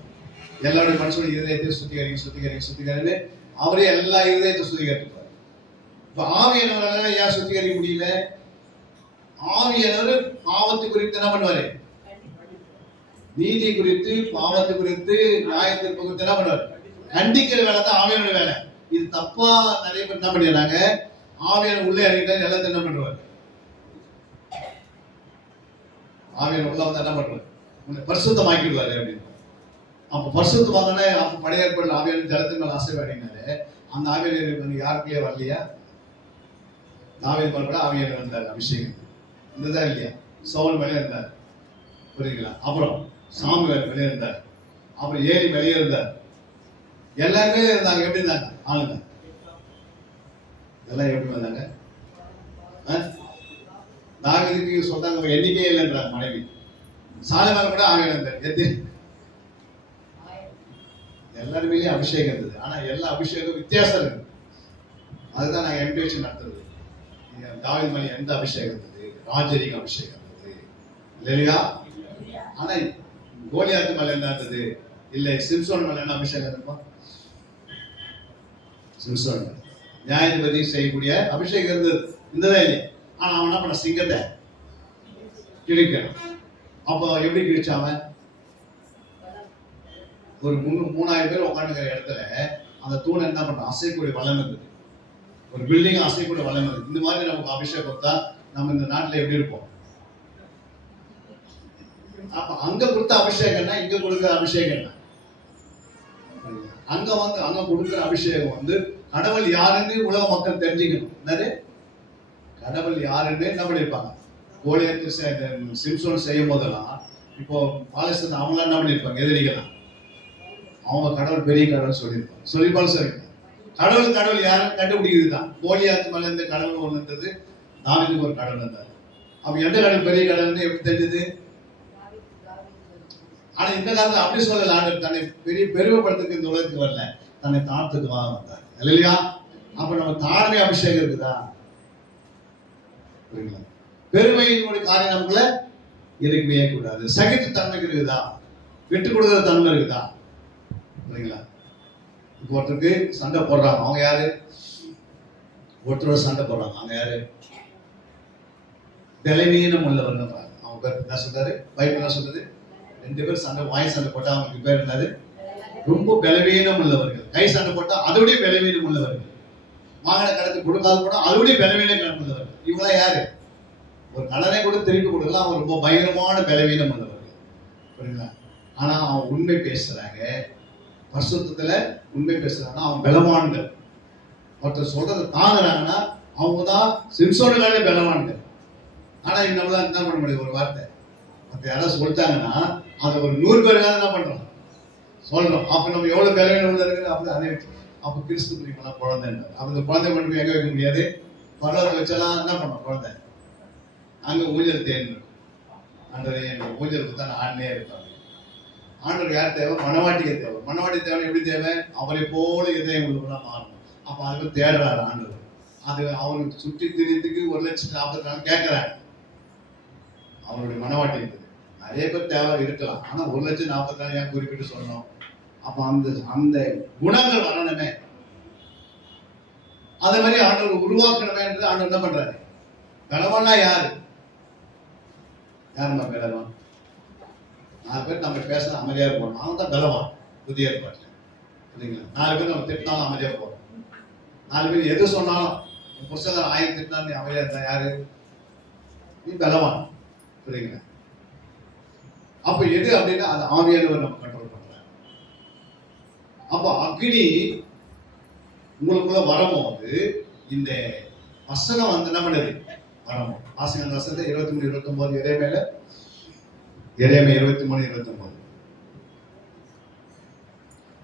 எல்லாருடைய மனுஷனுடைய இருதயத்தை சுத்திகரின்னு அவரே எல்லா இருதயத்தை சுத்திகரிப்பார். இப்ப ஆவியானவரால ஏன் சுத்திகரிக்க முடியல? ஆவியானவர் பாவத்தை குறித்து என்ன பண்ணுவாரு? நீதி குறித்து, பாவத்தை குறித்து, நியாயத்திற்கு குறித்து என்ன பண்ணுவாரு? கண்டிக்கிற வேலை தான் ஆவியானோட வேலை. இது தப்பா நிறைய பேர் என்ன பண்ணிடுறாங்க, ஆவியானவர் உள்ளே இறங்கிட்டாரு எல்லாத்தையும் என்ன பண்ணுவாரு? ஆவியானவர் உள்ள வந்து என்ன பண்றாரு? உன்னை பரிசுத்தமாக்கிடுவாரு அப்படின்னு. அப்ப பரிசுத்தமாகனே அப்ப பழைய ஏற்பாடுல ஆவியானவர் ஜலத்தின் மேல ஆசைப்படினாரு. அந்த ஆவியானவர் யாருக்கே வரலையா? தாவீது மேல கூட ஆவியானவர் வந்தார், அபிஷேகம் இருந்ததா இல்லையா? சவுல் மேலே இருந்தார், புரியுங்களா? அப்புறம் சாமுவேல் வெளியே இருந்தார், அப்புறம் ஏலி வெளியே இருந்தார், எல்லாருமே இருந்தாங்க. எப்படி இருந்தாங்க ஆளுங்க? இதெல்லாம் எப்படி வந்தாங்க? தாவீதுக்கு சொல்றாங்க எண்ணிக்கையே இல்லைன்றாங்க மனைவி. சாலமோன் கூட ஆவியானவர் இருந்தார். எது எல்லாருமே அபிஷேகம் இருந்தது. ஆனா எல்லா அபிஷேகம் வித்தியாசம் இருக்கு. அதுதான் நாங்க இன்விடேஷன் நடத்துறது. தாவீது மேல எந்த அபிஷேகம் இருந்தது? ராஜரீக அபிஷேகம் இருந்தது இல்லையா? ஆனா கோலியாத்து மேல என்ன இருந்தது? இல்ல சிம்சோன் மேல என்ன அபிஷேகம் இருக்குமா? சிம்சோன் நியாயாதிபதி செய்யக்கூடிய அபிஷேகம் இருந்தது, இருந்ததா இல்லையா? ஆனா அவன் என்ன பண்ண? சிங்கத்தை கிழிக்கணும். அப்போ எப்படி கிழிச்சாவன்? ஒரு 3000 பேர் உட்காந்துக்கிற இடத்துல அந்த தூணை என்ன பண்ற? அசைக்கூடிய வளம் இருந்தது. ஒரு பில்டிங் அசைக்கூடிய வளம் இருந்தது. இந்த மாதிரி நமக்கு அபிஷேகம் தான் நம்ம இந்த நாட்டுல எப்படி இருப்போம்? அப்ப அங்க கொடுத்த அபிஷேகம்னா இங்க கொடுக்கிற அபிஷேகம் என்ன? அங்க கொடுக்கிற அபிஷேகம் வந்து கடவுள் யாருன்னு உலக மக்கள் தெரிஞ்சுக்கணும். என்னது கடவுள் யாருன்னு என்ன பண்ணிருப்பாங்க? கோலியாத்து சிம்சோன் செய்யும் போதெல்லாம் இப்போ பாலஸ்தீன் அவங்களாம் என்ன பண்ணிருப்பாங்க? எதிரிக்கலாம் அவங்க கடவுள் பெரிய கடவுள் சொல்லியிருப்பாங்க. கடவுள் யாரும் கண்டுபிடிக்கிறது தான். கோலியாத்து மேல இருந்த கடவுள் ஒண்ணு இருந்தது, தாவீதுக்கு ஒரு கடவுள் இருந்தார். அப்ப எந்த கடவுள் பெரிய கடவுள்னு எப்படி தெரிஞ்சது? ஆனா இந்த காலத்துல அப்படி சொல்லல. ஆண்டவர் தன்னை பெருமைப்படுத்துக்கு இந்த உலகத்துக்கு வரல, தன்னை தாழ்த்துக்குவாக வந்தார் இல்லையா? அப்ப நம்ம தாழ்மை அபிஷேகம் இருக்குதா? பெருமையினுடைய காரியம் நமக்குள்ள இருக்கவே கூடாது. சகித்து தன்மை இருக்குதா? விட்டு கொடுக்கிற தன்மை இருக்குதா? சரிங்களா? இப்போ ஒருத்தருக்கு சண்டை போடுறாங்க, அவங்க யாரு? ஒருத்தரோட சண்டை போடுறாங்க, அவங்க யாரு? பலவீனம் உள்ளவர்கள். அவங்க பேர் என்ன சொல்றாரு? பைபிள் என்ன சொல்றது? 2 பேர் சண்டை, வாய் சண்டை போட்டா அவங்களுக்கு பேர் என்னது? ரொம்ப பலவீனம் உள்ளவர்கள். கை சண்டை போட்டா அதோடய பலவீனம் உள்ளவர்கள். வாகன கடத்து கொடுக்காது போனா அதோடய பலவீனம் உள்ளவர்கள். இவங்களாம் யாரு? ஒரு கடனை கூட திருப்பி கொடுக்கலாம், அவங்க ரொம்ப பயங்கரமான பலவீனம் உள்ளவர்கள். புரியுங்களா? ஆனா அவன் உண்மை பேசுறாங்க, பரிசுத்தத்துல உண்மை பேசுறாங்கன்னா அவங்க பலவான்கள். ஒருத்தர் சொல்றதை தாங்குறாங்கன்னா அவங்க தான் சிம்சோனுக்கான பலவான்கள். ஆனா நம்மளால என்ன பண்ண முடியும்? ஒரு வார்த்தை மற்ற யாராவது சொல்லிட்டாங்கன்னா அதை ஒரு 100 பேருக்காக என்ன பண்றோம்? சொல்றோம். அப்ப நம்ம எவ்வளவு பலவீனம் உள்ள இருக்குது. அப்படி அதே அப்ப கிறிஸ்து பிரிக்கலாம் குழந்தை. அப்ப இந்த குழந்தை கொண்டு எங்க வைக்க முடியாது? பரவாயில்ல வச்செல்லாம் என்ன பண்ணோம்? குழந்தை அங்க ஊஞ்சல் தேர்ந்து ஆண்டவரே எங்க ஊஞ்சலுக்கு தான் ஆண்டே இருப்பாங்க. ஆண்டவர் யார் தேவை? மனவாட்டிக்கு தேவை. மனவாட்டி தேவை எப்படி தேவை? அவரை போல இதயம் உள்ளவெல்லாம் மாறணும். அப்ப அதுக்கு தேடுறாரு ஆண்டவர். அது அவருக்கு சுற்றி திரிந்துக்கு 1,40,000 கேட்கிறாரு. அவருடைய மனவாட்டி இருக்குது. நிறைய பேர் தேவை இருக்கலாம், ஆனா 1,40,000 ஏன் குறிப்பிட்டு சொல்லணும்? அப்ப அந்த குணங்கள் வரணுமே. அதே மாதிரி ஆண்டவர் உருவாக்கணுமே என்று ஆண்டவர் என்ன பண்றாரு? கணவனா யாரு? யாருமா பலவான்? 4 பேர் நம்ம பேச அமைதியா இருப்போம், அவன் தான் பலவான். புதிய ஏற்பாட்டுல இல்லைங்களா? 4 பேர் நம்ம திட்டினாலும் அமைதியா போறோம். 4 பேர் எது சொன்னாலும் புருஷன் 1000 திட்டினாலும் நீ அமைதியா இருந்தா யாரு? நீ பலவான். புரியுங்களா? அப்ப எது அப்படின்னா அது ஆவியானவர் நம்ம கண்ட்ரோல் பண்றாங்க. அப்ப அக்னி உங்களுக்குள்ள வரும்போது இந்த வசனம் வந்து என்ன பண்ணுது? வரணும். வாசிங்க அந்த வசனத்தை 23, 29 எரேமியா 23, 29.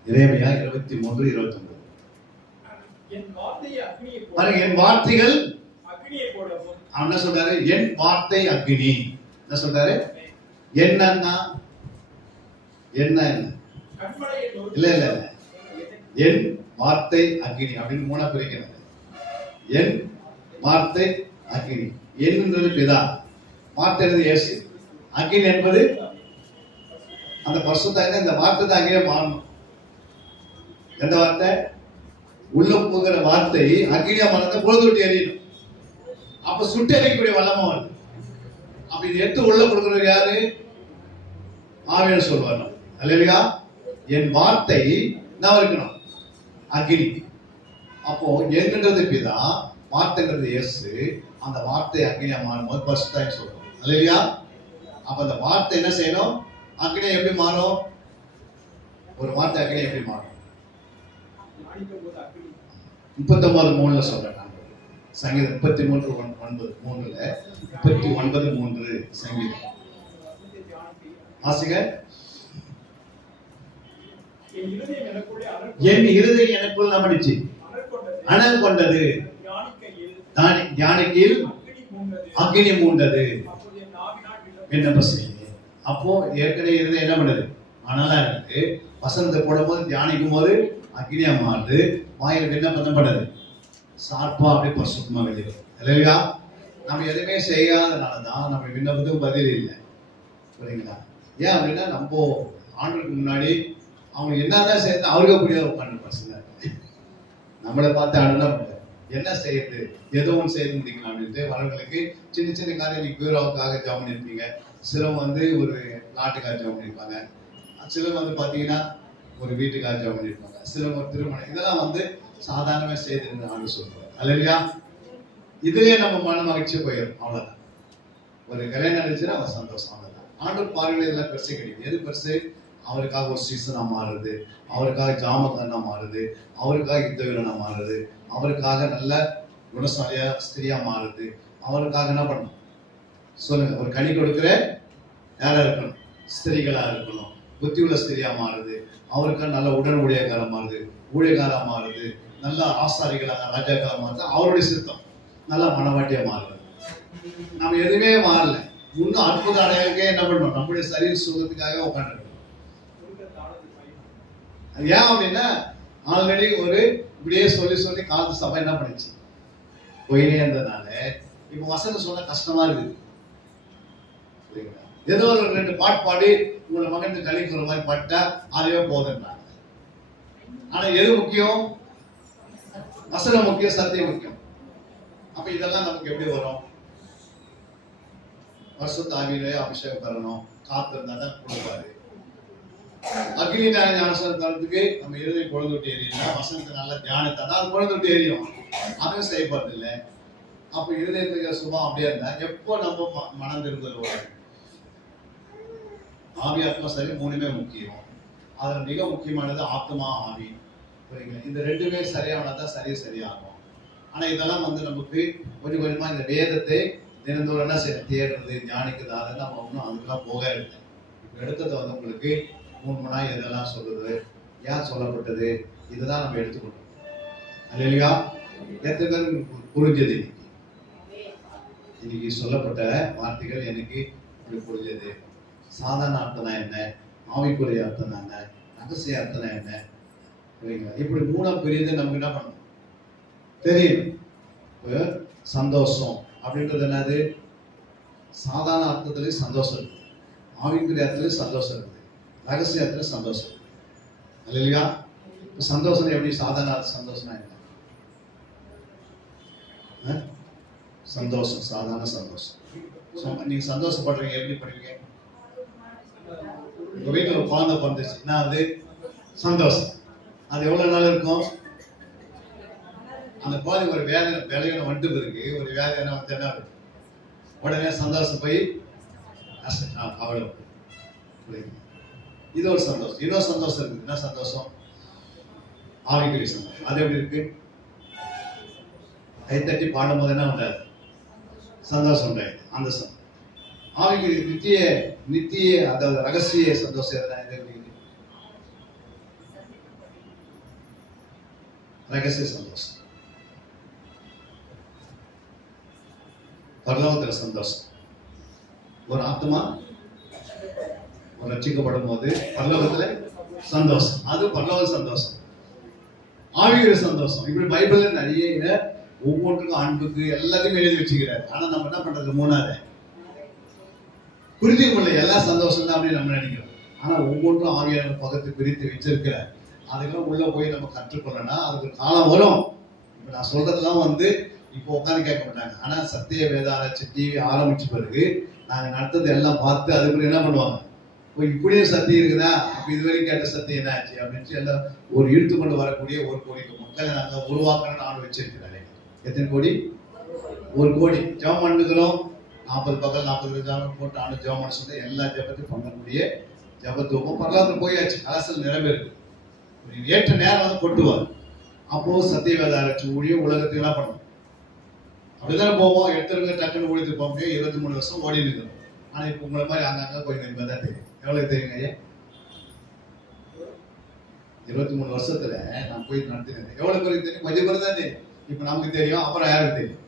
எரேமியா 23, 29. என் வார்த்தைகள் அக்னியை போலவும். அவன் என்ன சொல்றாரு? என் வார்த்தை அக்னி. என்ன சொல்றாரு? என்னன்னா என்ன? இல்ல என் வார்த்தை அக்னி அப்படின்னு 3 பிரிக்கிறது. என் வார்த்தை அக்னி. என்னன்றது பிதா, வார்த்தை இயேசு, அக்னி என்பது அந்த பரிசுத்த. இந்த வார்த்தை தான் அங்கேயே மாறணும். எந்த வார்த்தை? உள்ள போகிற வார்த்தை அக்னியா மறந்த பொழுது விட்டு எறியணும். அப்ப சுட்டு எறியக்கூடிய வல்லமா வருது. அப்ப இது எடுத்து உள்ள கொடுக்கிறது யாரு? ஆவியானவர் சொல்வார். அல்லேலூயா. என் வார்த்தை என்ன இருக்கணும்? அக்னி. அப்போ என்கின்றது பிதா, வார்த்தைங்கிறது இயேசு. அந்த வார்த்தை அக்னியா மாறும்போது பரிசுத்தாய் சொல்றோம். அல்லேலூயா. அப்ப அந்த வார்த்தை என்ன செய்யணும்? அக்னியா எப்படி மாறும்? ஒரு வார்த்தை அக்னியா எப்படி மாறும்? 39:3 சொல்றேன். சங்கீதம் 33:9 39:3 சங்கீதம் வாசிங்க. என் இருதயம் எனக்குள் நம்பிச்சு அனல் கொண்டது, ஞானிக்கையில் அக்னி மூண்டது. விண்ணப்ப செய்யுங்க. அப்போ ஏற்கனவே இருதயம் என்ன பண்ணுது? அனலா இருக்கு. வசனத்தை போடும்போது தியானிக்கும் போது அக்னியா மாறுது. வாயில் விண்ணப்பம் பண்ணுது, சார்பா அப்படியே பரிசுத்தமா வெளியிடும். இல்லையா? நம்ம எதுவுமே செய்யாதனாலதான் நம்ம விண்ணப்பத்துக்கு பதில் இல்லை. புரியுங்களா? ஏன் அப்படின்னா நம்ம ஆண்டுக்கு முன்னாடி அவங்க என்னதான் செய்யறது அவருக்கு புரியாத உட்காந்து பசங்க நம்மளை பார்த்து ஆடுனா என்ன செய்யுது, ஏதோ ஒன்று செய்து முடிக்கலாம் அப்படின்ட்டு வரவங்களுக்கு சின்ன சின்ன காரியம். நீங்க பீரோவுக்காக ஜாம் பண்ணிருப்பீங்க, சிலர் வந்து ஒரு நாட்டுக்காக ஜாம் பண்ணிருப்பாங்க, சிலர் வந்து பாத்தீங்கன்னா ஒரு வீட்டுக்காக ஜாம் பண்ணிருப்பாங்க, சிலர் ஒரு திருமணம். இதெல்லாம் வந்து சாதாரணமா செய்துன்னு ஆண்டு சொல்றோம். அல்லையா? இதுலயே நம்ம மன மகிழ்ச்சி போயிடும். அவ்வளவுதான். ஒரு கல்யாணம் நடந்துச்சுன்னா அவர் சந்தோஷம். அவ்வளவுதான். ஆண்டு பார்வையில் இதெல்லாம் பெருசு கிடையாது. எது பெருசு? அவருக்காக ஒரு சீசனா மாறுது, அவருக்காக ஜாமக்காரனா மாறுது, அவருக்காக யுத்த வீரனா மாறுது, அவருக்காக நல்ல குணசாலியா ஸ்திரியா மாறுது. அவருக்காக என்ன பண்ணணும் சொல்லுங்க? ஒரு கனி கொடுக்கிற யாரா இருக்கணும்? ஸ்திரிகளா இருக்கணும். புத்தி உள்ள ஸ்திரியா மாறுது. அவருக்காக நல்ல உடன் ஊழியக்காரா மாறுது, ஊழியக்காரா மாறுது, நல்ல ஆசாரிகளாக ராஜாக்களா மாறுது. அவருடைய சித்தம் நல்ல மனவாட்டியா மாறுது. நம்ம எதுவுமே மாறல. இன்னும் அற்புத அடையாளக்கே என்ன பண்ணணும்? நம்முடைய சரீர சுகத்துக்காக உட்காந்துருக்கணும். ஏன் அப்படின்னா ஆல்ரெடி ஒரு இப்படியே சொல்லி சொல்லி காலத்து சபை என்ன பண்ணிச்சு? போயினே இருந்ததுனால இப்ப வசனம் சொன்னா கஷ்டமா இருக்குது. ஏதோ ஒரு 2 பாட்டு பாடி உங்களை மகன் கழிக்கு ஒரு மாதிரி பட்டா அதுவே போதுன்றாங்க. ஆனா எது முக்கியம்? வசனம் முக்கியம், சத்தியம் முக்கியம். அப்ப இதெல்லாம் நமக்கு எப்படி வரும்? பரிசுத்த ஆவியிலே அபிஷேகம் பெறணும். காத்து இருந்தா தான் கொடுப்பாரு. அக்னி ஞானஸ்நானம் தரத்துக்கு நம்ம இருதை பொழுது விட்டு எரியும். வசனத்தை நல்லா தியானத்தான் அது பொழுது விட்டு எரியும். அதுவும் செய்யப்படுறது இல்லை. அப்ப இருதயத்துக்கு சுபம் அப்படியே இருந்தா எப்போ நம்ம மனம் திருந்துருவோம்? ஆவி ஆத்மா சரி 3மே முக்கியம். அதுல மிக முக்கியமானது ஆத்மா ஆவி. புரியுங்களா? இந்த 2மே சரியானதான் சரியாகும். ஆனா இதெல்லாம் வந்து நமக்கு கொஞ்சம் கொஞ்சமா இந்த வேதத்தை தினந்தோறும் என்ன செய்ய தேடுறது, தியானிக்கிறது, அதெல்லாம் நம்ம ஒன்றும் அதுக்கெல்லாம் போக இல்லை. இப்ப எடுத்ததை வந்து உங்களுக்கு 3 மணி நேரம் எதெல்லாம் சொல்றது, ஏன் சொல்லப்பட்டது, இதுதான் நம்ம எடுத்துக்கணும். அல்லேலூயா. எத்தனை பேருக்கு புரிஞ்சது? இன்னைக்கு சொல்லப்பட்ட வார்த்தைகள் எனக்கு இப்படி புரிஞ்சது. சாதாரண அர்த்தம்னா என்ன, ஆவிக்குரிய அர்த்தம் என்ன, ரகசிய அர்த்தம் என்ன, புரியுங்களா? இப்படி 3ஆ பிரிந்து நமக்கு என்ன பண்ணணும் தெரியும். சந்தோஷம் அப்படின்றது என்னது? சாதாரண அர்த்தத்திலேயே சந்தோஷம் இருக்குது, ஆவிக்குரிய அர்த்தத்திலேயே சந்தோஷம் இருக்குது, ரகசிய அர்த்தத்துல சந்தோஷம். அல்லேலூயா. சந்தோஷம் எப்படி? சாதாரண சந்தோஷம் என்ன? சந்தோஷம், சாதாரண சந்தோஷம். நீங்க சந்தோஷப்படுறீங்க எப்படி பண்ணுவீங்க? உங்க வீட்டுல ஒரு குழந்தை பிறந்துச்சு, என்ன அது? சந்தோஷம். அது எவ்வளவு நாள் இருக்கும்? அந்த குழந்தை ஒரு வேதனை விளையாட வந்துட்டு இருக்கு, ஒரு வேதனை வந்து என்ன உடனே சந்தோஷம் போய் அவ்வளவு. இது ஒரு சந்தோஷம். இன்னொரு சந்தோஷம் இருக்கு. என்ன சந்தோஷம்? ஆவிக்குரிய சந்தோஷம். அது எப்படி இருக்கு? கைத்தட்டி பாடும் போது என்ன உண்டாது? சந்தோஷம் உண்டாது. அந்த சந்தோஷம் ஆவிக்குரிய நித்திய அதாவது ரகசிய சந்தோஷம் எதுனா? ரகசிய சந்தோஷம், பரலோகத்துல சந்தோஷம். ஒரு ஆத்மா ஒரு ரட்சிக்கப்படும் போது பரலோகத்துல சந்தோஷம், அது பரலோக சந்தோஷம். ஆவிக்குரிய சந்தோஷம். இப்படி பைபிள்ல நிறைய ஒவ்வொன்றுக்கும் அன்புக்கு எல்லாத்தையும் எழுதி வச்சுக்கிறாரு. ஆனா நம்ம என்ன பண்றது? 3ஆவது புரிஞ்சுக்க முடியல. எல்லா சந்தோஷம் தான் அப்படின்னு நம்ம நினைக்கிறோம். ஆனா ஒவ்வொன்றும் ஆவியான பக்கத்து பிரித்து வச்சிருக்கிறார். அதுக்கெல்லாம் உள்ள போய் நம்ம கற்றுக்கொள்ளனா அதுக்கு காலம் வரும். இப்ப நான் சொல்றதெல்லாம் வந்து இப்போ உட்காந்து கேட்க மாட்டாங்க. ஆனா சத்திய வேத ஆராய்ச்சி டிவி ஆரம்பிச்ச பிறகு நாங்க நடத்தது எல்லாம் பார்த்து அதுக்கு என்ன பண்ணுவாங்க, இப்போ இப்படியும் சத்தியம் இருக்குதா, அப்ப இதுவரைக்கும் கேட்ட சத்தியம் என்ன ஆச்சு அப்படின்னு எல்லாம் ஒரு இழுத்து கொண்டு வரக்கூடிய ஒரு கோடி மக்களை நாங்க உருவாக்கணும்னு ஆண்டு வச்சிருக்கிறாரு. எத்தனை கோடி? 1 கோடி. ஜெபம் பண்ணுகிறோம். 40 பக்கம் 40 ஜெபம் போட்டு ஆண்டு ஜெபம் பண்ண சொல்லி எல்லா ஜெபத்தையும் பண்ணக்கூடிய ஜெபத்துவம் பரவாயில்ல போயாச்சு. கலசல் நிறைவேறுது. ஏற்ற நேரம் வந்து கொட்டுவார். அப்போ சத்தியவேத ஆராய்ச்சி ஊழியம் உலகத்துக்கு என்ன பண்ணணும், அப்படிதானே போவோம். எடுத்துருங்க டக்குன்னு ஊழியத்துக்கு போக முடியும். 23 வருஷம் ஓடி இருக்கிறோம். ஆனா இப்ப உங்களை மாதிரி அங்கங்க கொஞ்சம் தான் தெரியும். எவ்வளவு தெரியுங்க ஐயா? 23 வருஷத்துல நான் போய் நடத்தினேன். எவ்வளவு பேருக்கு தெரியும்? கொஞ்சம் பேர் தான் தெரியும். இப்ப நமக்கு தெரியும், அப்புறம் யாருக்கு தெரியும்?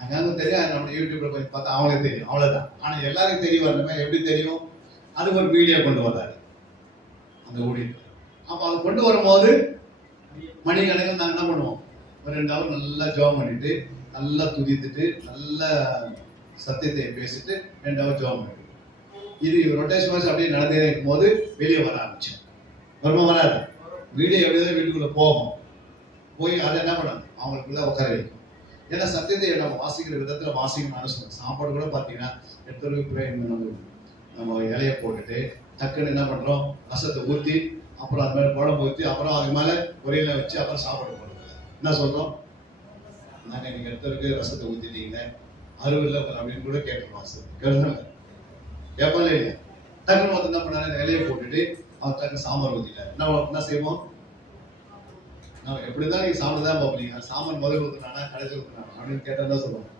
அங்கங்க தெரியும். நம்ம யூடியூப்ல கொஞ்சம் பார்த்தா அவங்களுக்கு தெரியும், அவ்வளவுதான். ஆனா எல்லாருக்கும் தெரிய வரணுமே. எப்படி தெரியும்? அது ஒரு வீடியோ கொண்டு வர்றாரு அந்த ஊழியர். அப்ப அதை கொண்டு வரும்போது மணிக்கணக்கில் நாங்கள் என்ன பண்ணுவோம், ஒரு 2 ஹவர் நல்லா ஜெபம் பண்ணிட்டு நல்லா துதித்துட்டு நல்ல சத்தியத்தை பேசிட்டு 2 ஹவர் ஜெபம் பண்ணிட்டு இது ரொட்டேஷன் வாய்ஸ் அப்படியே நடந்தே இருக்கும் போது வெளியே வர ஆரம்பிச்சோம். வருமா? வராது. வீடியோ எப்படிதான் வீட்டுக்குள்ள போகும். போய் அதை என்ன பண்ணணும், அவங்களுக்குள்ள உட்கார வைக்கும். ஏன்னா சத்தியத்தை நம்ம வாசிக்கிற விதத்துல வாசிக்கணும்னு சொல்லுவோம். சாப்பாடு கூட பார்த்தீங்கன்னா எடுத்து நம்ம இலையை போட்டுட்டு டக்குன்னு என்ன பண்றோம், ரசத்தை ஊற்றி அப்புறம் அது மேலே குழம்பு ஊற்றி அப்புறம் அதுக்கு மேலே பொரியலை வச்சு அப்புறம் சாப்பாடு போடுறது. என்ன சொல்றோம், நாங்கள் இன்னைக்கு எடுத்தவருக்கு ரசத்தை ஊற்றிட்டீங்க அறுவஇல்லை அப்படின்னு கூட கேட்டுருவோம். சார் கேட்பாலே இல்லையா? டக்குன்னு வந்து என்ன பண்ணாரு, இலையை போட்டுட்டு அவர் டக்குன்னு சாம்பார் ஊற்றிட்டாரு. என்ன செய்வோம், நான் எப்படிதான் நீங்க சாப்பிட்டு தான் பார்ப்பீங்க. சாம்பார் முதல் ஊற்றுனானா கடைசி ஊற்றுனானா அப்படின்னு கேட்டா தான் சொல்லுவோம்.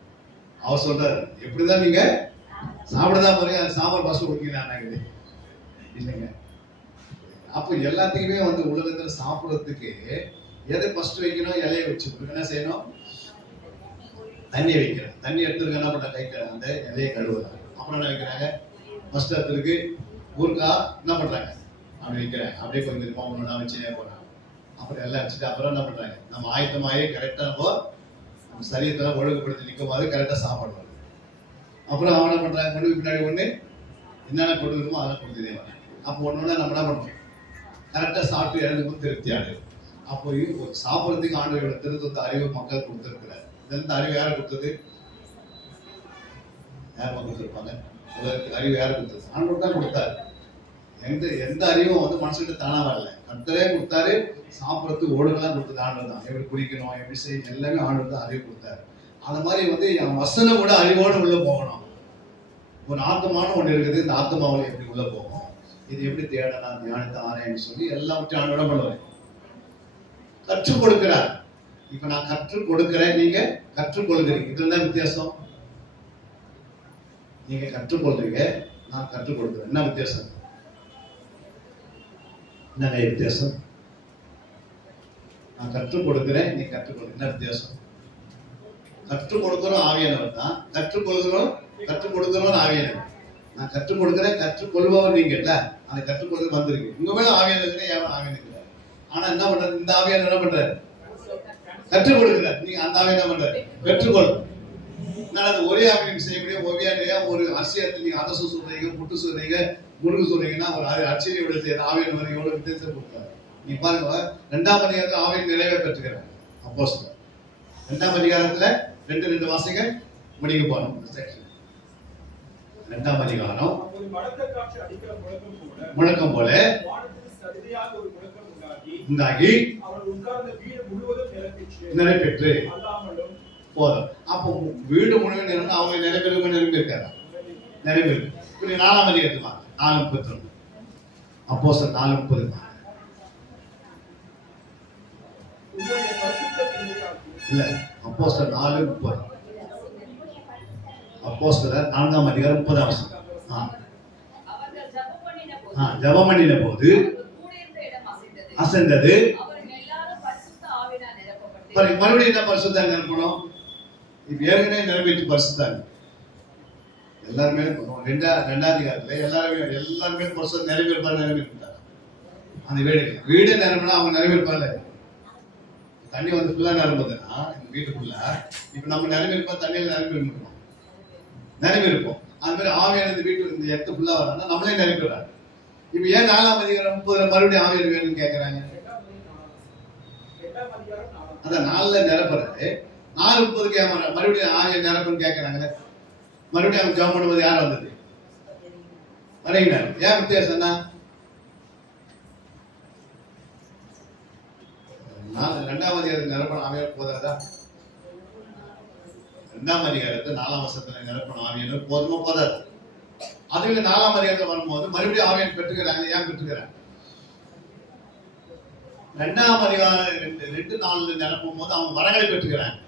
அவர் சொல்றாரு, எப்படிதான் நீங்க சாப்பிடதான் போறீங்க, சாம்பார் ஃபர்ஸ்ட் ஊற்றிக்கிறாங்க இல்லைங்க. அப்போ எல்லாத்துக்குமே வந்து உலகத்துல சாப்பிட்றதுக்கு எதை ஃபர்ஸ்ட் வைக்கணும், இலையை வச்சு என்ன செய்யணும், தண்ணியை வைக்கிறேன். தண்ணி எடுத்துருக்கு என்ன பண்ண கை அந்த இலையை கழுவுறாங்க. அப்புறம் என்ன வைக்கிறாங்க, ஃபர்ஸ்ட் எடுத்துருக்கு ஊருக்காய் என்ன பண்றாங்க அப்படி வைக்கிறேன். அப்படியே கொஞ்சம் கொஞ்சமா ஒண்ணு வச்சுனே போறாங்க. அப்புறம் எல்லாம் வச்சுட்டு அப்புறம் என்ன பண்றாங்க, நம்ம ஆயத்தமாகி கரெக்டா நம்ம சரீரத்தெல்லாம் ஒழுங்குபடுத்தி நிற்கும் போது கரெக்டா சாப்பாடு வருது. அப்புறம் அவன் என்ன பண்றாங்க, கொண்டு பின்னாடி ஒண்ணு என்னென்ன கொடுக்கணுமோ அதெல்லாம் கொடுத்துதே வர. அப்போ ஒண்ணு நம்ம என்ன பண்றோம், கரெக்டா சாப்பிட்டு இறந்துக்கும் திருப்தியாடு. அப்போ சாப்பிட்றதுக்கு ஆண்டவரோட திருத்தத்தை அறிவு மக்கள் கொடுத்திருக்கிறார். இந்த அறிவு யாரை கொடுத்தது, யார் கொடுத்திருப்பாங்க, உலகத்துக்கு அறிவு யாரை கொடுத்தது, ஆண்டவர் தான் கொடுத்தாரு. எந்த அறிவும் வந்து மனுஷன்கிட்ட தானா வரல, கர்த்தரே கொடுத்தாரு. சாப்பிட்றதுக்கு ஒழுங்கெல்லாம் கொடுத்தது ஆண்டவர் தான். எப்படி குடிக்கணும், எப்படி செய்யணும் எல்லாமே ஆண்டவர் தான் அறிவு கொடுத்தாரு. அந்த மாதிரி வந்து என் வசனம் கூட அறிவோடு உள்ள போகணும். ஒரு ஆத்மானு ஒண்ணு இருக்குது, இந்த ஆத்மாவில் எப்படி உள்ள போகும், இது எப்படி தேடலாம், தியானத்தை ஆராயன்னு சொல்லி எல்லாவற்றையும் ஆண்டோட பண்ணுவேன். கற்றுக் கொடுக்கிறார். இப்ப நான் கற்றுக் கொடுக்கிறேன், நீங்க கற்றுக்கொள்கிறீங்க. இதுதான் வித்தியாசம். நீங்க கற்றுக்கொள்றீங்க, நான் கற்றுக் கொடுக்கிறேன். என்ன வித்தியாசம், என்ன வித்தியாசம்? நான் கற்றுக் கொடுக்கிறேன், நீ கற்றுக்கொள்ற. என்ன வித்தியாசம்? கற்றுக் கொடுக்கிறோம் ஆவியானவர் தான், கற்றுக் கொடுக்கிறோம் ஆவியானவர். நான் கற்றுக் கொடுக்கிறேன், கற்றுக்கொள்பவர் நீங்க இல்ல, அதை கற்றுக் கொடுக்க வந்திருக்கு. உங்க மேல ஆவியானவர் ஏன் ஆவியானவர். ஆனா என்ன பண்றது, இந்த ஆவியானவர் என்ன பண்றாரு, கற்றுக் கொடுக்கிறார். நீங்க அந்த ஆவியை என்ன பண்றாரு, பெற்றுக்கொள். நான் அது ஒரே ஆவியம் செய்யக்கூடிய ஒவ்வியானையா ஒரு அரிசியத்தை நீங்க அரசு சொல்றீங்க, புட்டு சொல்றீங்க, முருகு சொல்றீங்கன்னா ஒரு அரிசியை விட செய்யற ஆவியானவர் எவ்வளவு வித்தியாசம் கொடுத்தாரு. நீ பாருங்க, 2ஆம் அதிகாரத்துல ஆவியின் நிறைவே பெற்றுக்கிறார் அப்போஸ்தலர். 2ஆம் அதிகாரத்துல 2 வாசிங்க முடிக்க போறோம். 2ஆம் அதிகாரம் முழக்கம் போல உண்டாகி நிறைவேற்று போதும். அப்போ வீடு முழுவதும் நிரம்ப அவங்க நிரம்பி இருக்காங்க, நிறைவேறு. 4ஆம் அதிகாரத்துமா 4:31 அப்போஸ்தலர் 4:30 இல்ல அப்போஸ்தலர் 4:30 அப்போஸ்தலர் 4ஆம் அதிகாரம் 30ஆம் வசனம். ஜெபம் பண்ணின போது அசைந்தது. மறுபடியும் என்ன பரிசுத்தாங்க நிரப்பணும், இப்ப ஏற்கனவே நிரம்பிட்டு பரிசுத்தாங்க எல்லாருமே 2ஆம் அதிகாரத்துல எல்லாருமே பரிசுத்த நிறைவேற்பார். அந்த வீடு நிரம்பினா அவங்க நிறைவேற்பார்ல. தண்ணி வந்து ஃபுல்லா நிரம்புதுன்னா வீட்டுக்குள்ள இப்ப நம்ம நிறைவேற்போம், தண்ணியில நிறைவேற்போம். அது மாதிரி ஆவியானது வீட்டு இந்த இடத்து ஃபுல்லா வரணும்னா நம்மளே நிறைவேறாரு. இப்ப ஏன் 4ஆம் அதிகாரம் 30 மறுபடியும் ஆவியானது வேணும்னு கேட்கறாங்க. அதான் 4ல நிரப்புறது, 4:30 மறுபடியும் ஆவிய நிரப்புன்னு கேட்கறாங்க. மறுபடியும் அவங்க ஜெபம் பண்ணும்போது யார் வந்தது? மறையினார். ஏன் வித்தியாசம் என்ன? 2ஆம் அதிகாரத்தில் நிரப்பண ஆவியார் போதாதா? 2ஆம் அதிகாரத்தை 4ஆம் வசனத்துல நிரப்பண ஆவியார் போதுமா? போதாது. அதுல 4ஆம் அதிகாரத்தில் வரும்போது மறுபடியும் ஆவியார் பெற்றுக்கிறாங்க. ஏன் பெற்றுக்கிறாங்க? 2ஆம் அதிகாரம் 2:4 நிரப்பும் போது அவங்க வரங்களை பெற்றுக்கிறாங்க.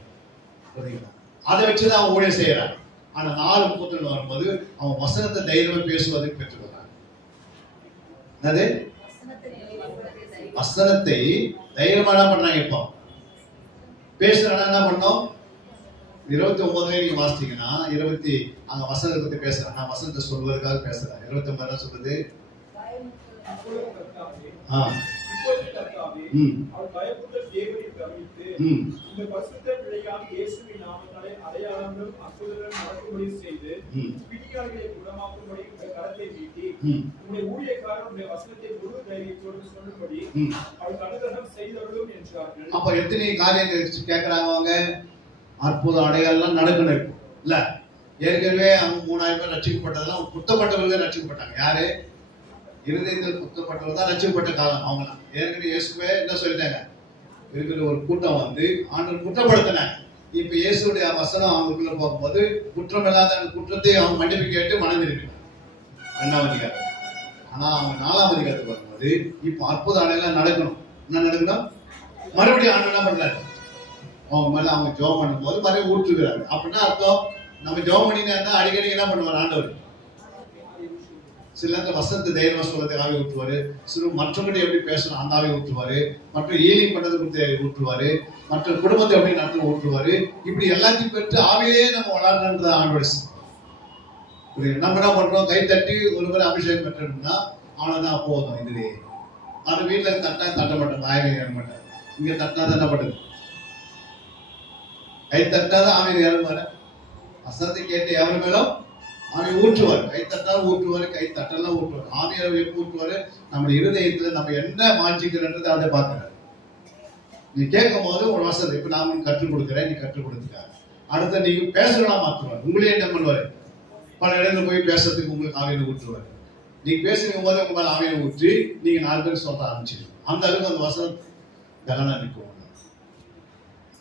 அதை வச்சுதான் அவன் ஊழியம் செய்யறான். ஆனா 4:30 வரும்போது அவன் வசனத்தை தைரியமா பேசுவதற்கு பெற்றுக்கிறான். என்னது? வசனத்தை தைரியமா என்ன பண்றாங்க? இப்போ பேசுறானா என்ன பண்ணோம்? 29 நீங்க வாசிச்சீங்கன்னா 20 அங்க வசனத்தை பத்தி பேசுறேன். நான் வசனத்தை சொல்வதற்காக பேசுறேன். 29 என்ன சொல்றது? இப்பொழுது கர்த்தாவே, அவர் பயப்படுதல் தேவனை கவனித்து, இந்த பரிசுத்த பிள்ளையான இயேசுவின் நாமத்தாலே அடையாளங்களும் அற்புதங்களும் நடக்கும்படி செய்து, பிணியாளிகளை குணமாக்கும்படி உங்கள் கரத்தை நீட்டி, உங்களுடைய ஊழியக்காரர் உங்களுடைய வசனத்தை முழு தைரியத்தோடு சொல்லும்படி அவர் அனுகிரகம் செய்தருளும் என்றார்கள். அப்ப எத்தனை காரியங்கள் கேட்கறாங்க அவங்க? அற்புத அடையாளம் நடக்கணும் இப்போ இல்ல. ஏற்கனவே அவங்க 3000 பேர் ரட்சிக்கப்பட்டதெல்லாம் குத்தப்பட்டவர்கள் ரட்சிக்கப்பட்டாங்க. யாரு? இருதயத்தில் குத்தப்பட்டவர் தான் ரட்சிக்கப்பட்ட காலம். அவங்களாம் ஏற்கனவே இயேசுவே என்ன சொல்லிட்டாங்க? இருக்கிற ஒரு கூட்டம் வந்து ஆண்டவர் குற்றப்படுத்தினாங்க. இப்ப இயேசுடைய வசனம் அவங்களுக்குள்ள போகும்போது குற்றம் இல்லாத குற்றத்தை அவங்க மன்னிப்பு கேட்டு மனதிருக்கிறாங்க. 2ஆம் அதிகாரம். ஆனா அவங்க 4ஆம் அதிகாரத்துக்கு வரும்போது இப்ப அற்புத அடையாளம் நடக்கணும். என்ன நடக்கணும்? மறுபடியும் ஆண்டவர் என்ன பண்றாரு? அவங்க மேல அவங்க ஜெபம் பண்ணும்போது மறுபடியும் ஊற்றுகிறாரு. அப்படின்னா அர்த்தம் நம்ம ஜெபம் பண்ணினா இருந்தா அடிக்கடி என்ன பண்ணுவார் ஆண்டவர்? சில நேரத்தில் வசனத்தை தைரியமா சொல்றதுக்கு ஆவி ஊற்றுவாரு. சில மற்றவங்கிட்ட எப்படி பேசணும் அந்த ஆவி ஊற்றுவாரு. மற்ற ஈலிங் பண்ணது கொடுத்து ஊற்றுவாரு. மற்ற குடும்பத்தை எப்படி நடத்த ஊற்றுவாரு. இப்படி எல்லாத்தையும் பெற்று ஆவியே நம்ம வளரணுன்றது ஆண்டோட. நம்ம என்ன பண்றோம்? கை தட்டி ஒரு முறை அபிஷேகம் பெற்றோம்னா அவனதான் போதும். இதுலயே அது வீட்டுல தட்டா தட்ட மாட்டோம். ஆயிரம் ஏற மாட்டேன். இங்க தட்டினா தான் என்ன பண்ணுது? கை தட்டாதான் ஆவியை ஏறுவாரு. வசனத்தை கேட்டு எவரு மேலும் ஆவி ஊற்றுவார். கை தட்டாலும் ஊற்றுவாரு, கை தட்டெல்லாம் ஊற்றுவார். ஆவியார் எப்படி ஊற்றுவாரு? நம்முடைய இருதயத்துல நம்ம என்ன வாஞ்சிக்கிறோன்றது அதை பார்க்கிறாரு. நீ கேட்கும் போது ஒரு வசதி இப்ப நான் கற்றுக் கொடுக்குறேன், நீ கற்றுக் கொடுத்துக்காரு. அடுத்த நீங்க பேசுறதா மாற்றுவார். உங்களே என்ன பண்ணுவாரு? பல இடத்துல போய் பேசுறதுக்கு உங்களுக்கு ஆவியில ஊற்றுவார். நீங்க பேசும் போது உங்க மேல ஆவியில ஊற்றி நீங்க 4 பேர் சொல்ல ஆரம்பிச்சிடும். அந்த அளவுக்கு அந்த வசனம் கலனா நிற்கும்.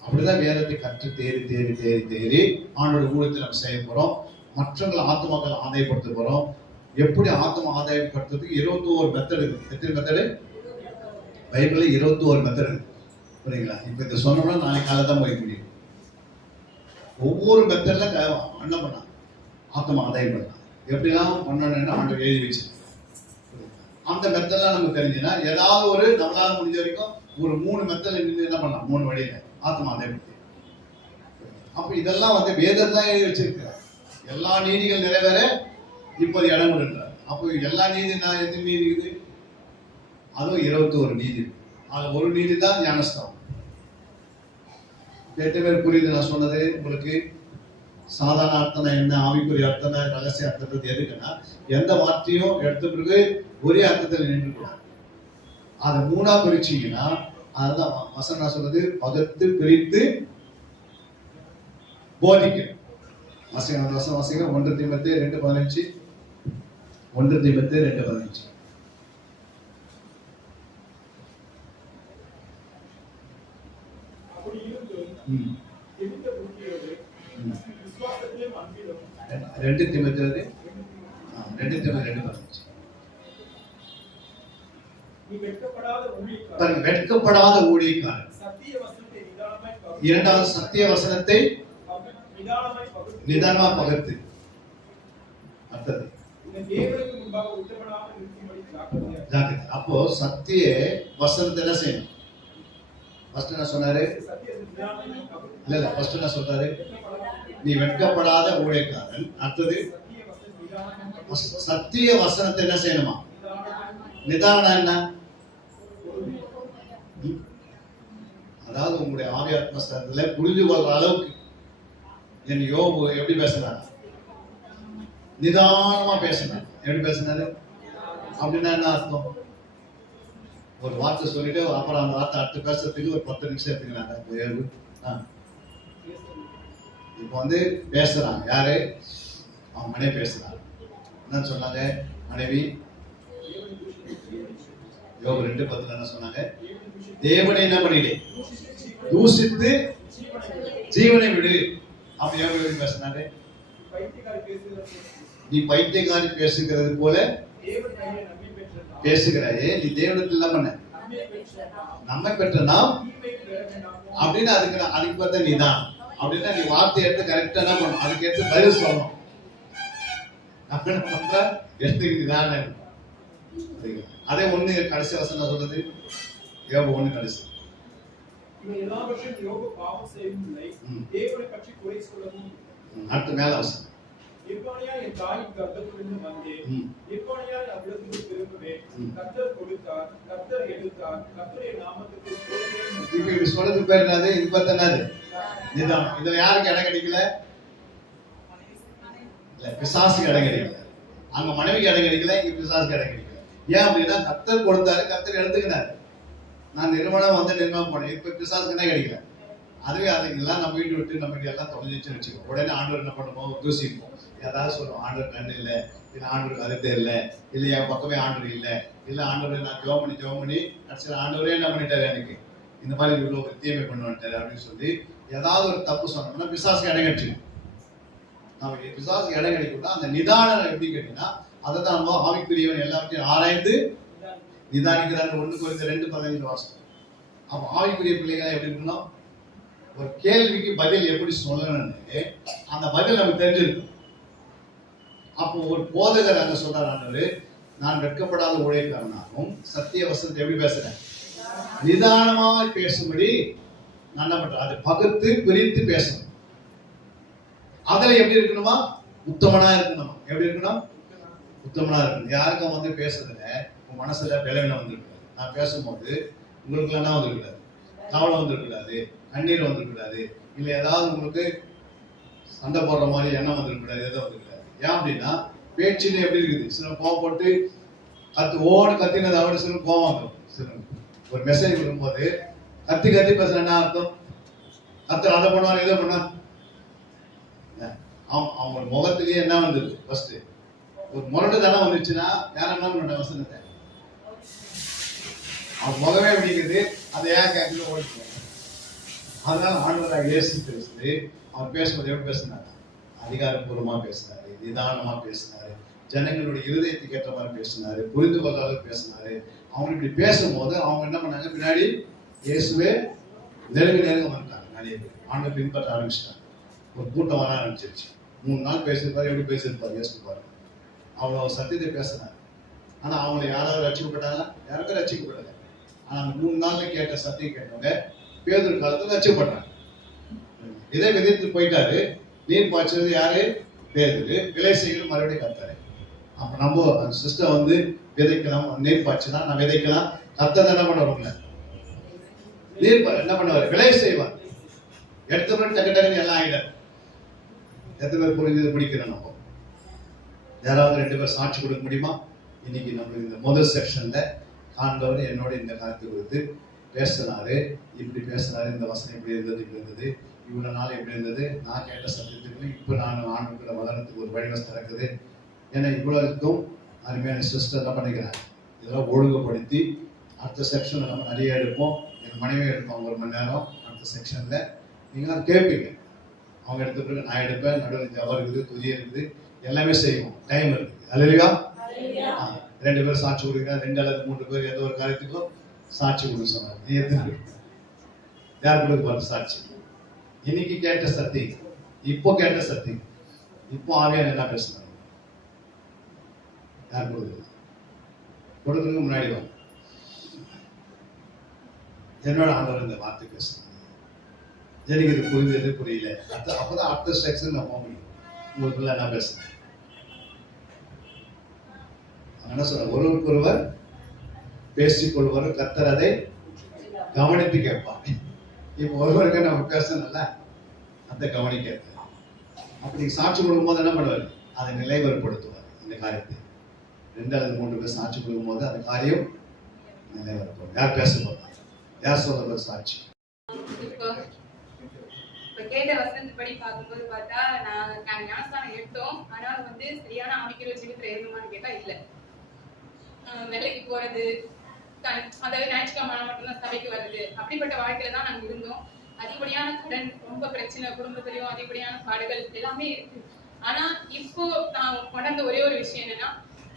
அப்படிதான் வேதத்தை கற்று தேறி தேறி தேறி தேறி ஆண்டோட ஊழியத்தை நம்ம செய்ய போறோம். மற்றவங்களை ஆத்மாக்களை ஆதாயப்படுத்த போறோம். எப்படி ஆத்மா ஆதாயப்படுத்துறதுக்கு 21 மெத்தட் இருக்கு. எத்தனை மெத்தடு? பைபிள்ல 21 மெத்தட் இருக்கு. புரியுங்களா? இப்ப இதை சொன்னோம்னா நாளைக்கு காலை தான் போய் முடியும். ஒவ்வொரு மெத்தட்ல என்ன பண்ணா ஆத்மா ஆதாயம் பண்ணலாம். எப்படிலாம் பண்ணணும்னு ஆண்டவர் எழுதி வச்சு அந்த மெத்தட்லாம் நமக்கு தெரிஞ்சுன்னா ஏதாவது ஒரு நம்மளால முடிஞ்ச வரைக்கும் ஒரு 3 மெத்தட்ல நின்று என்ன பண்ணலாம்? 3 வழியில ஆத்மா ஆதாயம். அப்ப இதெல்லாம் வந்து வேதத்தான் எழுதி வச்சிருக்கிறார். எல்லா நீதிகள் நிறைவேற இப்போது இடம் கொடுக்கிறார். அப்போ எல்லா நீதி நான் எத்தனை நீதி இருக்குது? அதுவும் 21 நீதி. அது ஒரு நீதி தான் ஞானஸ்தானம். 8 பேர் புரியுது நான் சொன்னது உங்களுக்கு? சாதாரண அர்த்தம் என்ன, ஆவிக்குரிய அர்த்தம், ரகசிய அர்த்தத்தை எதுக்குன்னா எந்த வார்த்தையும் எடுத்த பிறகு ஒரே அர்த்தத்தில் நின்றுக்கூடாது. அதை 3ஆ பிரிச்சீங்கன்னா அதுதான் வசனம் சொல்றது, பகுத்து பிரித்து போதிக்க. வாசிங்க 1 தீமோத்தேயு 2:15. 1 தீமோத்தேயு 2:15. அப்படி இருந்தும் எந்த புத்தியோடு விசுவாசத்திலும் அன்பிலும் 2 தீமோத்தேயு 2:15. நீ வெட்கப்படாத ஊழியக்காரன். பாருங்க, வெட்கப்படாத ஊழியக்காரன். சத்திய வசனத்தை நிதானமாய் பகுத்து. இரண்டாவது சத்திய வசனத்தை நிதானமா பகுத்து. அடுத்தது தேவனுக்கு முன்பாக உத்தமனாக இருக்கும்படி ஜாக்கிரதை. அப்போ சத்திய வசனத்தை என்ன செய்யணும்? ஃபர்ஸ்ட் என்ன சொன்னாரு? இல்ல ஃபர்ஸ்ட் என்ன சொல்றாரு? நீ வெட்கப்படாத ஊழியக்காரன். அடுத்தது சத்திய வசனத்தை என்ன செய்யணுமா? நிதானம் என்ன? அதாவது உங்களுடைய ஆவி ஆத்மஸ்தலத்துல புரிஞ்சு கொள்ற அளவுக்கு. என் யோபு எப்படி பேசுறாரு? நிதானமா பேசினார். எப்படி பேசினாரு? அப்படின்னா என்ன அர்த்தம்? ஒரு வார்த்தை சொல்லிட்டு அப்புறம் அந்த வார்த்தை அடுத்து பேசுறதுக்கு ஒரு 10 நிமிஷம் எடுத்துக்கிறாங்க. இப்ப வந்து பேசுறாங்க யாரு? அவன் மனைவி பேசுறான். என்ன சொன்னாங்க மனைவி? யோபு 2:10 என்ன சொன்னாங்க? தேவனை என்ன பண்ணிடு? தூஷித்து ஜீவனை விடு. அப்ப யோபு எப்படி பேசினாரு? நீ பைத்தியக்காரி பேசுகிறது போல பேசுகிறாயே, நீ தேவனத்தில் என்ன பண்ண? நம்மை பெற்ற நாம் அப்படின்னு அதுக்கு பார்த்தா நீ தான் அப்படின்னா நீ வார்த்தை எடுத்து கரெக்டா என்ன பண்ணணும், அதுக்கு எடுத்து பதில் சொல்லணும். நம்ம என்ன பண்ற? எடுத்துக்கு நீதான். அதே ஒண்ணு கடைசி வசனம் சொல்றது யோபு 1 கடைசி. அடுத்த மேல வசனம். என் தாயின் கர்த்தத்திலிருந்து வந்தேன். எப்படியாய் அவ்விடத்துக்கு திரும்புவேன். கர்த்தர் கொடுத்தார், கர்த்தர் எடுத்தார், கர்த்தருடைய நாமத்துக்கு ஸ்தோத்திரம். இப்ப சொல்றது பேர் என்னது? இது பார்த்தா என்னது? நிதானம். இதுல யாருக்கு இடம் கிடைக்கல? இல்ல, பிசாசுக்கு இடம் கிடைக்கல. அங்க மனைவிக்கு இடம் கிடைக்கல, இங்க பிசாசுக்கு இடம் கிடைக்கல. ஏன் அப்படின்னா கர்த்தர் கொடுத்தாரு, கர்த்தர் எடுத்துக்கினாரு. நான் நிர்மலம் வந்து நிர்மலம் போனேன். இப்ப பிசாசுக்கு என்ன கிடைக்கல. அதுவே அதுக்கெல்லாம் நம்ம வீட்டு விட்டு நம்ம வீட்டு எல்லாம் தொலைஞ்சிச்சுன்னு வச்சுக்கோ. உடனே ஆண்டவர் என்ன பண்ணுவோம்? தூசிப்போம். ஏதாவது சொல்லுவோம், ஆண்டவர் கண்டு இல்லை, இல்லை ஆண்டவர் கருத்து இல்லை, இல்லை என் பக்கமே ஆண்டவர் இல்லை, இல்லை ஆண்டவர் நான் ஜோம் பண்ணி கடைசியில் ஆண்டவரே என்ன பண்ணிட்டாரு, எனக்கு இந்த மாதிரி இவ்வளோ தீமை கொண்டு வந்துட்டாரு அப்படின்னு சொல்லி ஏதாவது ஒரு தப்பு சொன்னோம்னா பிசாசுக்கு இடம் கிடைச்சிடும். நமக்கு பிசாசுக்கு இடம் கிடைக்கும்னா அந்த நிதானம் எப்படி கேட்டீங்கன்னா அதை தான் நம்ம ஆவிக்குரியவன் எல்லாத்தையும் ஆராய்ந்து நிதானிக்கிறார். 1 Corinthians 2:15 வாசம். அப்போ ஆவிக்குரிய பிள்ளைகளை எப்படி இருக்கணும்? ஒரு கேள்விக்கு பதில் எப்படி சொல்லணும்னு அந்த பதில் நமக்கு தெரிஞ்சிருக்கும். அப்போ ஒரு போதகர் அங்க சொல்றாரு, ஆண்டவர் நான் வெட்கப்படாத ஊழியக்காரனாகவும் சத்திய வசனத்தை எப்படி பேசுறேன்? நிதானமாய் பேசும்படி நான் என்ன பண்றேன்? அதை பகுத்து பிரித்து பேசணும். அதுல எப்படி இருக்கணுமா? உத்தமனா இருக்கணுமா? எப்படி இருக்கணும்? உத்தமனா இருக்கணும். யாருக்கும் வந்து பேசுறதுல உங்க மனசுல விளைவின வந்துருக்கூடாது. நான் பேசும்போது உங்களுக்கு என்ன வந்துருக்கூடாது? கவலை வந்துருக்கூடாது, கண்ணீர் வந்துருக்கூடாது, இல்லை ஏதாவது உங்களுக்கு சண்டை போடுற மாதிரி எண்ணம் வந்துருக்கூடாது, எதுவும் வந்துருக்கூடாது. ஏன் அப்படின்னா பேச்சுன்னு எப்படி இருக்குது? சில கோவப்பட்டு கத்தினதை விட சில கோவம் வந்துடும். சில ஒரு மெசேஜ் கொடுக்கும்போது கத்தி பேசுற என்ன அர்த்தம்? கத்தர் அதை பண்ணுவார், இதை பண்ணா அவங்க முகத்திலேயே என்ன வந்தது? ஃபர்ஸ்ட் ஒரு முரட்டு தானே வந்துச்சுன்னா யாரும் என்ன பண்ண வசனத்தை அவன் முகமே பிடிக்குது, அதை ஏன் கேட்கல ஓடிச்சு. அதனால ஆண்டவராக இயேசு கிறிஸ்து அவர் பேசும்போது எப்படி பேசினாரு? அதிகாரப்பூர்வமா பேசினாரு, நிதானமா பேசினாரு, ஜனங்களுடைய இருதயத்துக்கு ஏற்ற மாதிரி பேசினாரு, புரிந்து கொள்ளாத பேசினாரு. அவங்க இப்படி பேசும்போது அவங்க என்ன பண்ணாங்க? பின்னாடி இயேசுவே நெருங்க வந்துட்டாங்க. நிறைய பேர் ஆண்டவர் பின்பற்ற ஆரம்பிச்சிட்டாங்க. ஒரு கூட்டம் வர ஆரம்பிச்சிருச்சு. 3 நாள் பேசியிருப்பாரு. எப்படி பேசியிருப்பாரு இயேசு பாருங்க. அவ்வளவு சத்தியத்தை பேசினார். ஆனா அவங்களை யாராவது ரட்சிக்கப்பட்டாங்களா? யாருக்கும் ரட்சிக்கப்படல. ஆனா அந்த 3 நாள்ல கேட்ட சத்தியம் கேட்டவங்க பேதுரு காலத்துல ரட்சிக்கப்பட்டாங்க. இதை விதைத்து போயிட்டாரு. நீர் பாய்ச்சது யாரு? பேதுரு. விலை செய்யணும் மறுபடியும் கர்த்தர். அப்ப நம்ம அந்த சிஸ்டம் வந்து விதைக்கலாம், நீர் பாய்ச்சினா நான் விதைக்கலாம். கர்த்தர் என்ன பண்ணுவாங்க? நீர் என்ன பண்ணுவார்? விலை செய்வார். எடுத்த பிறகு டக்கு எல்லாம் ஆயிடாரு. எத்தனை பேர் புரிஞ்சது பிடிக்கிறோம்? நம்ம யாராவது 2 பேர் சாட்சி கொடுக்க முடியுமா? இன்னைக்கு நம்ம இந்த முதல் செக்ஷன்ல ஆண்டவர் என்னோட இந்த காரியத்தை கொடுத்து பேசினாரு, இப்படி பேசினாரு, இந்த வசனம் இப்படி இருந்தது, இவ்வளவு நாள் எப்படி இருந்தது, நான் கேட்ட சத்தியத்துக்கு இப்போ நான் ஆண்டுக்குள்ள வளர்றதுக்கு ஒரு வழிவசம் நடக்குது. ஏன்னா இவ்வளவுக்கும் அருமையான சிஸ்டர் என்ன பண்ணிக்கிறேன், இதெல்லாம் ஒழுங்குபடுத்தி அடுத்த செக்ஷன்ல நம்ம நிறைய எடுப்போம். என் மனைவி எடுப்போம் 1 மணி நேரம். அடுத்த செக்ஷன்ல நீங்க கேட்பீங்க. அவங்க எடுத்த பிறகு நான் எடுப்பேன். நடுவில் ஜபம் இருக்குது, துதி இருக்குது, எல்லாமே செய்வோம். டைம் இருக்குது. அல்லேலூயா. 2 பேர் சாட்சி கொடுங்க, 2 அல்லது 3 பேர் எந்த ஒரு காரியத்துக்கும் சாட்சி கொடுக்க சொன்னார். நீ எத்தனை யார் கொடுக்க போற சாட்சி? இன்னைக்கு கேட்ட சத்தி, இப்போ கேட்ட சத்தி, இப்போ ஆவியான என்ன பேசுறாங்க? யார் கொடுக்குறதுக்கு முன்னாடி வாங்க. என்னோட ஆண்டவர் இந்த வார்த்தை பேசுறாங்க. எனக்கு இது புரிஞ்சது புரியல. அப்பதான் அடுத்த செக்ஷன் நான் போக முடியும். உங்களுக்குள்ள என்ன பேசுறேன்? என்ன சொல்ற? ஒருவருக்கொருவர் பேசிக்கொள்வார், கர்த்தர் அதை கவனித்து கேட்பாங்க. இப்போ ஒருவருக்கு நம்ம பேசணும்ல, அந்த கவனிக்க. அப்படி சாட்சி கொடுக்கும்போது என்ன பண்ணுவார்? அதை நிலைவரப்படுத்துவார். இந்த காரியத்தை 2 அல்லது 3 பேர் சாட்சி கொடுக்கும்போது அந்த காரியம் நிலைவரப்படும். யார் பேச போறாங்க? யார் சொல்ற சாட்சி? இப்ப கேட்ட வசனத்துப்படி பார்க்கும்போது பார்த்தா நாங்க ஞானஸ்தானம் எடுத்தோம். ஆனாலும் வந்து சரியான ஆவிக்குரிய ஜீவிதத்துல இருந்தோமான்னு கேட்டா இல்ல. வேலைக்கு போறது, அதாவது ஞாயிற்றுக்கிழமை மட்டும்தான் சபைக்கு வருது, அப்படிப்பட்ட வாழ்க்கையில தான் நாங்க இருந்தோம். அதிகப்படியான கடன், ரொம்ப பிரச்சனை, குடும்பத்திலையும் அதிகப்படியான பாடுகள் எல்லாமே இருக்கு. ஆனா இப்போ நான் உணர்ந்த ஒரே ஒரு விஷயம் என்னன்னா,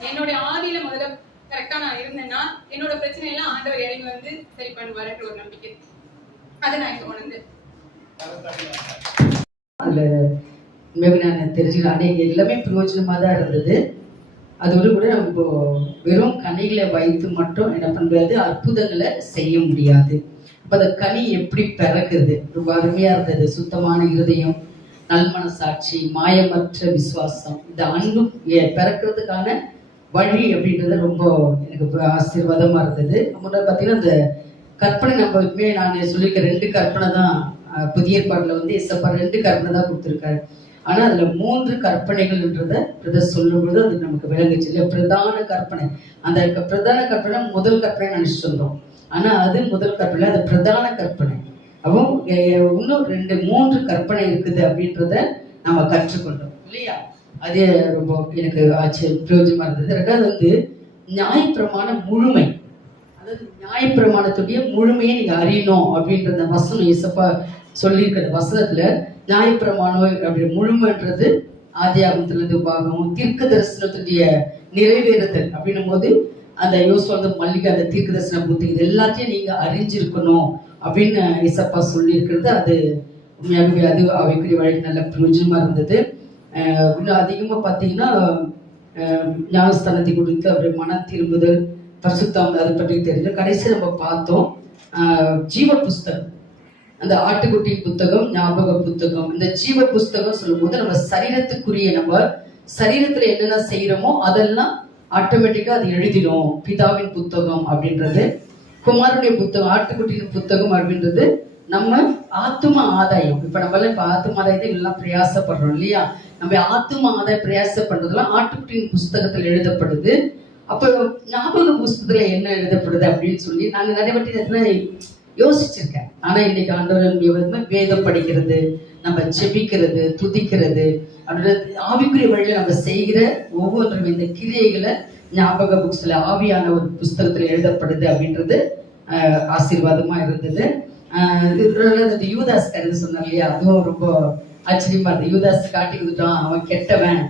என்னுடைய ஆதியில முதல்ல கரெக்டா நான் இருந்தேன்னா என்னோட பிரச்சனை எல்லாம் ஆண்டவர் இறங்கி வந்து சரி பண்ணுவாருன்ற ஒரு நம்பிக்கை, அதை நான் இப்போ உணர்ந்தேன். அதுல உண்மையாக நான் தெரிஞ்சுக்கலாம். அன்னைக்கு எல்லாமே பிரயோஜனமா தான் இருந்தது. அதோடு கூட நம்ம வெறும் கனிகளை வைத்து மட்டும் என்ன பண்ண அற்புதங்களை செய்ய முடியாது. அப்ப அந்த கனி எப்படி பிறக்குது? ரொம்ப அருமையா இருந்தது. சுத்தமான இருதயம், நல்மனசாட்சி, மாயமற்ற விசுவாசம், இந்த அன்பும் பிறக்கிறதுக்கான வழி அப்படின்றது ரொம்ப எனக்கு ஆசீர்வாதமா இருந்தது. முன்னாடி பார்த்தீங்கன்னா அந்த கற்பனை நம்ம நான் சொல்லியிருக்க 2 கற்பனை தான் புதிய ஏற்பாடுல வந்து இசப்பா 2 கற்பனை தான் கொடுத்துருக்காரு. ஆனா அதுல 3 கற்பனைகள்ன்றத சொல்லும் பொழுது அது நமக்கு விளங்குச்சு இல்லையா? பிரதான கற்பனை, அந்த பிரதான கற்பனை முதல் கற்பனை நினைச்சிட்டு வந்தோம். ஆனா அது முதல் கற்பனை, அது பிரதான கற்பனை. அப்போ இன்னும் 2-3 கற்பனை இருக்குது அப்படின்றத நம்ம கற்றுக்கொண்டோம் இல்லையா? அது ரொம்ப எனக்கு பிரயோஜனமா இருந்தது. 2வது வந்து நியாயப்பிரமாண முழுமை, அதாவது நியாயப்பிரமாணத்துடைய முழுமையை நீங்க அறியணும் அப்படின்ற வசனம் இயேசப்பா சொல்லியிருக்கிற வசனத்துல நியாயப்பிரமாணம் அப்படி முழுமைன்றது ஆதியாகமத்திலிருந்து உபாகமம், தீர்க்க தரிசனத்துடைய நிறைவேறுதல் அப்படின்னும் போது அந்த யோசுவா மல்லிகை அந்த தீர்க்க தரிசன புத்தி இது எல்லாத்தையும் நீங்க அறிஞ்சிருக்கணும் அப்படின்னு இயேசப்பா சொல்லியிருக்கிறது. அது உண்மையாகவே அது அவைக்குரிய வழி நல்ல பிரயோஜனமா இருந்தது. இன்னும் அதிகமா பார்த்தீங்கன்னா ஞானஸ்தானத்தை கொடுத்து அப்படி மனம் திரும்புதல், பரிசுத்தம், அதை பற்றி தெரிஞ்சு கடைசி நம்ம பார்த்தோம் ஜீவ புஸ்தகம், அந்த ஆட்டுக்குட்டியின் புத்தகம், ஞாபக புத்தகம். இந்த ஜீவ புஸ்தகம் சொல்லும் போது நம்ம சரீரத்துக்குரிய நம்ம சரீரத்துல என்னென்ன செய்யறோமோ அதெல்லாம் ஆட்டோமேட்டிக்கா அது எழுதிடும். பிதாவின் புத்தகம் அப்படின்றது, குமாரனுடைய புத்தகம், ஆட்டுக்குட்டியின் புத்தகம் அப்படின்றது நம்ம ஆத்தும ஆதாயம். இப்ப நம்மளாம் இப்ப ஆத்தும ஆதாயத்தை எல்லாம் பிரயாசப்படுறோம் இல்லையா? நம்ம ஆத்தும ஆதாயம் பிரயாசப்படுறதுலாம் ஆட்டுக்குட்டியின் புஸ்தகத்துல எழுதப்படுது. அப்ப ஞாபக புஸ்தகத்துல என்ன எழுதப்படுது அப்படின்னு சொல்லி நான் நிறைய வாட்டி யோசிச்சிருக்கேன். ஆனா இன்னைக்கு ஆண்டவர் வேதம் படிக்கிறது, நம்ம செபிக்கிறது, துதிக்கிறது, ஆவிக்குரிய வழியில நம்ம செய்கிற ஒவ்வொன்றும் இந்த கிரியைகளை ஞாபக புக்ஸ்ல ஆவியான ஒரு புஸ்தகத்துல எழுதப்படுது அப்படின்றது ஆசீர்வாதமா இருந்தது. யூதாஸ் கருது சொன்னார் இல்லையா? அதுவும் ரொம்ப ஆச்சரியமா இருந்தது. யூதாஸ் காட்டி கொடுத்துட்டான், அவன் கெட்டவன்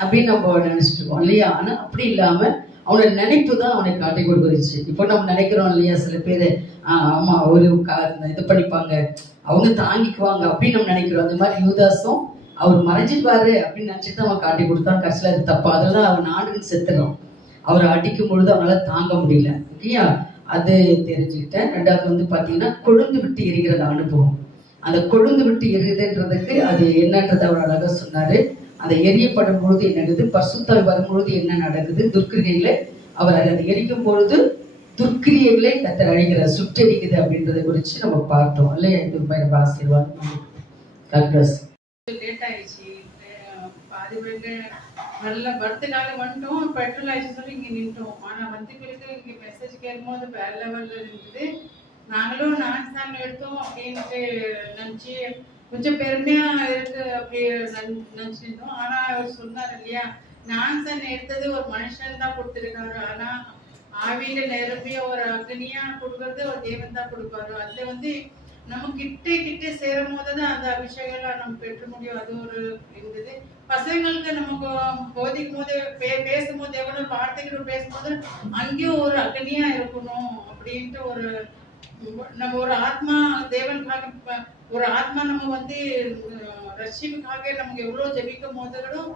அப்படின்னு நம்ம நினைச்சிட்டு இருக்கோம் இல்லையா? ஆனா அப்படி இல்லாம அவனோட நினைப்பு தான் அவனை காட்டி கொடுக்குறச்சு. இப்போ நம்ம நினைக்கிறோம் இல்லையா, சில பேர் ஆமா ஒரு இது படிப்பாங்க, அவங்க தாங்கிக்குவாங்க அப்படின்னு நம்ம நினைக்கிறோம். அந்த மாதிரி யூதாஸும் அவர் மறைஞ்சிருவாரு அப்படின்னு நினைச்சிட்டு அவன் காட்டி கொடுத்தான். கடைசியில் அது தப்பா, அதெல்லாம் அவன் நாடுன்னு செத்துடும். அவரை அடிக்கும் பொழுது அவனால தாங்க முடியல இல்லையா? அது தெரிஞ்சுக்கிட்டேன். 2வது வந்து பாத்தீங்கன்னா கொழுந்து விட்டு எரிகிற அனுபவம். அந்த கொழுந்து விட்டு எரியுதுன்றதுக்கு அது என்னன்றதை அவர் அழகா சொன்னாரு. அந்த எரியப்படும் பொழுது என்ன நடக்குது, பரிசுத்தாவி வரும்பொழுது என்ன நடக்குது, துர்க்கிரியைகளை அவர் அதை எரிக்கும் பொழுது துர்க்கிரியைகளை கத்தர் அழிக்கிறார், சுட்டெரிக்குது அப்படின்றத குறித்து நம்ம பார்த்தோம் இல்லையா? இது ரொம்ப ஆசீர்வாதம். லேட் ஆயிடுச்சு, பாதி நல்ல பர்த்டேக்காக வந்துட்டோம், பெட்ரோல் ஆயிடுச்சு சொல்லி இங்கே நின்ட்டோம். ஆனால் வந்து பிறகு இங்கே மெசேஜ் கேட்கும்போது வேற லெவலில் இருந்தது. நாங்களும் ஞானஸ்தானம் எடுத்தோம் அப்படின்ட்டு நினச்சி கொஞ்சம் பெருமையா இருக்கு அப்படி நினைச்சிருந்தோம். ஆனா அவர் சொன்னார் இல்லையா, ஞானஸ்தானம் எடுத்தது ஒரு மனுஷன் தான் கொடுத்துருக்காரு, ஆனா ஆவியில நிரம்பிய ஒரு அக்னியா கொடுக்கறது ஒரு தேவன் தான் கொடுப்பாரு. அதுல வந்து நம்ம கிட்டே சேரும் போதுதான் அந்த அபிஷேகம் நம்ம பெற்ற முடியும். அது ஒரு இருந்தது. பசங்களுக்கு நமக்கு போதிக்கும் போது பேசும்போது எவ்வளவு வார்த்தைகள் பேசும்போது அங்கேயும் ஒரு அக்னியா இருக்கணும் அப்படின்ட்டு ஒரு நம்ம ஒரு ஆத்மா தேவனுக்காக ஒரு ஆத்மா நம்ம வந்து ரட்சிப்புக்காக நமக்கு எவ்வளவு ஜெபிக்கும் போதுகளும்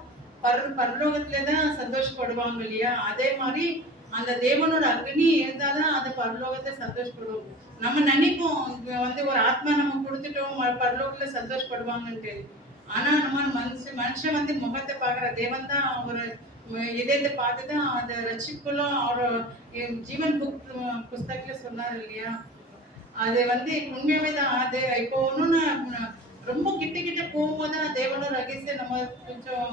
பரலோகத்துலதான் சந்தோஷப்படுவாங்க இல்லையா? அதே மாதிரி அந்த தேவனோட அக்னி இருந்தாதான் அந்த பரலோகத்தை சந்தோஷப்படுவோம். நம்ம நினைப்போம் வந்து ஒரு ஆத்மா நம்ம கொடுத்துட்டோம் பரலோகத்துல சந்தோஷப்படுவாங்கன்ட்டு. ஆனா நம்ம மனுஷன் வந்து முகத்தை பாக்குற தேவன் தான் ஒரு இதயத்தை பார்த்துதான் அந்த ரட்சிப்புலாம் அவர் ஜீவன் புஸ்தகத்துல சொன்னார் இல்லையா? அது வந்து உண்மையாவே தான். அது இப்போ ஒண்ணுன்னு ரொம்ப கிட்ட போகும்போது தேவனோட ரகசியம் நம்ம கொஞ்சம்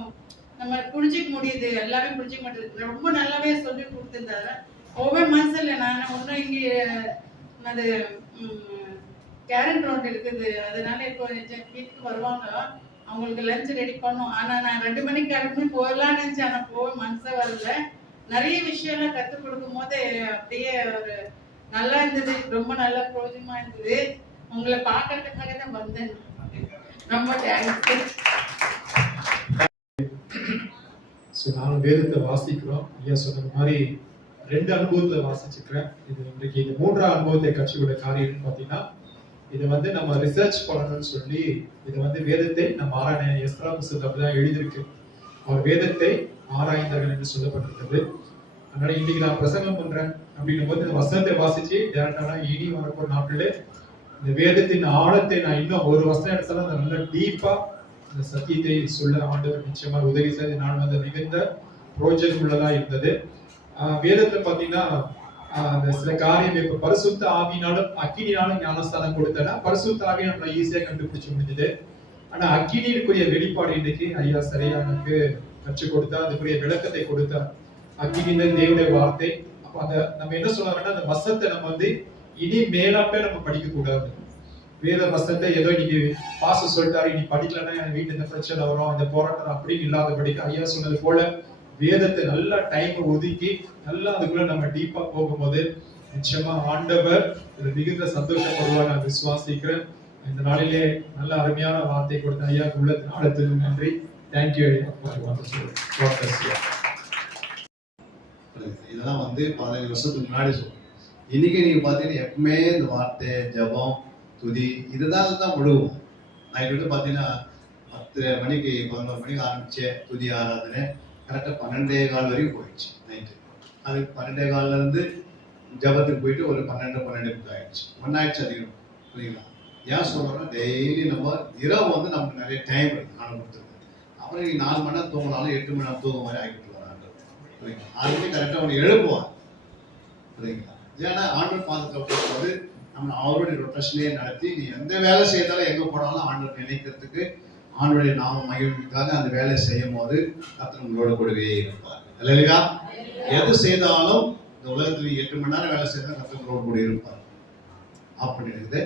நம்ம புரிஞ்சிக்க முடியுது, எல்லாமே புரிஞ்சிக்க மாட்டேங்குது. ரொம்ப நல்லாவே சொல்லி கொடுத்துருந்தாரு. ஒவ்வொரு மனசுல நான் ஒன்றும் இங்கே அது கேரட் ரவுண்ட் இருக்குது. அதனால இப்போ வீட்டுக்கு வருவாங்க, அவங்களுக்கு லஞ்ச் ரெடி பண்ணும். ஆனால் நான் 2 மணிக்கு கிளம்பி போகலான்னு நினச்சேன், ஆனால் போக மனசே வரல. நிறைய விஷயம்லாம் கற்றுக் கொடுக்கும் போது அப்படியே ஒரு நல்லா இருந்தது, ரொம்ப நல்லா பிரோஜனமாக இருந்தது. உங்களை பார்க்கறதுக்காக தான் வந்தேன். ரொம்ப தேங்க்ஸ். ஸோ நானும் வேதத்தை வாசிக்கிறோம். ஐயா சொன்ன மாதிரி 2 அனுபவத்தை வாசிச்சுக்கிறேன். இது இன்றைக்கு இந்த 3ஆம் அனுபவத்தை கற்றுக்கொண்ட காரியம்னு பார்த்தீங்கன்னா, இதை வந்து நம்ம ரிசர்ச் பண்ணணும்னு சொல்லி இதை வந்து வேதத்தை நம்ம ஆராய எஸ்ரா புத்தகத்துல அப்படிதான் எழுதியிருக்கு. அவர் வேதத்தை ஆராய்ந்தார்கள் என்று சொல்லப்பட்டிருக்கிறது. அதனால இன்னைக்கு நான் பிரசங்கம் பண்றேன் அப்படின்னும் போது இந்த வசனத்தை வாசிச்சு டேரக்டான இனி வரப்போற நாட்களே இந்த வேதத்தின் ஆழத்தை நான் இன்னும் ஒரு வசனம் எடுத்தாலும் அந்த நல்ல டீப்பா இந்த சத்தியத்தை சொல்ல ஆண்டவர் நிச்சயமா உதவி செய்து நான் வந்து மிகுந்த பிரோஜனம் உள்ளதா இருந்தது. வேதத்துல பாத்தீங்கன்னா அந்த சில காரியம் இப்ப பரிசுத்த ஆவியினாலும் அக்கினியாலும் ஞானஸ்தானம் கொடுத்தனா பரிசுத்த ஆவியை நம்ம ஈஸியா கண்டுபிடிச்சு முடிஞ்சது. ஆனா அக்கினிக்குரிய வெளிப்பாடு இன்னைக்கு ஐயா சரியா எனக்கு கற்றுக் கொடுத்தா, அதுக்குரிய விளக்கத்தை கொடுத்தா. அக்கினி தேவனுடைய வார்த்தை. அப்ப அந்த நம்ம என்ன சொல்றாங்கன்னா, அந்த வசனத்தை நம்ம வந்து இனி மேலாப்பே நம்ம படிக்க கூடாது. வேத வசனத்தை ஏதோ இன்னைக்கு பாச சொல்லிட்டாரு, இனி படிக்கலன்னா என் வீட்டு இந்த பிரச்சனை வரும், இந்த போராட்டம் அப்படின்னு இல்லாதபடிக்கு ஐயா சொன்னது போல வேதத்தை நல்லா டைம் ஒதுக்கி நல்லா அதுக்குள்ள நம்ம டீப்பா போகும்போது நிச்சயமா ஆண்டவர் மிகுந்த சந்தோஷப்படுவார் நான் விசுவாசிக்கிறேன். இந்த நாளிலே நல்ல அருமையான வார்த்தை கொடுத்த ஐயா உள்ளத்தின் ஆழத்துக்கு நன்றி. தேங்க்யூ ஐயா. இதெல்லாம் வந்து 15 வருஷத்துக்கு முன்னாடி சொல்லுவோம். இன்னைக்கு நீங்க பாத்தீங்கன்னா எப்பவுமே இந்த வார்த்தை, ஜபம், துதி இதுதான் தான் விடுவோம். நைட்டு வந்து பாத்தீங்கன்னா 10 மணிக்கு 11 மணிக்கு ஆரம்பிச்ச துதி ஆராதனை கரெக்டாக 12:15 வரைக்கும் போயிடுச்சு நைட்டு. அது 12:15 இருந்து ஜபத்துக்கு போயிட்டு ஒரு 12 ஆயிடுச்சு. 1 ஆயிடுச்சு அதிகம். புரியுங்களா? ஏன் சொல்றோம்னா டெய்லி நம்ம இரவு வந்து நமக்கு நிறைய டைம் இருக்கு நான் கொடுத்துருக்கேன். அப்புறம் நீங்க 4 மணி நேரம் தூங்கினாலும் 8 மணி நேரம் தூங்க மாதிரி ஆகிட்டு வராங்க. புரியுங்களா? அதுலேயே கரெக்டாக அவங்க எழுப்புவாங்க. புரியுங்களா? ஏன்னா ஆண்டவர் பாதுகாப்பு போது நம்ம அவருடைய ரொட்டேஷனே நடத்தி நீ எந்த வேலை செய்தாலும் எங்க போனாலும் ஆண்டவர் நினைக்கிறதுக்கு ஆண்டவருடைய நாம மகிழ்வுக்காக அந்த வேலை செய்யும் போது கர்த்தர் உங்களோட கூடவே இருப்பார். இல்லையா? எது செய்தாலும் இந்த உலகத்துல 8 மணி நேரம் வேலை செய்தாலும் கர்த்தர் உங்களோட கூட இருப்பார். அப்படின்னு